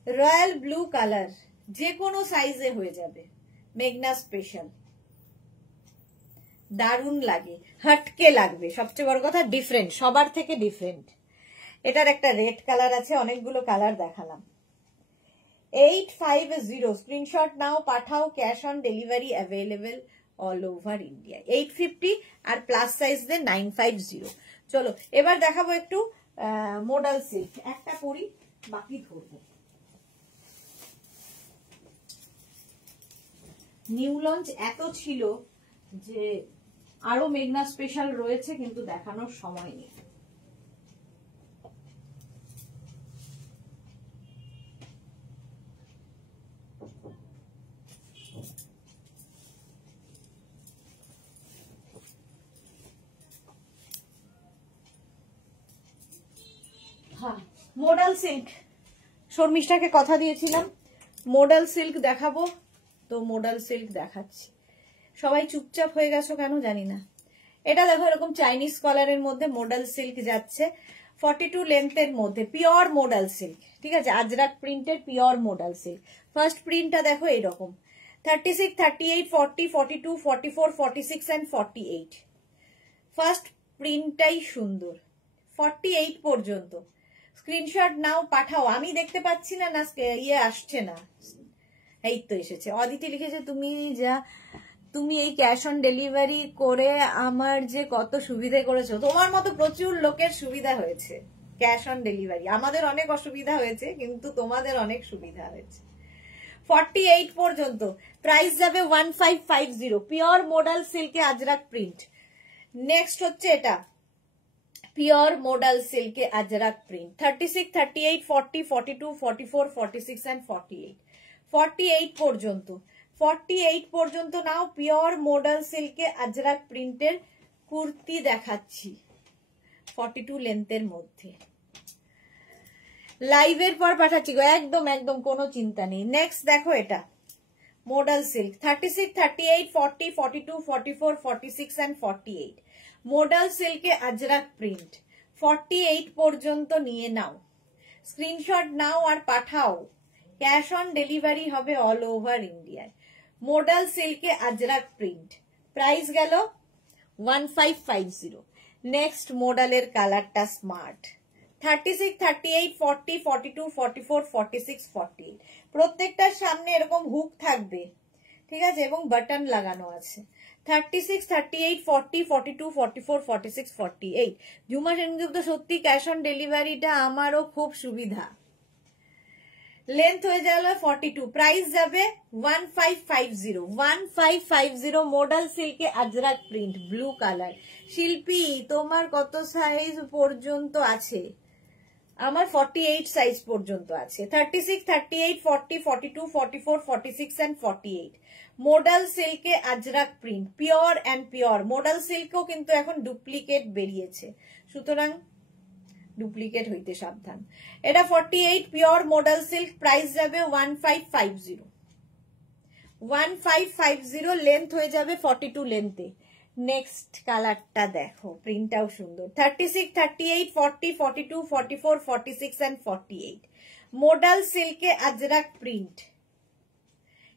royal blue colour, যে কোনো সাইজে হয়ে যাবে। মেঘনা স্পেশাল, দারুণ লাগে, হটকে লাগবে। সবচেয়ে বড় কথা ডিফারেন্ট, সবার থেকে ডিফারেন্ট। এটার একটা রেড কালার আছে, অনেকগুলো কালার দেখালাম। 850, স্ক্রিনশট নাও, পাঠাও। Cash on delivery available all over India. 850 আর প্লাস সাইজদের 950। চলো এবার দেখাবো একটু মডাল সিল্ক। একটা করি, বাকি ধরবো। নিউ লঞ্চ এত ছিল যে আরো মেঘনা স্পেশাল রয়েছে, কিন্তু দেখানোর সময় নেই। মোডাল সিল্ক, শর্মিষ্ঠাকে কথা দিয়েছিলাম মোডাল সিল্ক দেখাবো, তো মোডাল সিল্ক দেখাচ্ছি। সবাই চুপচাপ হয়ে গেছো কেন জানি না। এটা দেখো এরকম চাইনিজ কলারের মধ্যে মোডাল সিল্ক যাচ্ছে, 42 লেন্থের মধ্যে, পিওর মোডাল সিল্ক, ঠিক আছে, আজরাক প্রিন্টের পিওর মোডাল সিল্ক। ফার্স্ট প্রিন্টটা দেখো এইরকম, 36, 38, 40, 42, 44, 46 and 48। ফার্স্ট প্রিন্টটাই সুন্দর, 48 পর্যন্ত। স্ক্রিনশট নাও, পাঠাও। আমি দেখতে পাচ্ছি না, না ইয়ে আসছে না। এই তো এসেছে। অদিতি লিখেছে তুমি এই ক্যাশ অন ডেলিভারি করে আমার যে কত সুবিধা করেছো। তোমার মতো প্রচুর লোকের সুবিধা হয়েছে ক্যাশ অন ডেলিভারি। আমাদের অনেক অসুবিধা হয়েছে, কিন্তু তোমাদের অনেক সুবিধা হয়েছে। 48 পর্যন্ত প্রাইস যাবে 1550, পিওর মোডাল সিল্কে আজরাক প্রিন্ট। নেক্সট হচ্ছে এটা পিওর মোডাল সিল্কে আজরাক প্রিন্ট, 36, 38, 40, 42, 44, 46 and 48। 48 পর্যন্ত, 48 পর্যন্ত নাও। পিওর মোডাল সিল্কে আজরাক প্রিন্টের কুর্তি দেখাচ্ছি 42 লেন্থের মধ্যে। লাইভের পর পাঠাচ্ছি গো, একদম একদম কোনো চিন্তা নেই। নেক্সট দেখো এটা মোডাল সিল্ক, 36, 38, 40, 42, 44, 46 and 48। মোডাল সিল্কে আজরাক প্রিন্ট, 48 পর্যন্ত নিয়ে নাও, স্ক্রিনশট নাও আর পাঠাও। ক্যাশ অন ডেলিভারি হবে অল ওভার ইন্ডিয়ায়। মোডাল সিল্কে আজরাক প্রিন্ট, প্রাইস গেল 1550। নেক্সট মোডালের কালারটা স্মার্ট, 36, 38, 40, 42, 44, 46, 48। প্রত্যেকটার সামনে এরকম হুক থাকবে, ঠিক আছে, এবং বাটন লাগানো আছে। 36, 38, 40, 42, 44, 46, 48। ঝুমা সেনগুপ্ত, সত্যি ক্যাশ অন ডেলিভারিটা আমারও খুব সুবিধা। লেন্থ হয়ে গেল 42, প্রাইস যাবে 1550। 1550 মোডাল সিল্কে ajrak print, blue colour. Shilpi তোমার কত সাইজ পর্যন্ত আছে? আমার 48 সাইজ পর্যন্ত আছে। 36, 38, 40, 42, 44, 46 and 48। মোডাল সিল্কে ajrak print, pure and pure. Modal সিল্কও কিন্তু এখন ডুপ্লিকেট বেরিয়েছে, সুতরাং ডুপ্লিকেট হইতে সাবধান। এটা 48 পিওর মোডাল সিল্ক, প্রাইস যাবে 1550। 1550, লেন্থ হয়ে যাবে 42 লেন্থে। নেক্সট কালারটা দেখো, প্রিন্টটাও সুন্দর, 36, 38, 40, 42, 44, 46 and 48। মোডাল সিল্কে আজরাক প্রিন্ট।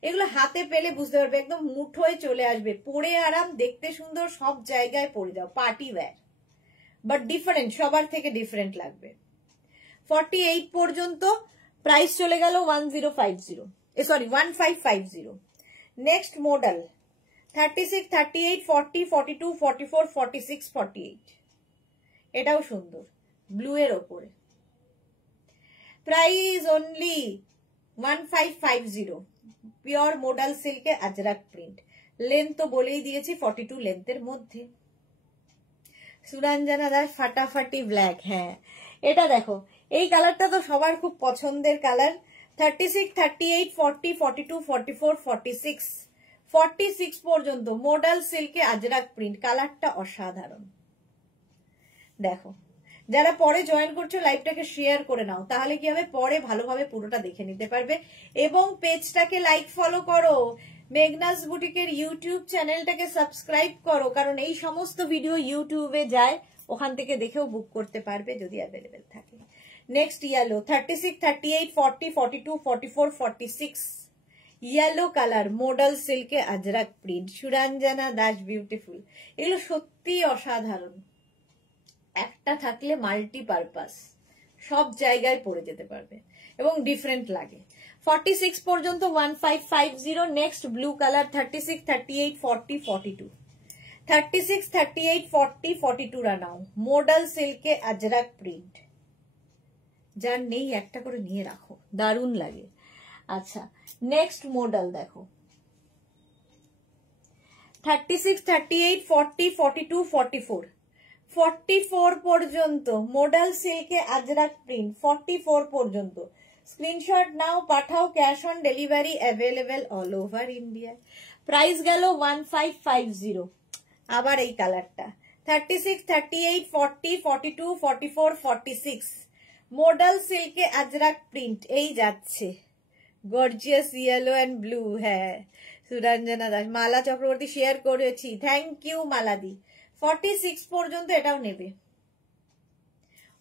এগুলো হাতে পেলে বুঝতে পারবে, একদম মুঠোয় চলে আসবে, পরে আরাম, দেখতে সুন্দর, সব জায়গায় পরে যাও, পার্টি ওয়্যার, বাট ডিফারেন্ট, সবার থেকে ডিফারেন্ট লাগবে। 48 পর্যন্ত, প্রাইস চলে গেল 1550। Next modal 36, 38, 40, 42, 44, 46, 48। এটাও সুন্দর, ব্লু এর ওপরে। প্রাইস অনলি 1550, পিওর মোডাল সিল্কে আজরাক প্রিন্ট। লেন্থ তো বলেই দিয়েছি 42 লেন্থের মধ্যে। সুরঞ্জনা দাস, ফাটাফাটি ব্ল্যাক। হ্যাঁ, এটা দেখো, এই কালারটা তো সবার খুব পছন্দের কালার। 36, 38, 40, 42, 44, 46, 46 পর্যন্ত মোডাল সিল্কে আজরাক প্রিন্ট। কালারটা অসাধারণ। দেখো, যারা পরে জয়েন করছো লাইভটাকে শেয়ার করে নাও, তাহলে কি হবে, পরে ভালোভাবে পুরোটা দেখে নিতে পারবে। এবং পেজটাকে লাইক ফলো করো, মেঘনাস বুটিকের ইউটিউব চ্যানেলটাকে সাবস্ক্রাইব করো, কারণ এই সমস্ত ভিডিও ইউটিউবে যায়, ওখান থেকে দেখেও বুক করতে পারবে যদি অ্যাভেলেবেল থাকে। Next yellow, 36, 38, 40, 42, 44, 46। Yellow colour, modal সিল্কে আজরাক প্রিন্ট, সুরঞ্জনা দাস, বিউটিফুল। এগুলো সত্যি অসাধারণ, একটা থাকলে মাল্টিপারপাস, সব জায়গায় পরে যেতে পারবে এবং ডিফারেন্ট লাগে। 46 পর্যন্ত 1550। Next blue colour, 36, 38, 40, 42। 36, 38, 40, 42 রানাও, মোডাল সিল্কে আজরাক প্রিন্ট। যার নেই একটা করে নিয়ে রাখো, দারুণ লাগে। আচ্ছা, নেক্সট মডেল দেখো, 36, 38, 40, 42, 44। 44 পর্যন্ত মোডাল সিল্কে আজরাক প্রিন্ট, 44 পর্যন্ত। স্ক্রিনশট নাও, পাঠাও, cash on delivery available all over India. Price গেল 1550। আবার এই কালারটা, 36, 38, 40, 42, 44, 46। মডাল সিল্কে আজরাক প্রিন্ট এই যাচ্ছে, গর্জিয়াস ইয়েলো অ্যান্ড ব্লু। হ্যাঁ, সুরঞ্জনা দাস, মালা চক্রবর্তী শেয়ার করেছি, থ্যাংক ইউ মালাদি। 46 পর্যন্ত এটাও নেবে।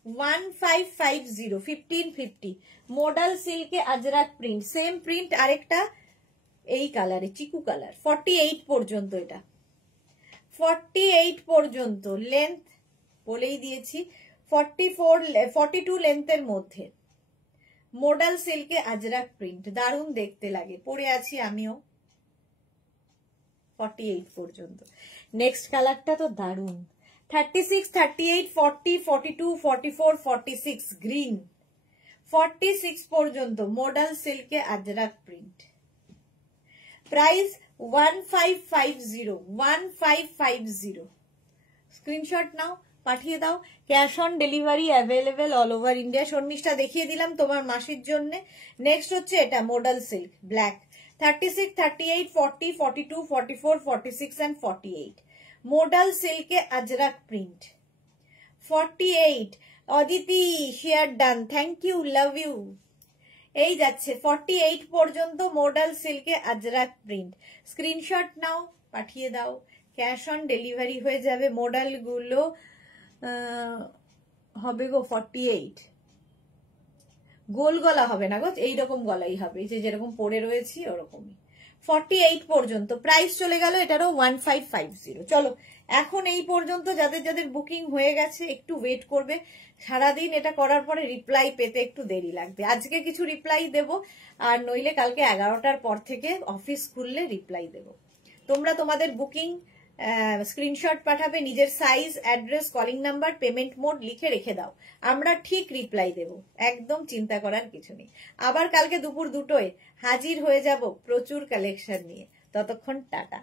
1550, 1550 মডাল সিল্কে আজরাক প্রিন্ট, সেম প্রিন্ট আরেকটা এই কালারে, চিকু কালার। 48 পর্যন্ত, এটা 48 পর্যন্ত লেন্থ বলেই দিয়েছি, 42 লেন্থের মধ্যে মডাল সিল্কে আজরাক প্রিন্ট, দারুণ দেখতে লাগে, পরে আছি আমিও। 48 পর্যন্ত। নেক্সট কালারটা তো দারুণ, 36, 38, 40, 42, 44, 46 গ্রিন। 46 পর্যন্ত মডাল সিল্কে আজরাক প্রিন্ট, প্রাইস 1550, 1550। স্ক্রিনশট নাও, পাঠিয়ে দাও। Cash on delivery available all over India. Sharmishtha দেখিয়ে দিলাম তোমার মাসির জন্য। নেক্সট হচ্ছে এটা modal silk black, 36, 38, 40, 42, 44, 46 and 48 modal সিল্কে ajrak print. 48 Aditi share done, thank you, love you. এই যাচ্ছে 48 পর্যন্ত মডাল সিল্কে আজরাক প্রিন্ট। স্ক্রিনশট নাও, পাঠিয়ে দাও। ক্যাশ অন ডেলিভারি হয়ে যাবে। মডেল গুলো হবে গো 48, গোল গলা হবে না গো, এইরকম গলাই হবে, যে যেরকম পরে রয়েছি ওরকমই। 48 পর্যন্ত প্রাইস চলে গেল এটারও 1550। চলো এখন এই পর্যন্ত যাদের যাদের বুকিং হয়ে গেছে একটু ওয়েট করবে, সারাদিন এটা করার পরে রিপ্লাই পেতে একটু দেরি লাগবে। আজকে কিছু রিপ্লাই দেব, আর নইলে কালকে 11টার পর থেকে অফিস খুললে রিপ্লাই দেব। তোমরা তোমাদের বুকিং স্ক্রিনশট পাঠাবে, নিজের size, address, calling number, payment mode লিখে রেখে দাও, আমরা ঠিক রিপ্লাই দেব, একদম চিন্তা করার কিছু নেই। আবার কালকে দুপুর 2টোয় হাজির হয়ে যাব প্রচুর কালেকশন নিয়ে। ততক্ষণ টাটা।